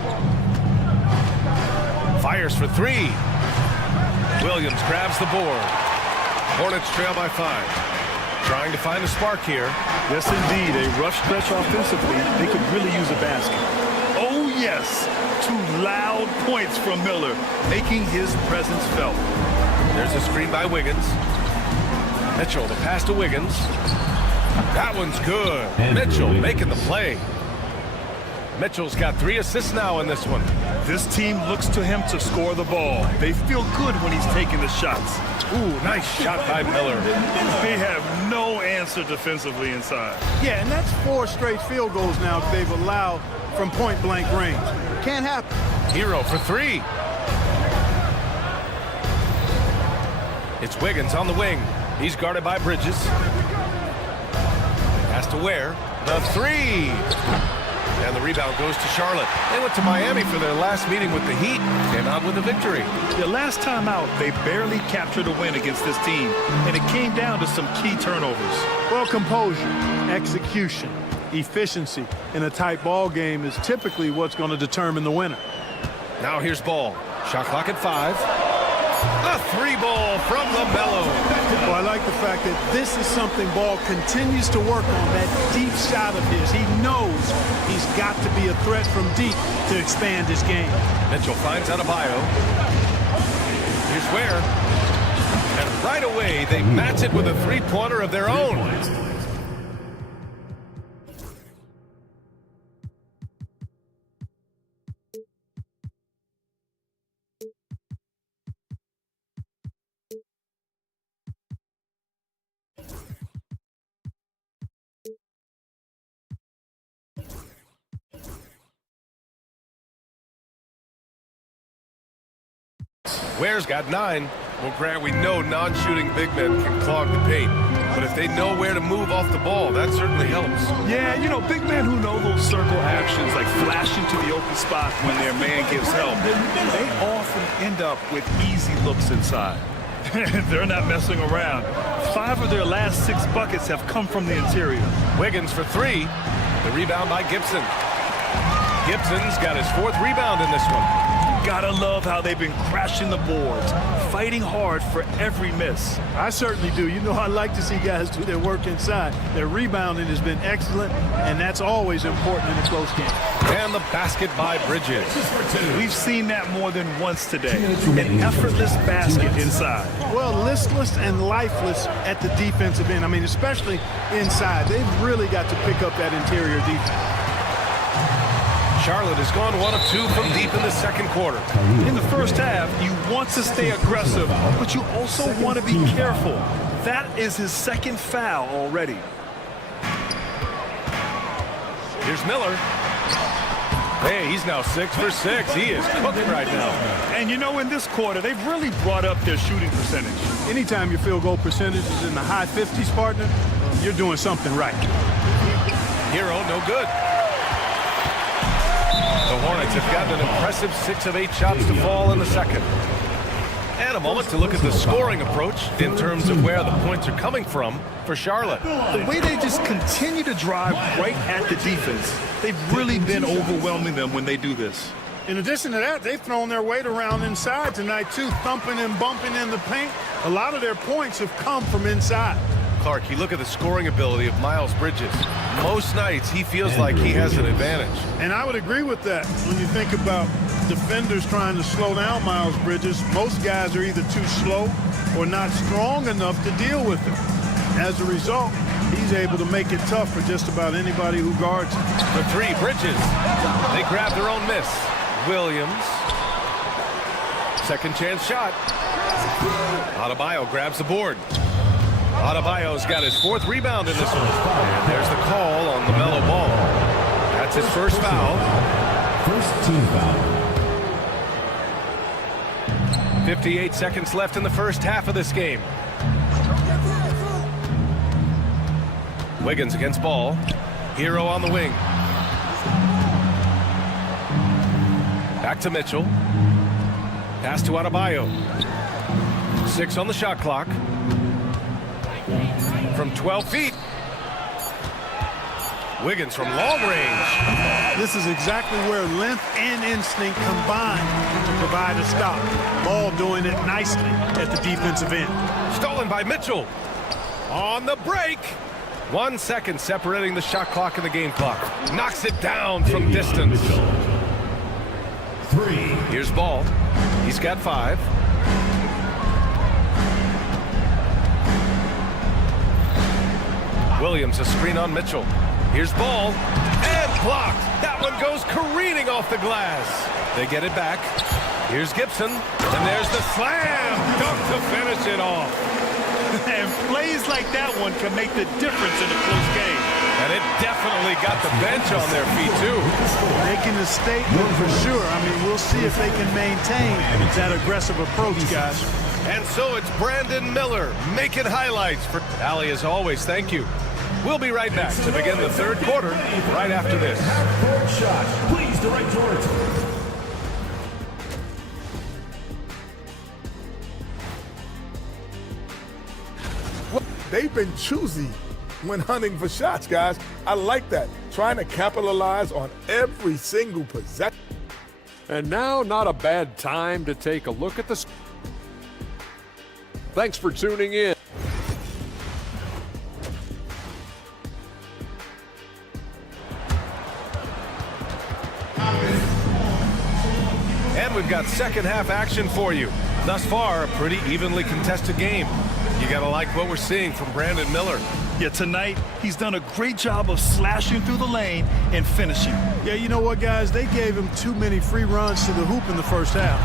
Fires for 3. Williams grabs the board. Hornets trail by 5. Trying to find a spark here. Yes, indeed. A rough stretch offensively. They could really use a basket. Oh, yes. 2 loud points from Miller, making his presence felt. There's a screen by Wiggins. Mitchell, the pass to Wiggins. That one's good. Mitchell making the play. Mitchell's got 3 assists now in this one. This team looks to him to score the ball. They feel good when he's taking the shots. Ooh, nice shot by Miller. They have no answer defensively inside. Yeah, and that's 4 straight field goals now they've allowed from point-blank range. Can't happen. Hero for 3. It's Wiggins on the wing. He's guarded by Bridges. Has to Ware. The 3. And the rebound goes to Charlotte. They went to Miami for their last meeting with the Heat. Came out with a victory. The last time out, they barely captured a win against this team. And it came down to some key turnovers. Well, composure, execution, efficiency in a tight ball game is typically what's going to determine the winner. Now here's Ball. Shot clock at 5. A 3-ball from LaMelo. Well, I like the fact that this is something Ball continues to work on, that deep shot of his. He knows he's got to be a threat from deep to expand his game. Mitchell finds Adebayo. Here's Ware. And right away, they match it with a 3-pointer of their own. Ware's got 9. Well, Grant, we know non-shooting big men can clog the paint. But if they know where to move off the ball, that certainly helps. Yeah, you know, big men who know those circle actions, like flashing to the open spot when their man gives help, they often end up with easy looks inside. They're not messing around. 5 of their last 6 buckets have come from the interior. Wiggins for 3. The rebound by Gibson. Gibson's got his 4th rebound in this one. Gotta love how they've been crashing the boards, fighting hard for every miss. I certainly do. You know, I like to see guys do their work inside. Their rebounding has been excellent, and that's always important in a close game. And the basket by Bridges. We've seen that more than once today. An effortless basket inside. Well, listless and lifeless at the defensive end. I mean, especially inside. They've really got to pick up that interior defense. Charlotte has gone 1 of 2 from deep in the second quarter. In the first half, you want to stay aggressive, but you also want to be careful. That is his second foul already. Here's Miller. Hey, he's now 6 for 6. He is cooking right now. And you know, in this quarter, they've really brought up their shooting percentage. Anytime your field goal percentage is in the high 50s, partner, you're doing something right. Hero, no good. The Hornets have gotten an impressive 6 of 8 shots to fall in the second. And a moment to look at the scoring approach in terms of where the points are coming from for Charlotte. The way they just continue to drive right at the defense, they've really been overwhelming them when they do this. In addition to that, they've thrown their weight around inside tonight, too, thumping and bumping in the paint. A lot of their points have come from inside. Clark, you look at the scoring ability of Miles Bridges. Most nights, he feels like he has an advantage. And I would agree with that. When you think about defenders trying to slow down Miles Bridges, most guys are either too slow or not strong enough to deal with him. As a result, he's able to make it tough for just about anybody who guards him. For 3, Bridges. They grab their own miss. Williams. Second chance shot. Adebayo grabs the board. Adebayo's got his 4th rebound in this one. And there's the call on the Melo ball. That's his first foul. First team foul. 58 seconds left in the first half of this game. Wiggins against ball. Hero on the wing. Back to Mitchell. Pass to Adebayo. 6 on the shot clock. From 12 feet. Wiggins from long range. This is exactly where length and instinct combine to provide a stop. Ball doing it nicely at the defensive end. Stolen by Mitchell. On the break. 1 second separating the shot clock and the game clock. Knocks it down from distance. 3. Here's Ball. He's got 5. Williams a screen on Mitchell. Here's Ball. And blocked. That one goes careening off the glass. They get it back. Here's Gibson. And there's the slam dunk to finish it off. And plays like that one can make the difference in a close game. And it definitely got the bench on their feet, too. Making a statement for sure. I mean, we'll see if they can maintain that aggressive approach, guys. And so it's Brandon Miller making highlights for Allie, as always. Thank you. We'll be right back to begin the third quarter right after this. Half-court shot. Please direct towards. They've been choosy when hunting for shots, guys. I like that. Trying to capitalize on every single possession. And now, not a bad time to take a look at the... Thanks for tuning in. And we've got second half action for you. Thus far, a pretty evenly contested game. You gotta like what we're seeing from Brandon Miller. Yeah, tonight, he's done a great job of slashing through the lane and finishing. Yeah, you know what, guys? They gave him too many free runs to the hoop in the first half.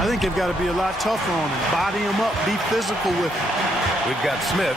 I think they've got to be a lot tougher on him. Body him up, be physical with him. We've got Smith.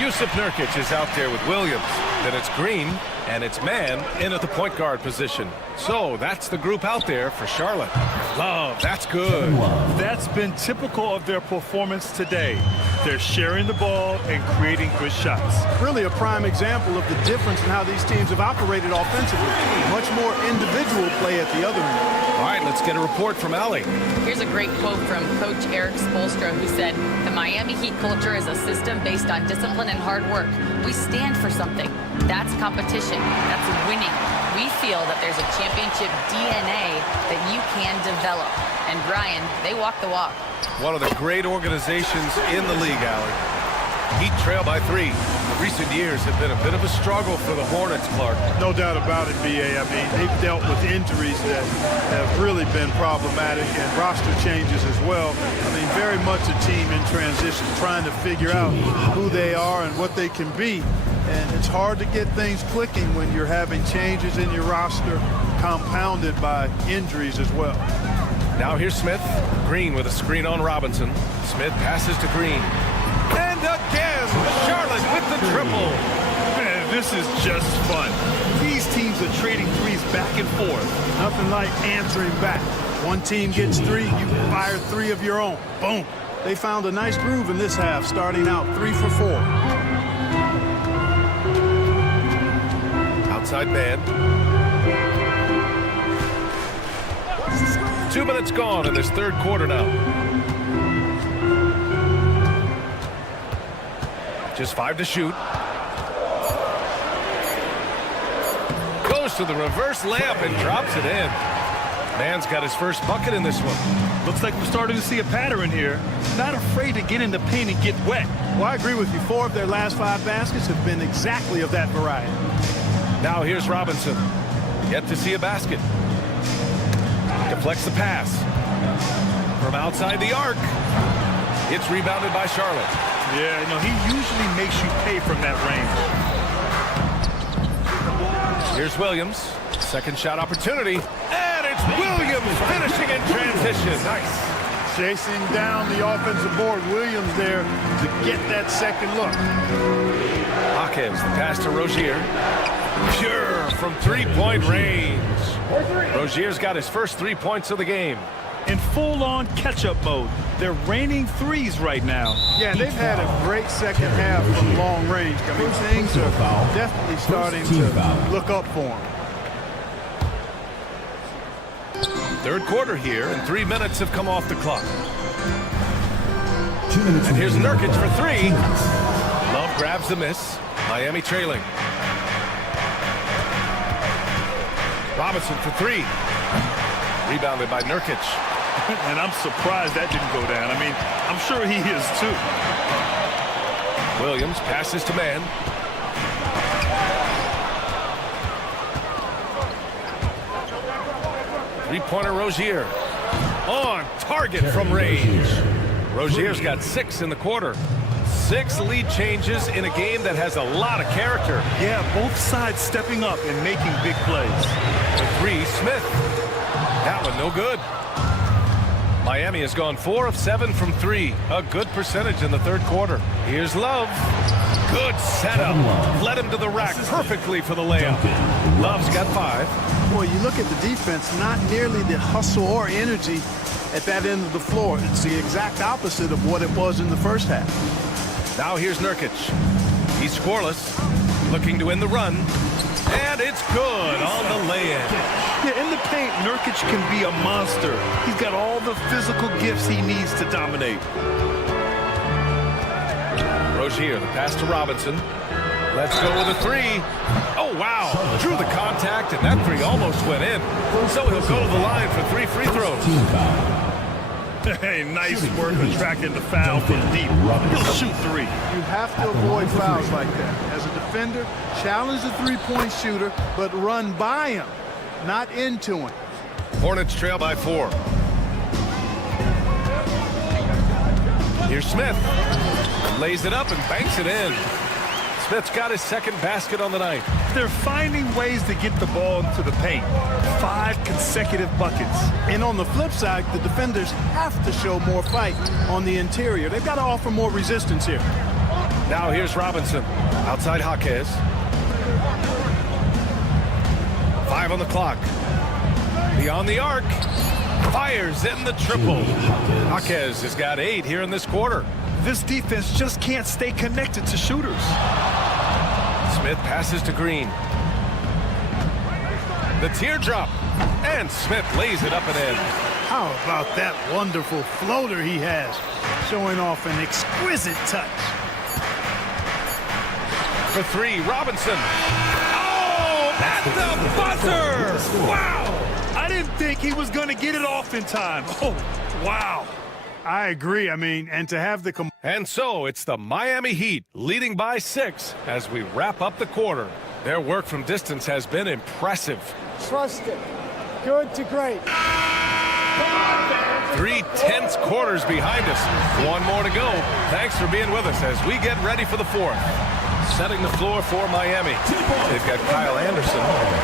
Yusuf Nurkic is out there with Williams. Then it's Green, and it's Mann in at the point guard position. So that's the group out there for Charlotte. Love, that's good. That's been typical of their performance today. They're sharing the ball and creating good shots. Really a prime example of the difference in how these teams have operated offensively. Much more individual play at the other end. All right, let's get a report from Allie. Here's a great quote from Coach Eric Spoelstra, who said, "The Miami Heat culture is a system based on discipline and hard work. We stand for something. That's competition. That's winning. We feel that there's a championship DNA that you can develop." And Brian, they walk the walk. One of the great organizations in the league, Allie. Heat trail by 3. Recent years have been a bit of a struggle for the Hornets, Clark. No doubt about it, B.A. I mean, they've dealt with injuries that have really been problematic and roster changes as well. I mean, very much a team in transition, trying to figure out who they are and what they can be. And it's hard to get things clicking when you're having changes in your roster compounded by injuries as well. Now here's Smith. Green with a screen on Robinson. Smith passes to Green. And again. Charlotte with the triple. Man, this is just fun. These teams are trading threes back and forth. Nothing like answering back. One team gets 3, you fire 3 of your own. Boom. They found a nice groove in this half, starting out 3 for 4. Outside man. 2 minutes gone in this third quarter now. Just 5 to shoot. Goes to the reverse layup and drops it in. Man's got his first bucket in this one. Looks like we're starting to see a pattern here. Not afraid to get in the paint and get wet. Well, I agree with you. 4 of their last 5 baskets have been exactly of that variety. Now here's Robinson. Yet to see a basket. Deflects the pass. From outside the arc. It's rebounded by Charlotte. Yeah, no, he usually makes you pay from that range. Here's Williams. Second shot opportunity. And it's Williams finishing in transition. Nice. Chasing down the offensive board. Williams there to get that second look. Hawkins, the pass to Rozier. Pure from three-point range. Rozier's got his first 3 points of the game. In full-on catch-up mode. They're raining threes right now. Yeah, and they've had a great second half from long range. I mean, things are definitely starting to look up for them. Third quarter here, and 3 minutes have come off the clock. And here's Nurkic for 3. Love grabs the miss. Miami trailing. Robinson for 3. Rebounded by Nurkic. And I'm surprised that didn't go down. I mean, I'm sure he is too. Williams passes to man. Three-pointer Rozier. On target from range. Rozier's got 6 in the quarter. 6 lead changes in a game that has a lot of character. Yeah, both sides stepping up and making big plays. The 3, Smith. That one no good. Miami has gone 4 of 7 from 3. A good percentage in the third quarter. Here's Love. Good setup. Led him to the rack perfectly for the layup. Love's got 5. Boy, you look at the defense, not nearly the hustle or energy at that end of the floor. It's the exact opposite of what it was in the first half. Now here's Nurkic. He's scoreless. Looking to win the run. And it's good on the lay-in. Yeah, in the paint, Nurkic can be a monster. He's got all the physical gifts he needs to dominate. Rozier, the pass to Robinson. Let's go with a 3. Oh, wow. Drew the contact, and that 3 almost went in. So he'll go to the line for 3 free throws. Hey, nice work attracting the foul from deep. He'll shoot 3. You have to avoid fouls like that. As a defender, challenge the three-point shooter, but run by him, not into him. Hornets trail by 4. Here's Smith. Lays it up and banks it in. Smith's got his second basket on the night. They're finding ways to get the ball into the paint. 5 consecutive buckets. And on the flip side, the defenders have to show more fight on the interior. They've got to offer more resistance here. Now here's Robinson. Outside Hawkins. 5 on the clock. Beyond the arc. Fires in the triple. Hawkins has got 8 here in this quarter. This defense just can't stay connected to shooters. Smith passes to Green. The teardrop. And Smith lays it up and in. How about that wonderful floater he has, showing off an exquisite touch. For 3, Robinson. Oh, at the buzzer! Wow! I didn't think he was going to get it off in time. Oh, wow. I agree. I mean, and to have the... And so it's the Miami Heat leading by 6 as we wrap up the quarter. Their work from distance has been impressive. Trust it. Good to great. 3 tense quarters behind us. 1 more to go. Thanks for being with us as we get ready for the 4th. Setting the floor for Miami. They've got Kyle Anderson.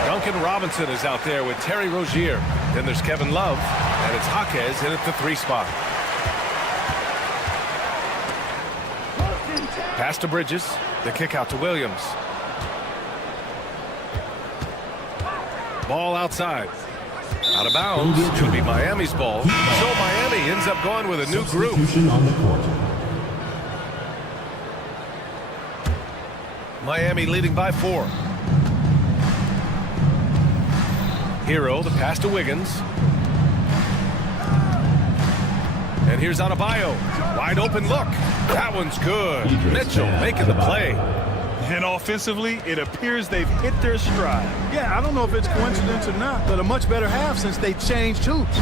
Duncan Robinson is out there with Terry Rozier. Then there's Kevin Love. And it's Hawkins in at the 3 spot. Pass to Bridges. The kick out to Williams. Ball outside. Out of bounds. It'll be Miami's ball. So Miami ends up going with a new group. On the court. Miami leading by 4. Hero, the pass to Wiggins. And here's Adebayo. Wide open look. That one's good. Mitchell making the play. And offensively, it appears they've hit their stride. Yeah, I don't know if it's coincidence or not, but a much better half since they changed hoops.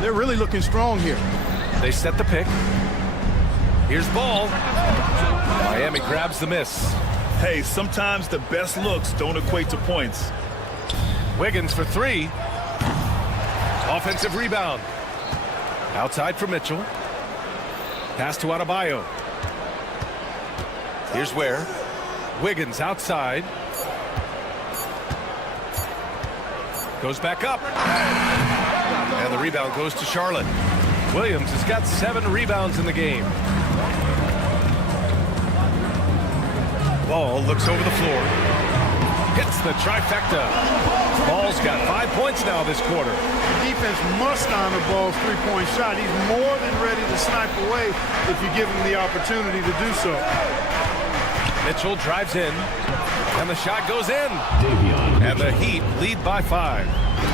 They're really looking strong here. They set the pick. Here's ball. Miami grabs the miss. Hey, sometimes the best looks don't equate to points. Wiggins for 3. Offensive rebound. Outside for Mitchell. Pass to Adebayo. Here's where. Wiggins outside. Goes back up. And the rebound goes to Charlotte. Williams has got 7 rebounds in the game. Ball looks over the floor. Hits the trifecta. Ball's got 5 points now this quarter. Defense must honor Ball's three-point shot. He's more than ready to snipe away if you give him the opportunity to do so. Mitchell drives in, and the shot goes in. And the Heat lead by 5.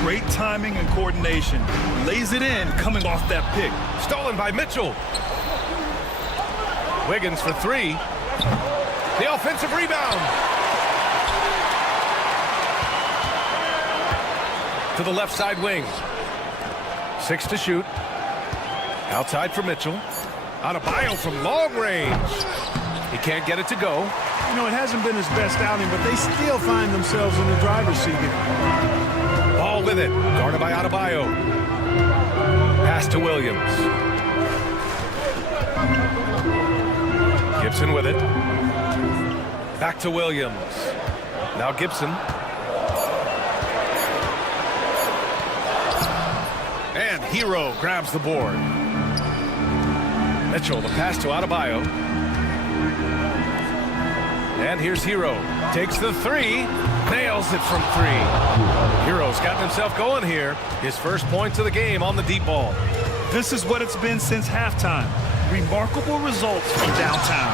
Great timing and coordination. Lays it in coming off that pick. Stolen by Mitchell. Wiggins for 3. The offensive rebound. To the left side wing. 6 to shoot. Outside for Mitchell. Adebayo from long range. He can't get it to go. You know, it hasn't been his best outing, but they still find themselves in the driver's seat here. Ball with it. Guarded by Adebayo. Pass to Williams. Gibson with it. Back to Williams. Now Gibson. And Hero grabs the board. Mitchell, the pass to Adebayo. And here's Hero. Takes the 3. Nails it from 3. Hero's gotten himself going here. His first points of the game on the deep ball. This is what it's been since halftime. Remarkable results from downtown.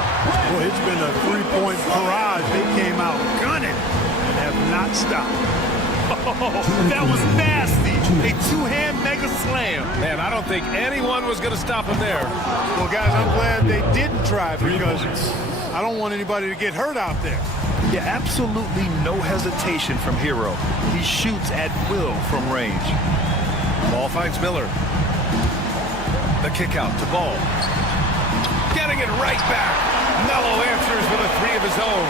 Boy, it's been a three-point barrage. They came out gunning and have not stopped. Oh, that was nasty. A two-hand mega slam. Man, I don't think anyone was going to stop him there. Well, guys, I'm glad they didn't try because I don't want anybody to get hurt out there. Yeah, absolutely no hesitation from Hero. He shoots at will from range. Ball finds Miller. The kick out to Ball. Getting it right back. Melo answers with a 3 of his own.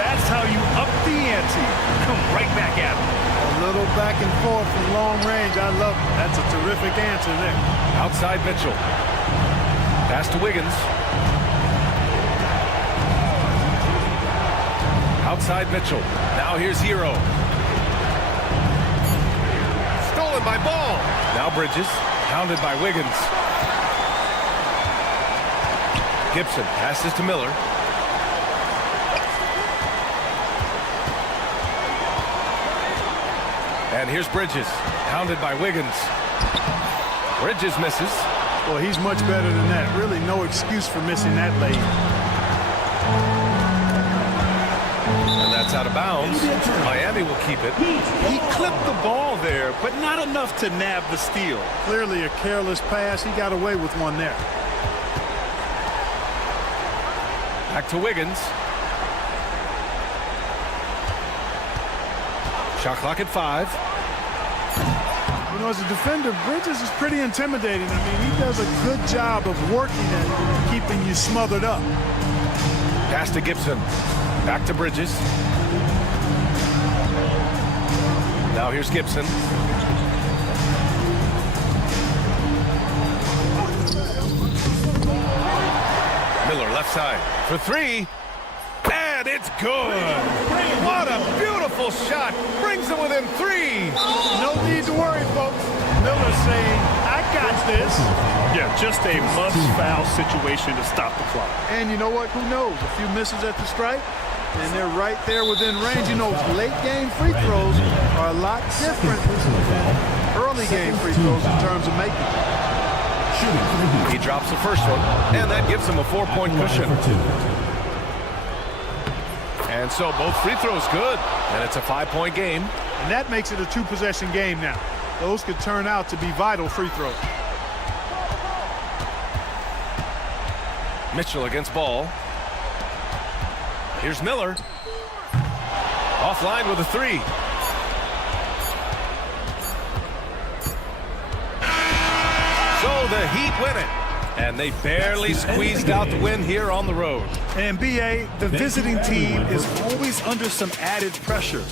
That's how you up the ante. Come right back at him. A little back and forth from long range. I love it. That's a terrific answer there. Outside Mitchell. Pass to Wiggins. Outside Mitchell. Now here's Hero. Stolen by Ball. Now Bridges. Pounded by Wiggins. Gibson passes to Miller. And here's Bridges. Pounded by Wiggins. Bridges misses. Well, he's much better than that. Really no excuse for missing that late. And that's out of bounds. Miami will keep it. He clipped the ball there, but not enough to nab the steal. Clearly a careless pass. He got away with one there. Back to Wiggins. Shot clock at 5. You know, as a defender, Bridges is pretty intimidating. I mean, he does a good job of working and keeping you smothered up. Pass to Gibson. Back to Bridges. Now here's Gibson. Miller left side for 3. And it's good. What a beautiful shot. Brings them within 3. No need to worry, folks. Miller's saying, I got this. Yeah, just a must-foul situation to stop the clock. And you know what? Who knows? A few misses at the stripe, and they're right there within range. You know, late-game free throws are a lot different than early-game free throws in terms of making them. He drops the first one, and that gives him a 4-point cushion. And so both free throws good, and it's a 5-point game. And that makes it a 2-possession game now. Those could turn out to be vital free throws. Mitchell against Ball. Here's Miller. Offline with a 3. So the Heat win it. And they barely squeezed out the win here on the road. And BA, the visiting team is always under some added pressure.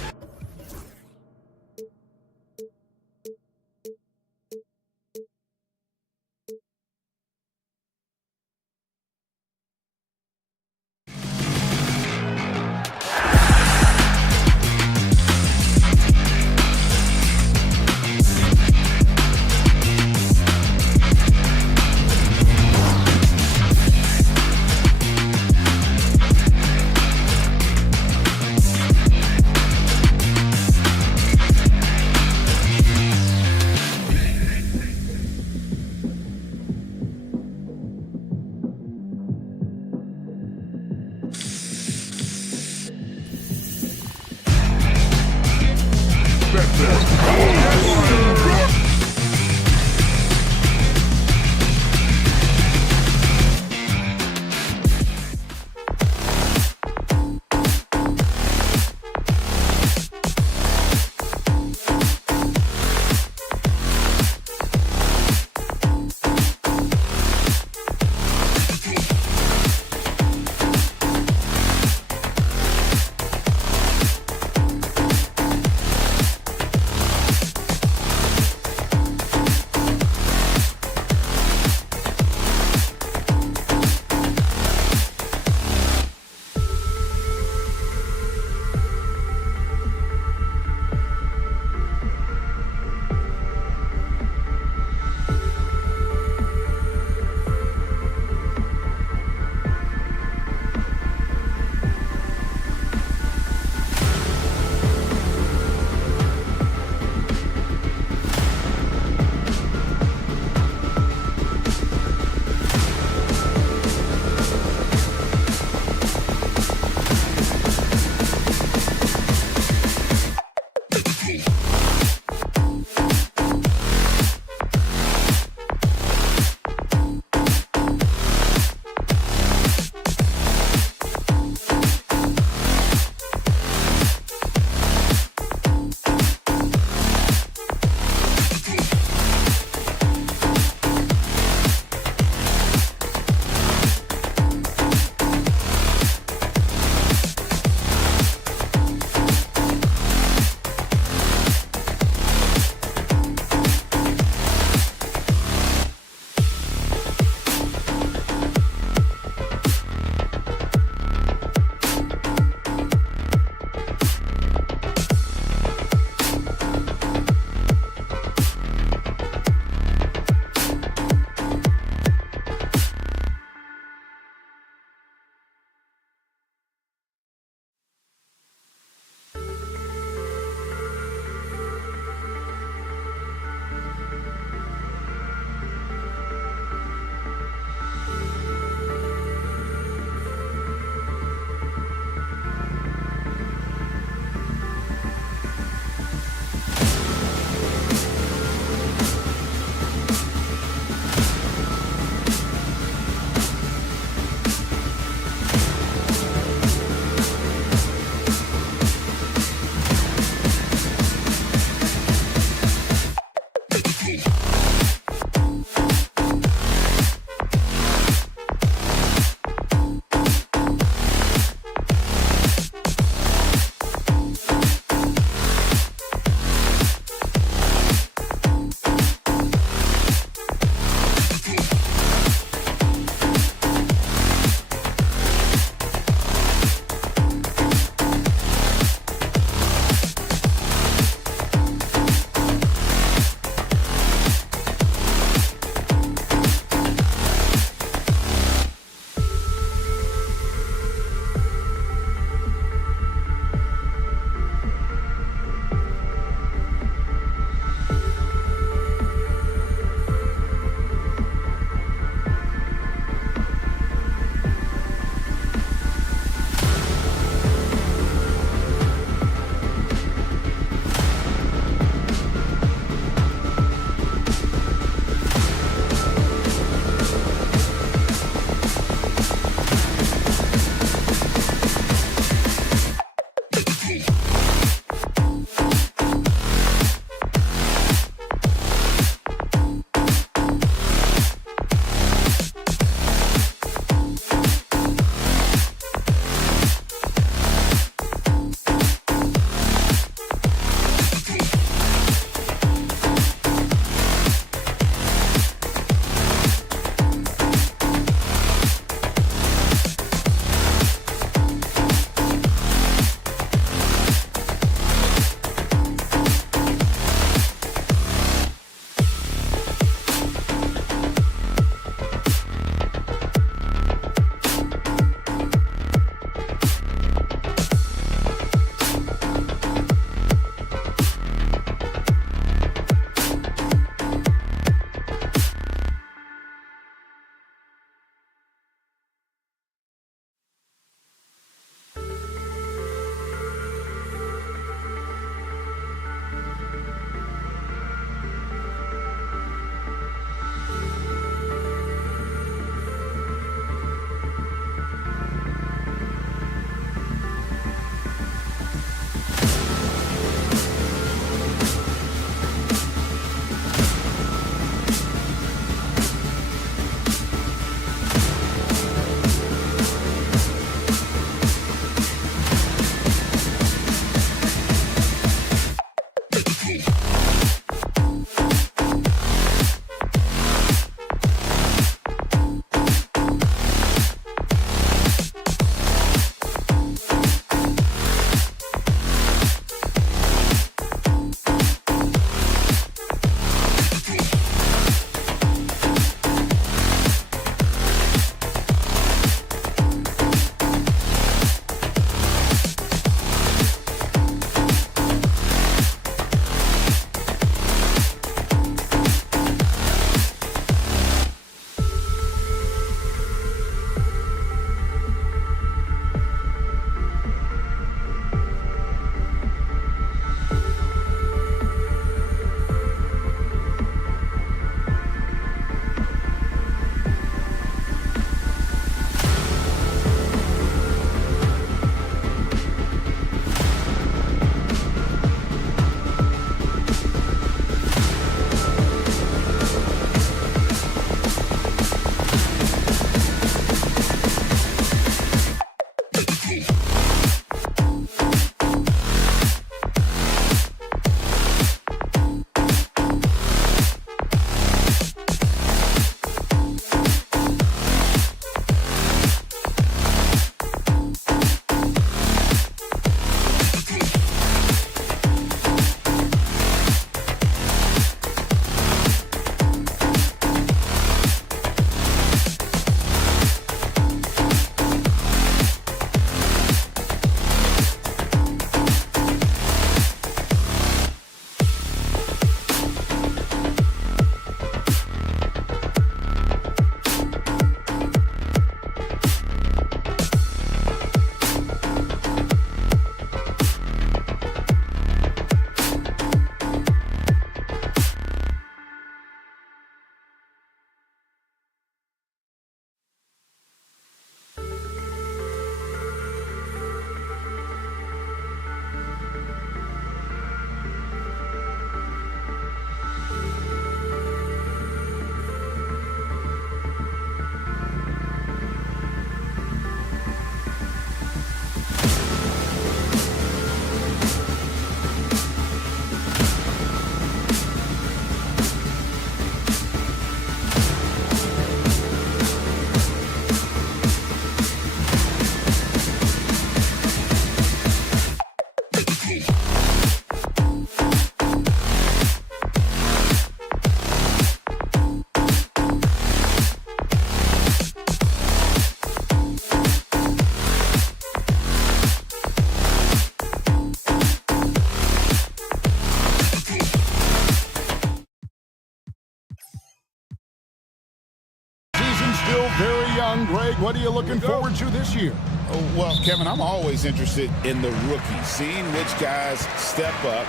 young, Greg. What are you looking forward to this year? Oh, well, Kevin, I'm always interested in the rookies, seeing which guys step up.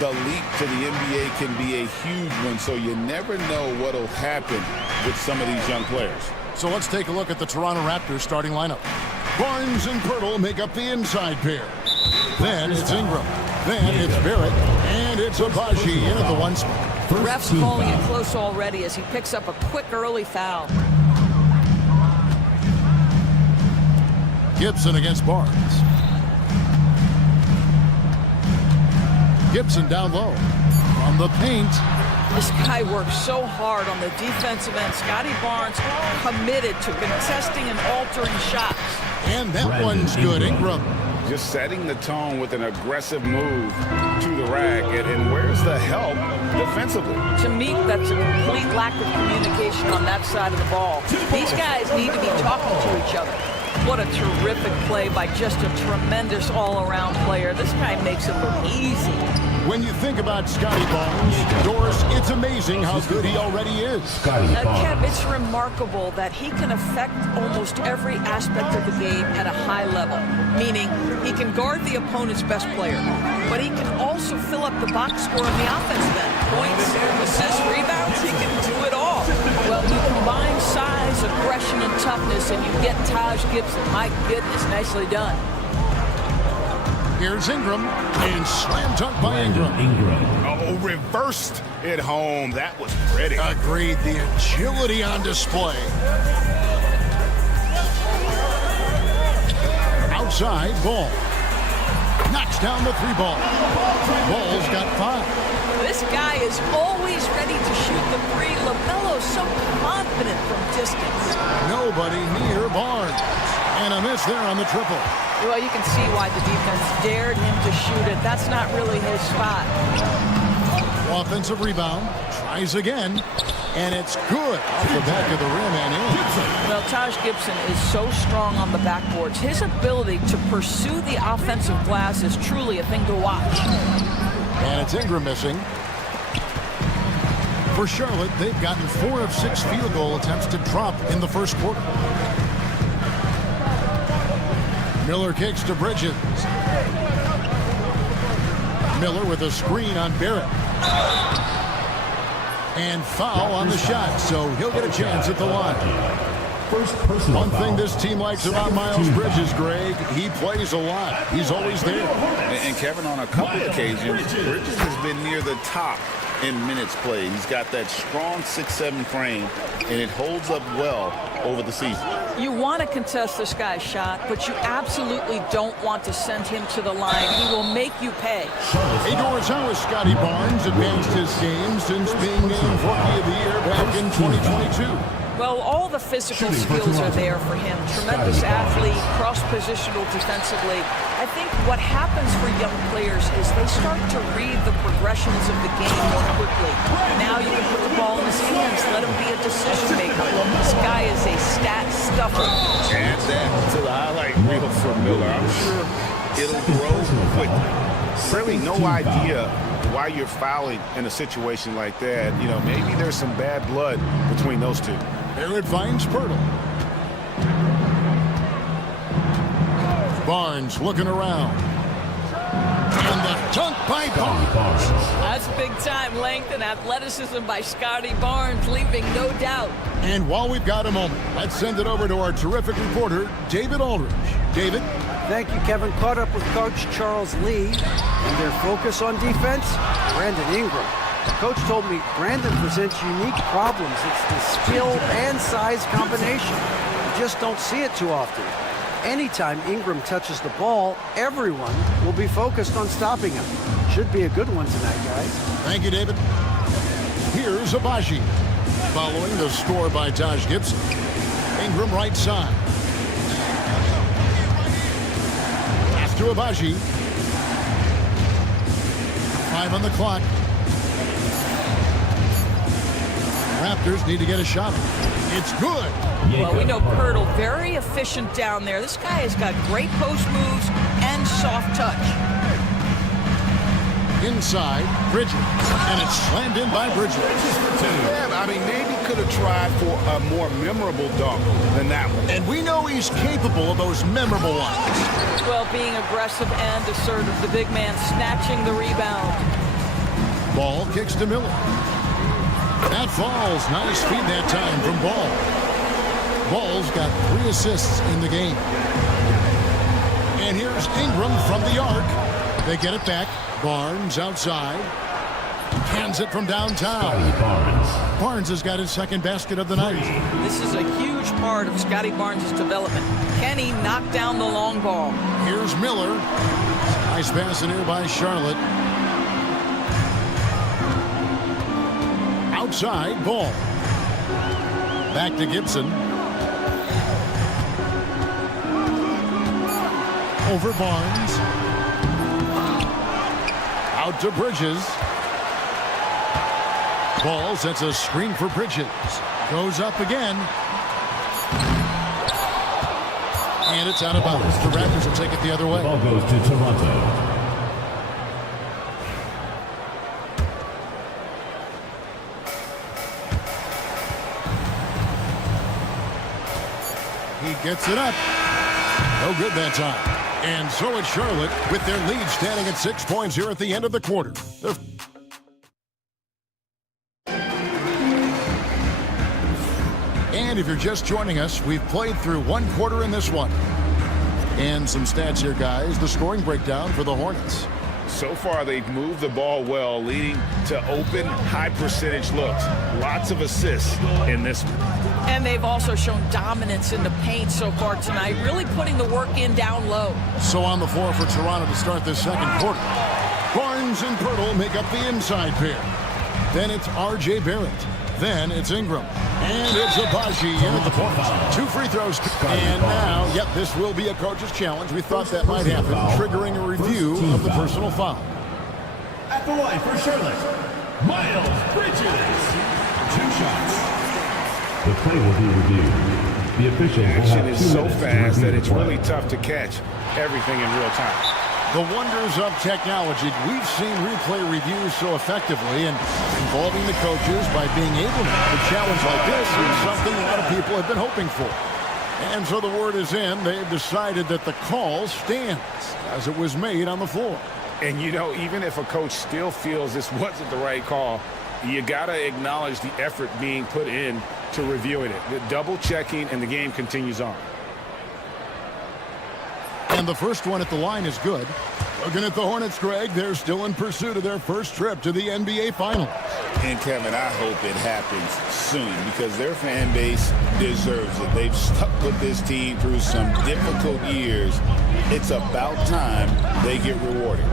The leap to the NBA can be a huge one, so you never know what will happen with some of these young players. So let's take a look at the Toronto Raptors starting lineup. Barnes and Pirtle make up the inside pair. Then it's Ingram. Then it's Barrett. And it's Abaji in at the 1 spot. The ref's calling it close already as he picks up a quick early foul. Gibson against Barnes. Gibson down low. On the paint. This guy works so hard on the defensive end. Scotty Barnes committed to contesting and altering shots. And that one's good. Ingram. Just setting the tone with an aggressive move to the rack. And where's the help defensively? To me, that's a complete lack of communication on that side of the ball. These guys need to be talking to each other. What a terrific play by just a tremendous all-around player. This guy makes it look easy. When you think about Scotty Barnes, Doris, it's amazing how good he already is. Kev, it's remarkable that he can affect almost every aspect of the game at a high level, meaning he can guard the opponent's best player, but he can also fill up the box score on the offensive end. Points, assists, rebounds, he can do it all. Well, you combine size, aggression, and toughness, and you get Taj Gibson. My goodness, nicely done. Here's Ingram, and slam dunk by Ingram. Oh, reversed it home. That was pretty. Agreed. The agility on display. Outside, Ball. Knocks down the 3 ball. Ball's got 5. This guy is always ready to shoot the 3. LaMelo's so confident from distance. Nobody near Barnes. And a miss there on the triple. Well, you can see why the defense dared him to shoot it. That's not really his spot. Offensive rebound. Tries again. And it's good off the back of the rim and in. Well, Taj Gibson is so strong on the backboards. His ability to pursue the offensive glass is truly a thing to watch. And it's Ingram missing. For Charlotte, they've gotten 4 of 6 field goal attempts to drop in the first quarter. Miller kicks to Bridges. Miller with a screen on Barrett. And foul on the shot, so he'll get a chance at the line. One thing this team likes about Miles Bridges, Greg, he plays a lot. He's always there. And Kevin, on a couple occasions, Bridges has been near the top in minutes played. He's got that strong 6'7" frame, and it holds up well over the season. You want to contest this guy's shot, but you absolutely don't want to send him to the line. He will make you pay. Hey, Doris, how has Scotty Barnes advanced his game since being named Rookie of the Year back in 2022? Well, all the physical skills are there for him. Tremendous athlete, cross-positional defensively. I think what happens for young players is they start to read the progressions of the game more quickly. Now you can put the ball in his hands, let him be a decision maker. This guy is a stat stuffer. Add that to the highlight reel for Miller. I'm sure it'll grow quickly. Really no idea why you're fouling in a situation like that. You know, maybe there's some bad blood between those two. Barrett finds Pirtle. Barnes looking around. And the dunk by Barnes. That's big-time length and athleticism by Scotty Barnes, leaving no doubt. And while we've got a moment, let's send it over to our terrific reporter, David Aldridge. David? Thank you, Kevin. Caught up with Coach Charles Lee and their focus on defense, Brandon Ingram. Coach told me Brandon presents unique problems. It's the skill and size combination. You just don't see it too often. Anytime Ingram touches the ball, everyone will be focused on stopping him. Should be a good one tonight, guys. Thank you, David. Here's Abaji. Following the score by Taj Gibson. Ingram right side. Pass to Abaji. 5 on the clock. Raptors need to get a shot. It's good. Well, we know Pirtle, very efficient down there. This guy has got great post moves and soft touch. inside, Bridges. And it's slammed in by Bridges. Yeah, I mean, maybe could have tried for a more memorable dunk than that one. And we know he's capable of those memorable ones. Well, being aggressive and assertive, the big man snatching the rebound. Ball kicks to Miller. That falls. Nice feed that time from Ball. Ball's got 3 assists in the game. And here's Ingram from the arc. They get it back. Barnes outside. Hands it from downtown. Barnes has got his second basket of the night. This is a huge part of Scotty Barnes' development. Can he knock down the long ball? Here's Miller. Nice pass in here by Charlotte. Outside, Ball. Back to Gibson. Over Barnes. Out to Bridges. Ball sets a screen for Bridges. Goes up again. And it's out of bounds. The Raptors will take it the other way. Ball goes to Toronto. He gets it up. No good that time. And so it's Charlotte with their lead standing at 6 points here at the end of the quarter. And if you're just joining us, we've played through 1 quarter in this one. And some stats here, guys. The scoring breakdown for the Hornets. So far, they've moved the ball well, leading to open, high-percentage looks. Lots of assists in this one. And they've also shown dominance in the paint so far tonight, really putting the work in down low. So on the floor for Toronto to start this second quarter. Barnes and Pirtle make up the inside pair. Then it's R.J. Barrett. Then it's Ingram. And it's Abaji in at the point. 2 free throws. And now, yep, this will be a coach's challenge. We thought that might happen, triggering a review of the personal foul. At the line for Charlotte, Miles Bridges. 2 shots. The play will be reviewed. The official action is so fast that it's really tough to catch everything in real time. The wonders of technology. We've seen replay reviews so effectively, and involving the coaches by being able to have a challenge like this is something a lot of people have been hoping for. And so the word is in. They've decided that the call stands as it was made on the floor. And, you know, even if a coach still feels this wasn't the right call, you got to acknowledge the effort being put in to reviewing it. The double checking, and the game continues on. And the first one at the line is good. Looking at the Hornets, Greg, they're still in pursuit of their first trip to the NBA Finals. And, Kevin, I hope it happens soon because their fan base deserves it. They've stuck with this team through some difficult years. It's about time they get rewarded.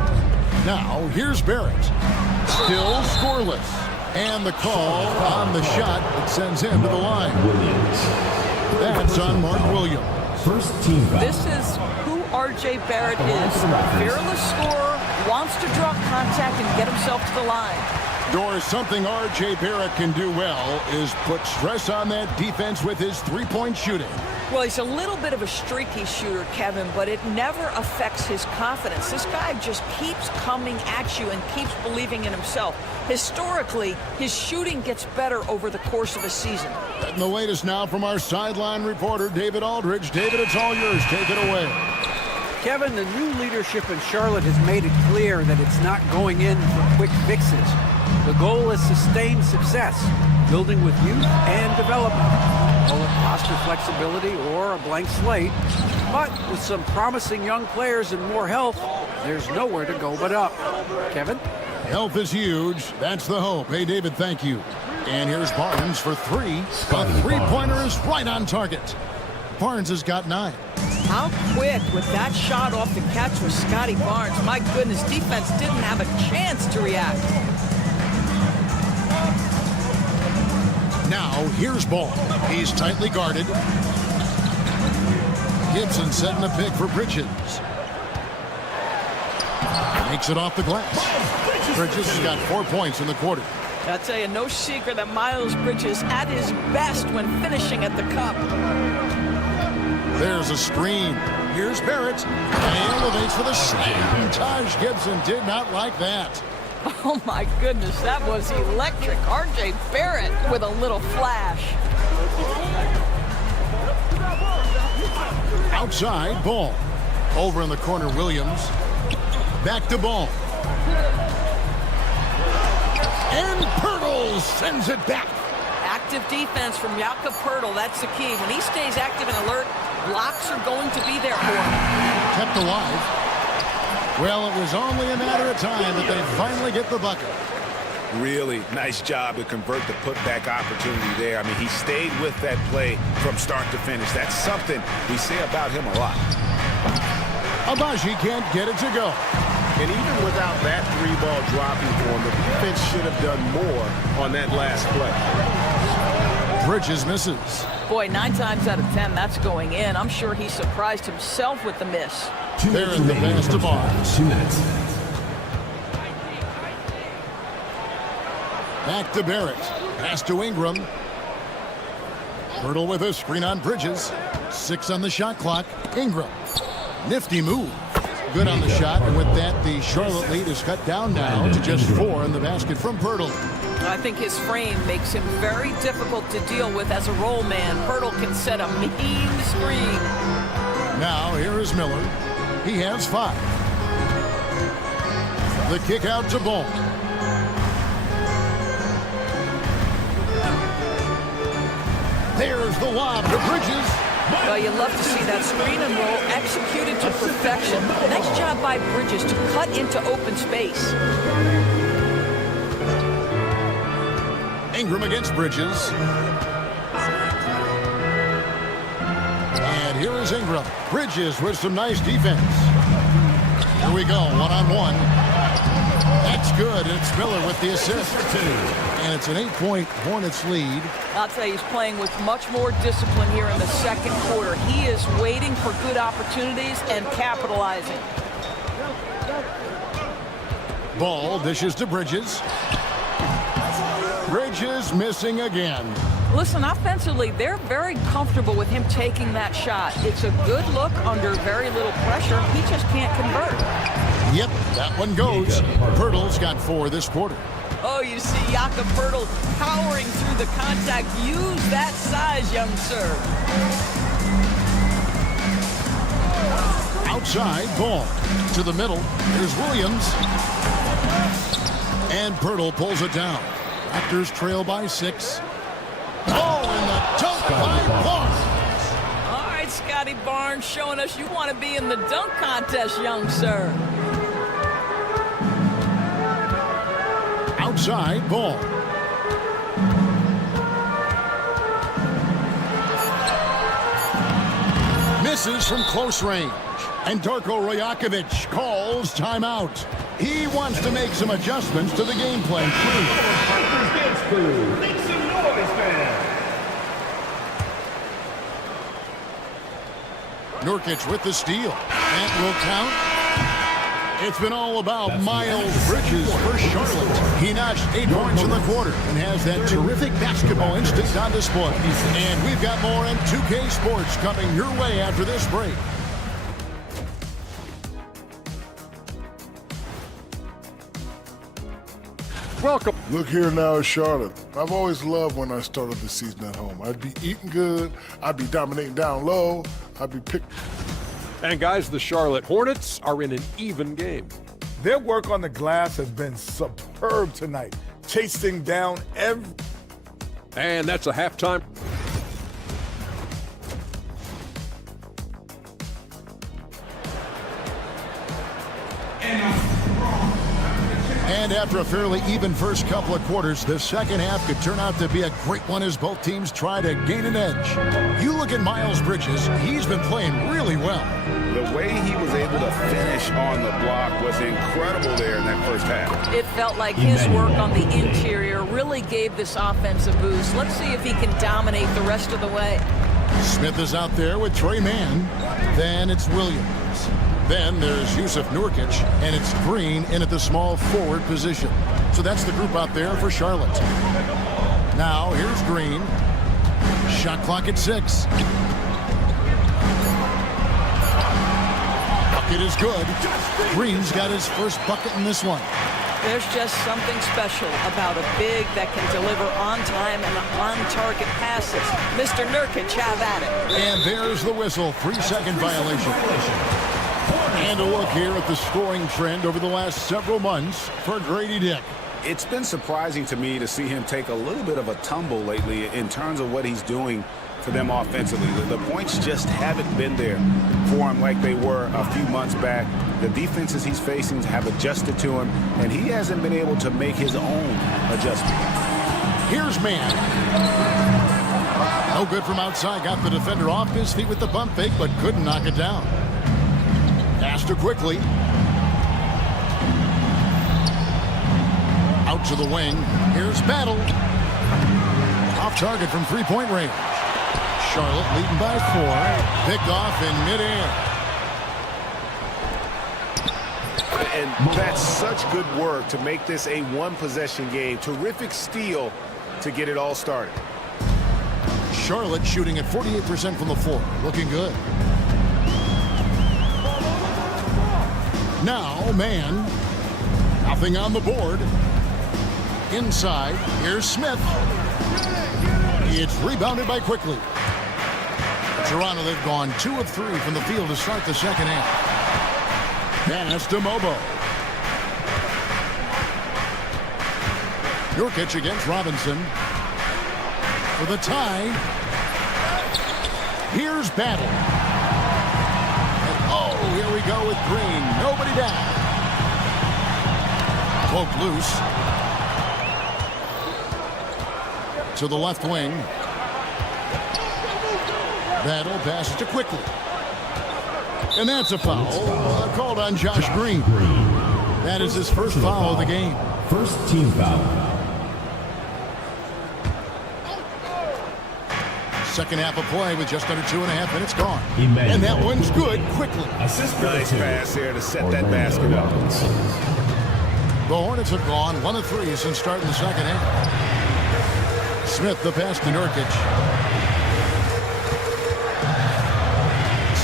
Now, here's Barrett. Still scoreless. And the call on the shot that sends him to the line. That's on Mark Williams. First team foul. This is who R.J. Barrett is. Fearless scorer, wants to draw contact and get himself to the line. Doris, something R.J. Barrett can do well is put stress on that defense with his three-point shooting. Well, he's a little bit of a streaky shooter, Kevin, but it never affects his confidence. This guy just keeps coming at you and keeps believing in himself. Historically, his shooting gets better over the course of a season. And the latest now from our sideline reporter, David Aldridge. David, it's all yours. Take it away. Kevin, the new leadership in Charlotte has made it clear that it's not going in for quick fixes. The goal is sustained success, building with youth and development. Call it roster flexibility or a blank slate. But with some promising young players and more health, there's nowhere to go but up. Kevin? Health is huge. That's the hope. Hey, David, thank you. And here's Barnes for 3. A three-pointer is right on target. Barnes has got 9. How quick with that shot off the catch was Scotty Barnes. My goodness, defense didn't have a chance to react. Now, here's Ball. He's tightly guarded. Gibson setting a pick for Bridges. Makes it off the glass. Bridges has got 4 points in the quarter. I'll tell you, no secret that Miles Bridges at his best when finishing at the cup. There's a screen. Here's Barrett. And he elevates for the slam. Taj Gibson did not like that. Oh, my goodness, that was electric. R.J. Barrett with a little flash. Outside, Ball. Over in the corner, Williams. Back to Ball. And Pirtle sends it back. Active defense from Jakob Pirtle. That's the key. When he stays active and alert, blocks are going to be there for him. Kept alive. Well, it was only a matter of time that they finally get the bucket. Really nice job to convert the putback opportunity there. I mean, he stayed with that play from start to finish. That's something we say about him a lot. Abaji can't get it to go. And even without that three-ball dropping for him, the defense should have done more on that last play. Bridges misses. Boy, 9 times out of 10, that's going in. I'm sure he surprised himself with the miss. There's the pass to Barnes. 2 minutes. Back to Barrett. Pass to Ingram. Pirtle with a screen on Bridges. 6 on the shot clock. Ingram. Nifty move. Good on the shot, and with that, the Charlotte lead is cut down now to just 4 in the basket from Pirtle. I think his frame makes him very difficult to deal with as a roll man. Pirtle can set a mean screen. Now, here is Miller. He has 5. The kick out to Ball. There's the lob to Bridges. Well, you love to see that screen and roll executed to perfection. Nice job by Bridges to cut into open space. Ingram against Bridges. And here is Ingram. Bridges with some nice defense. Here we go, one-on-one. That's good. It's Miller with the assist. And it's an 8-point Hornets lead. I'll tell you, he's playing with much more discipline here in the second quarter. He is waiting for good opportunities and capitalizing. Ball dishes to Bridges. Bridges missing again. Listen, offensively, they're very comfortable with him taking that shot. It's a good look under very little pressure. He just can't convert. Yep, that one goes. Pirtle's got 4 this quarter. Oh, you see Jakob Pirtle powering through the contact. Use that size, young sir. Outside, Ball. To the middle. Here's Williams. And Pirtle pulls it down. Raptors trail by 6. Oh, and the dunk by Barnes. All right, Scotty Barnes showing us you want to be in the dunk contest, young sir. Outside, Ball. Misses from close range. And Darko Rajakovic calls timeout. He wants to make some adjustments to the game plan. Make some noise, man. Nurkic with the steal. That will count. It's been all about Miles Bridges for Charlotte. He notched 8 points in the quarter and has that terrific basketball instinct on display. And we've got more in 2K Sports coming your way after this break. Welcome. Look here now, Charlotte. I've always loved when I started the season at home. I'd be eating good. I'd be dominating down low. I'd be picked. And guys, the Charlotte Hornets are in an even game. Their work on the glass has been superb tonight, chasing down every... And that's a halftime. And after a fairly even first couple of quarters, the second half could turn out to be a great one as both teams try to gain an edge. You look at Miles Bridges, he's been playing really well. The way he was able to finish on the block was incredible there in that first half. It felt like his work on the interior really gave this offense a boost. Let's see if he can dominate the rest of the way. Smith is out there with Trey Mann. Then it's Williams. Then there's Yusuf Nurkic, and it's Green in at the small forward position. So that's the group out there for Charlotte. Now here's Green. Shot clock at 6. Bucket is good. Green's got his first bucket in this one. There's just something special about a big that can deliver on time and on-target passes. Mr. Nurkic, have at it. And there's the whistle. 3-second violation. And a look here at the scoring trend over the last several months for Grady Dick. It's been surprising to me to see him take a little bit of a tumble lately in terms of what he's doing for them offensively. The points just haven't been there for him like they were a few months back. The defenses he's facing have adjusted to him, and he hasn't been able to make his own adjustment. Here's man. No good from outside. Got the defender off his feet with the bump fake, but couldn't knock it down. Pass to quickly. Out to the wing. Here's Battle. Off target from three-point range. Charlotte leading by 4. Picked off in midair. And that's such good work to make this a one-possession game. Terrific steal to get it all started. Charlotte shooting at 48% from the floor. Looking good. Now, man. Nothing on the board. Inside. Here's Smith. It's rebounded by Quickly. Toronto, they've gone 2 of 3 from the field to start the second half. Pass to Mobo. Nurkic against Robinson. For the tie. Here's Battle. And oh, here we go with Green. Nobody down. Poke loose. To the left wing. Battle passes to Quickly. And that's a foul. Called on Josh Green. That is his first foul of the game. First team foul. Second half of play with just under 2.5 minutes gone. Emmanuel. And that one's good quickly. Assist Nice pass there to set that basket up. The Hornets have gone 1 of 3 since starting the second half. Smith the pass to Nurkic.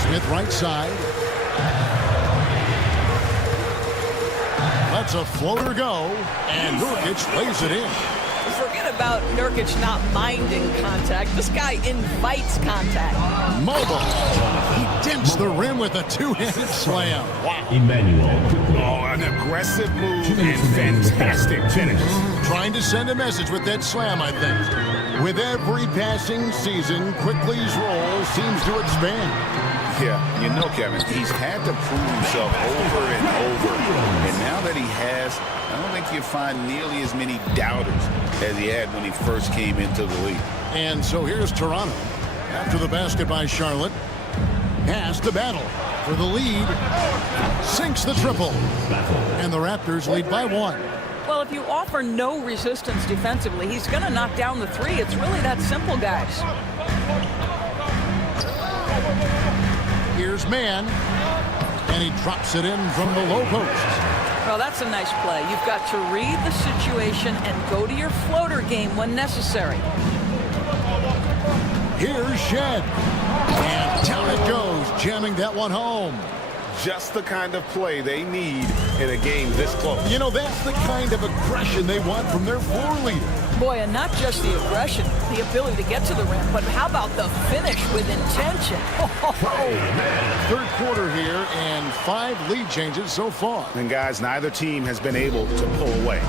Smith right side. Lets a floater go, and Nurkic lays it in. Forget about Nurkic not minding contact. This guy invites contact. Mobile. He dents the rim with a two-handed slam. Wow. Emmanuel. Oh, an aggressive move and fantastic finish. Trying to send a message with that slam, I think. With every passing season, Quickly's role seems to expand. Yeah, you know, Kevin, he's had to prove himself over and over. And now that he has, I don't think you find nearly as many doubters as he had when he first came into the league. And so here's Toronto. After the basket by Charlotte. Has to Battle for the lead. Sinks the triple. And the Raptors lead by 1. Well, if you offer no resistance defensively, he's going to knock down the 3. It's really that simple, guys. Here's man. And he drops it in from the low post. Well, that's a nice play. You've got to read the situation and go to your floater game when necessary. Here's Shed. And down it goes, jamming that one home. Just the kind of play they need in a game this close. You know, that's the kind of aggression they want from their floor leader. Boy, and not just the aggression, the ability to get to the rim, but how about the finish with intention? Third quarter here and 5 lead changes so far. And guys, neither team has been able to pull away.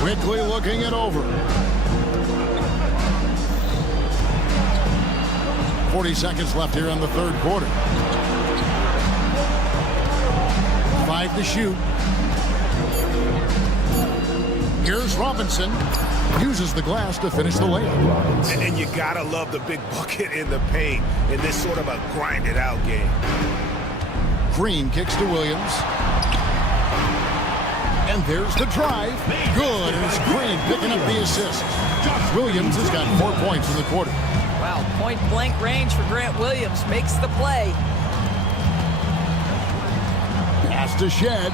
Quickly looking it over. 40 seconds left here in the third quarter. 5 to shoot. Here's Robinson. Uses the glass to finish the layup. And you gotta love the big bucket in the paint in this sort of a grinded out game. Green kicks to Williams. And there's the drive. Good. And it's Green picking up the assist. Williams has got 4 points in the quarter. Wow, point-blank range for Grant Williams. Makes the play. Pass to Shed.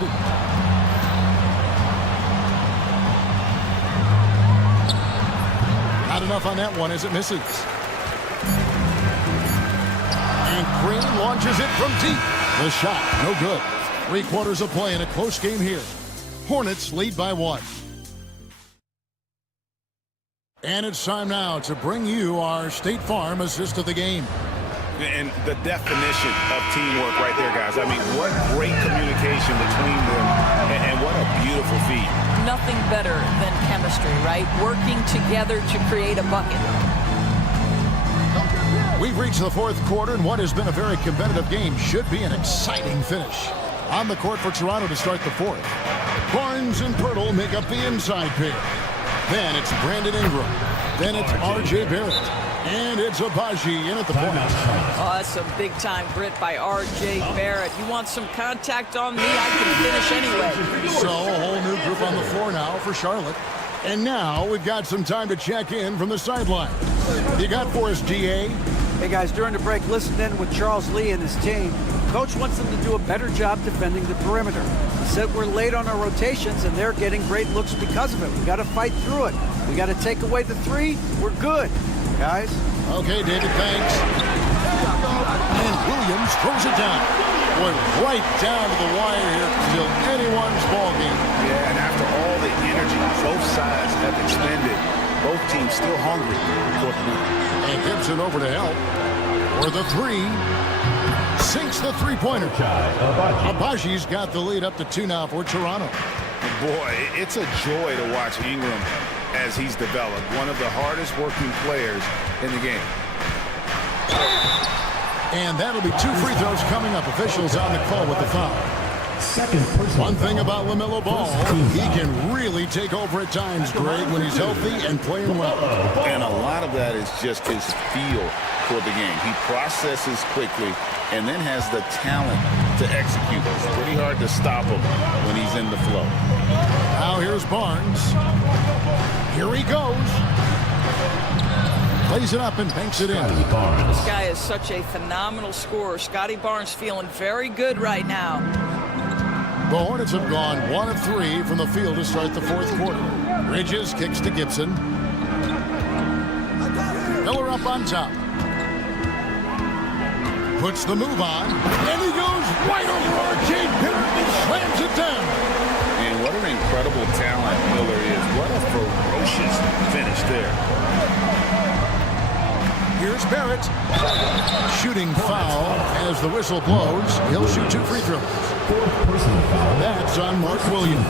Not enough on that one as it misses. And Green launches it from deep. The shot, no good. 3/4 of play in a close game here. Hornets lead by 1. And it's time now to bring you our State Farm assist of the game. And the definition of teamwork right there, guys. I mean, what great communication between them, and what a beautiful feat. Nothing better than chemistry, right? Working together to create a bucket. We've reached the 4th quarter, and what has been a very competitive game should be an exciting finish. On the court for Toronto to start the 4th. Barnes and Pirtle make up the inside pair. Then it's Brandon Ingram. Then it's R.J. Barrett. And it's Abaji in at the point. Oh, that's some big-time grit by R.J. Barrett. You want some contact on me? I can finish anyway. So a whole new group on the floor now for Charlotte. And now we've got some time to check in from the sideline. You got for us, DA? Hey, guys, during the break, listen in with Charles Lee and his team. Coach wants them to do a better job defending the perimeter. He said we're late on our rotations, and they're getting great looks because of it. We got to fight through it. We got to take away the 3. We're good, guys. Okay, David, thanks. And Williams throws it down. Boy, right down to the wire here. Still anyone's ball game. Yeah, and after all the energy both sides have expended, both teams still hungry for the win. And Gibson over to help. For the 3. Sinks the three-pointer. Abaji's got the lead up to 2 now for Toronto. Boy, it's a joy to watch Ingram as he's developed. One of the hardest working players in the game. And that'll be 2 free throws coming up. Officials on the call with the foul. One thing about LaMelo Ball, he can really take over at times, Greg, when he's healthy and playing well. And a lot of that is just his feel for the game. He processes quickly and then has the talent to execute. It's pretty hard to stop him when he's in the flow. Now here's Barnes. Here he goes. Plays it up and banks it in. This guy is such a phenomenal scorer. Scotty Barnes feeling very good right now. The Hornets have gone 1 of 3 from the field to start the 4th quarter. Bridges kicks to Gibson. Miller up on top. Puts the move on. And he goes right over R.J. Barrett and slams it down. And what an incredible talent Miller is. What a ferocious finish there. Here's Barrett. Shooting foul as the whistle blows. He'll shoot 2 free throws. That's on Mark Williams.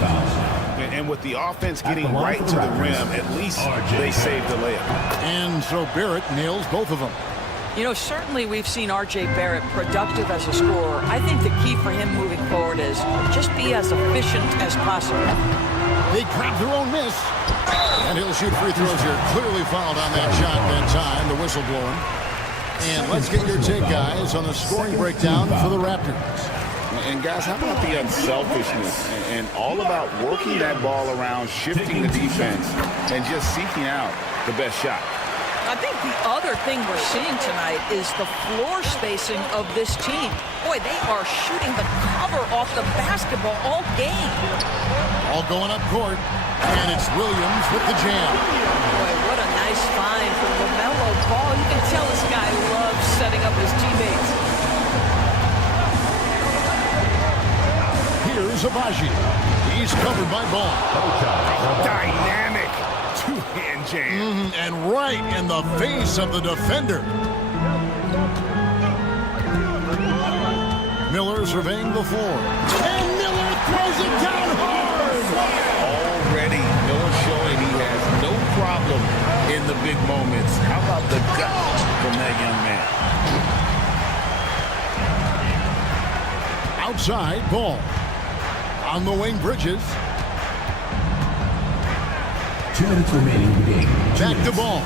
And with the offense getting right to the rim, at least they saved the layup. And so Barrett nails both of them. You know, certainly we've seen R.J. Barrett productive as a scorer. I think the key for him moving forward is just be as efficient as possible. They grab their own miss. And he'll shoot free throws here. Clearly fouled on that shot that time, the whistle blowing. And let's get your take, guys, on the scoring breakdown for the Raptors. And guys, how about the unselfishness and all about working that ball around, shifting the defense, and just seeking out the best shot. I think the other thing we're seeing tonight is the floor spacing of this team. Boy, they are shooting the cover off the basketball all game. All going up court, and it's Williams with the jam. Boy, what a nice find from LaMelo Ball. You can tell this guy loves setting up his teammates. Here's Abaji. He's covered by Ball. Dynamic two-hand jam. And right in the face of the defender. Miller surveying the floor. And Miller throws it down hard. Already, Miller showing he has no problem in the big moments. How about the gut from that young man? Outside, Ball. On the wing, Bridges. 2 minutes remaining in the game. Back to Ball.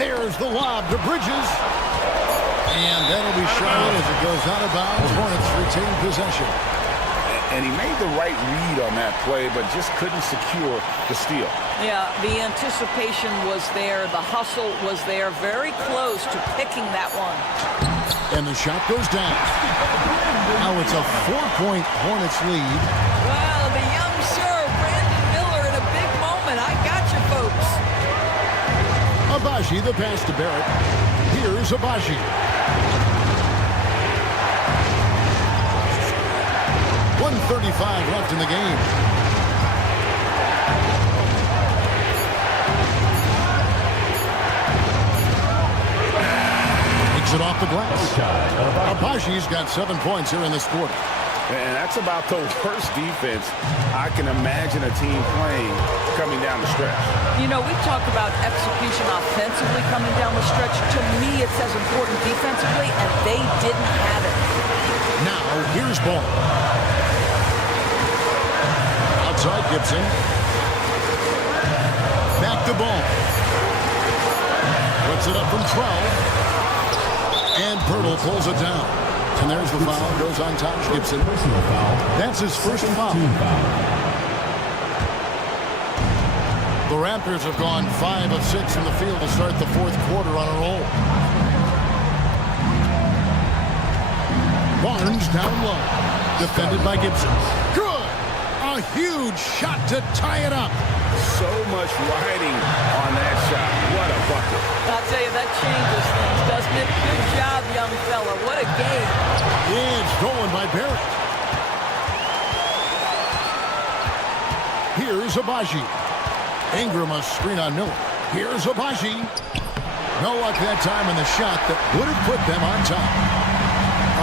There's the lob to Bridges. And that'll be Charlotte as it goes out of bounds. Hornets retain possession. And he made the right read on that play, but just couldn't secure the steal. Yeah, the anticipation was there. The hustle was there. Very close to picking that one. And the shot goes down. Now it's a 4-point Hornets lead. Well, the young sir, Brandon Miller, in a big moment. I got you, folks. Abaji, the pass to Barrett. Here's Abaji. 2:35 left in the game. Takes it off the glass. Abaji's got 7 points here in this quarter. And that's about the worst defense I can imagine a team playing coming down the stretch. You know, we talked about execution offensively coming down the stretch. To me, it's as important defensively, and they didn't have it. Now, here's ball. Outside Gibson. Back to ball. Puts it up from 12. And Pirtle pulls it down. And there's the foul. Goes on Taj Gibson. That's his first foul. The Raptors have gone 5 of 6 in the field to start the fourth quarter on a roll. Barnes down low. Defended by Gibson. Good! A huge shot to tie it up. So much riding on that shot. What a bucket. I'll tell you, that changes things, doesn't it? Good job, young fella. What a game. Yeah, it's stolen by Barrett. Here's Abaji. Ingram a screen on Miller. Here's Abaji. No luck that time in the shot that would have put them on top.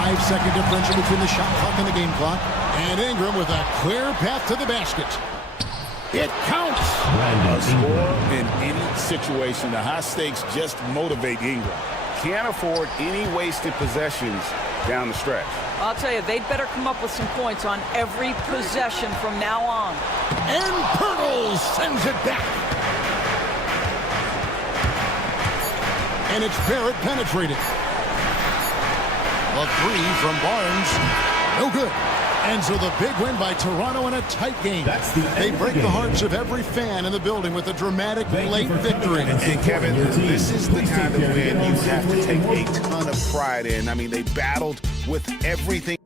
5-second differential between the shot clock and the game clock. And Ingram with a clear path to the basket. It counts. A score in any situation. The high stakes just motivate Ingram. Can't afford any wasted possessions down the stretch. I'll tell you, they'd better come up with some points on every possession from now on. And Pirtle sends it back. And it's Barrett penetrating. A 3 from Barnes. No good. And so the big win by Toronto in a tight game. They break the hearts of every fan in the building with a dramatic late victory. And Kevin, this is the kind of win you have to take a ton of pride in. I mean, they battled with everything.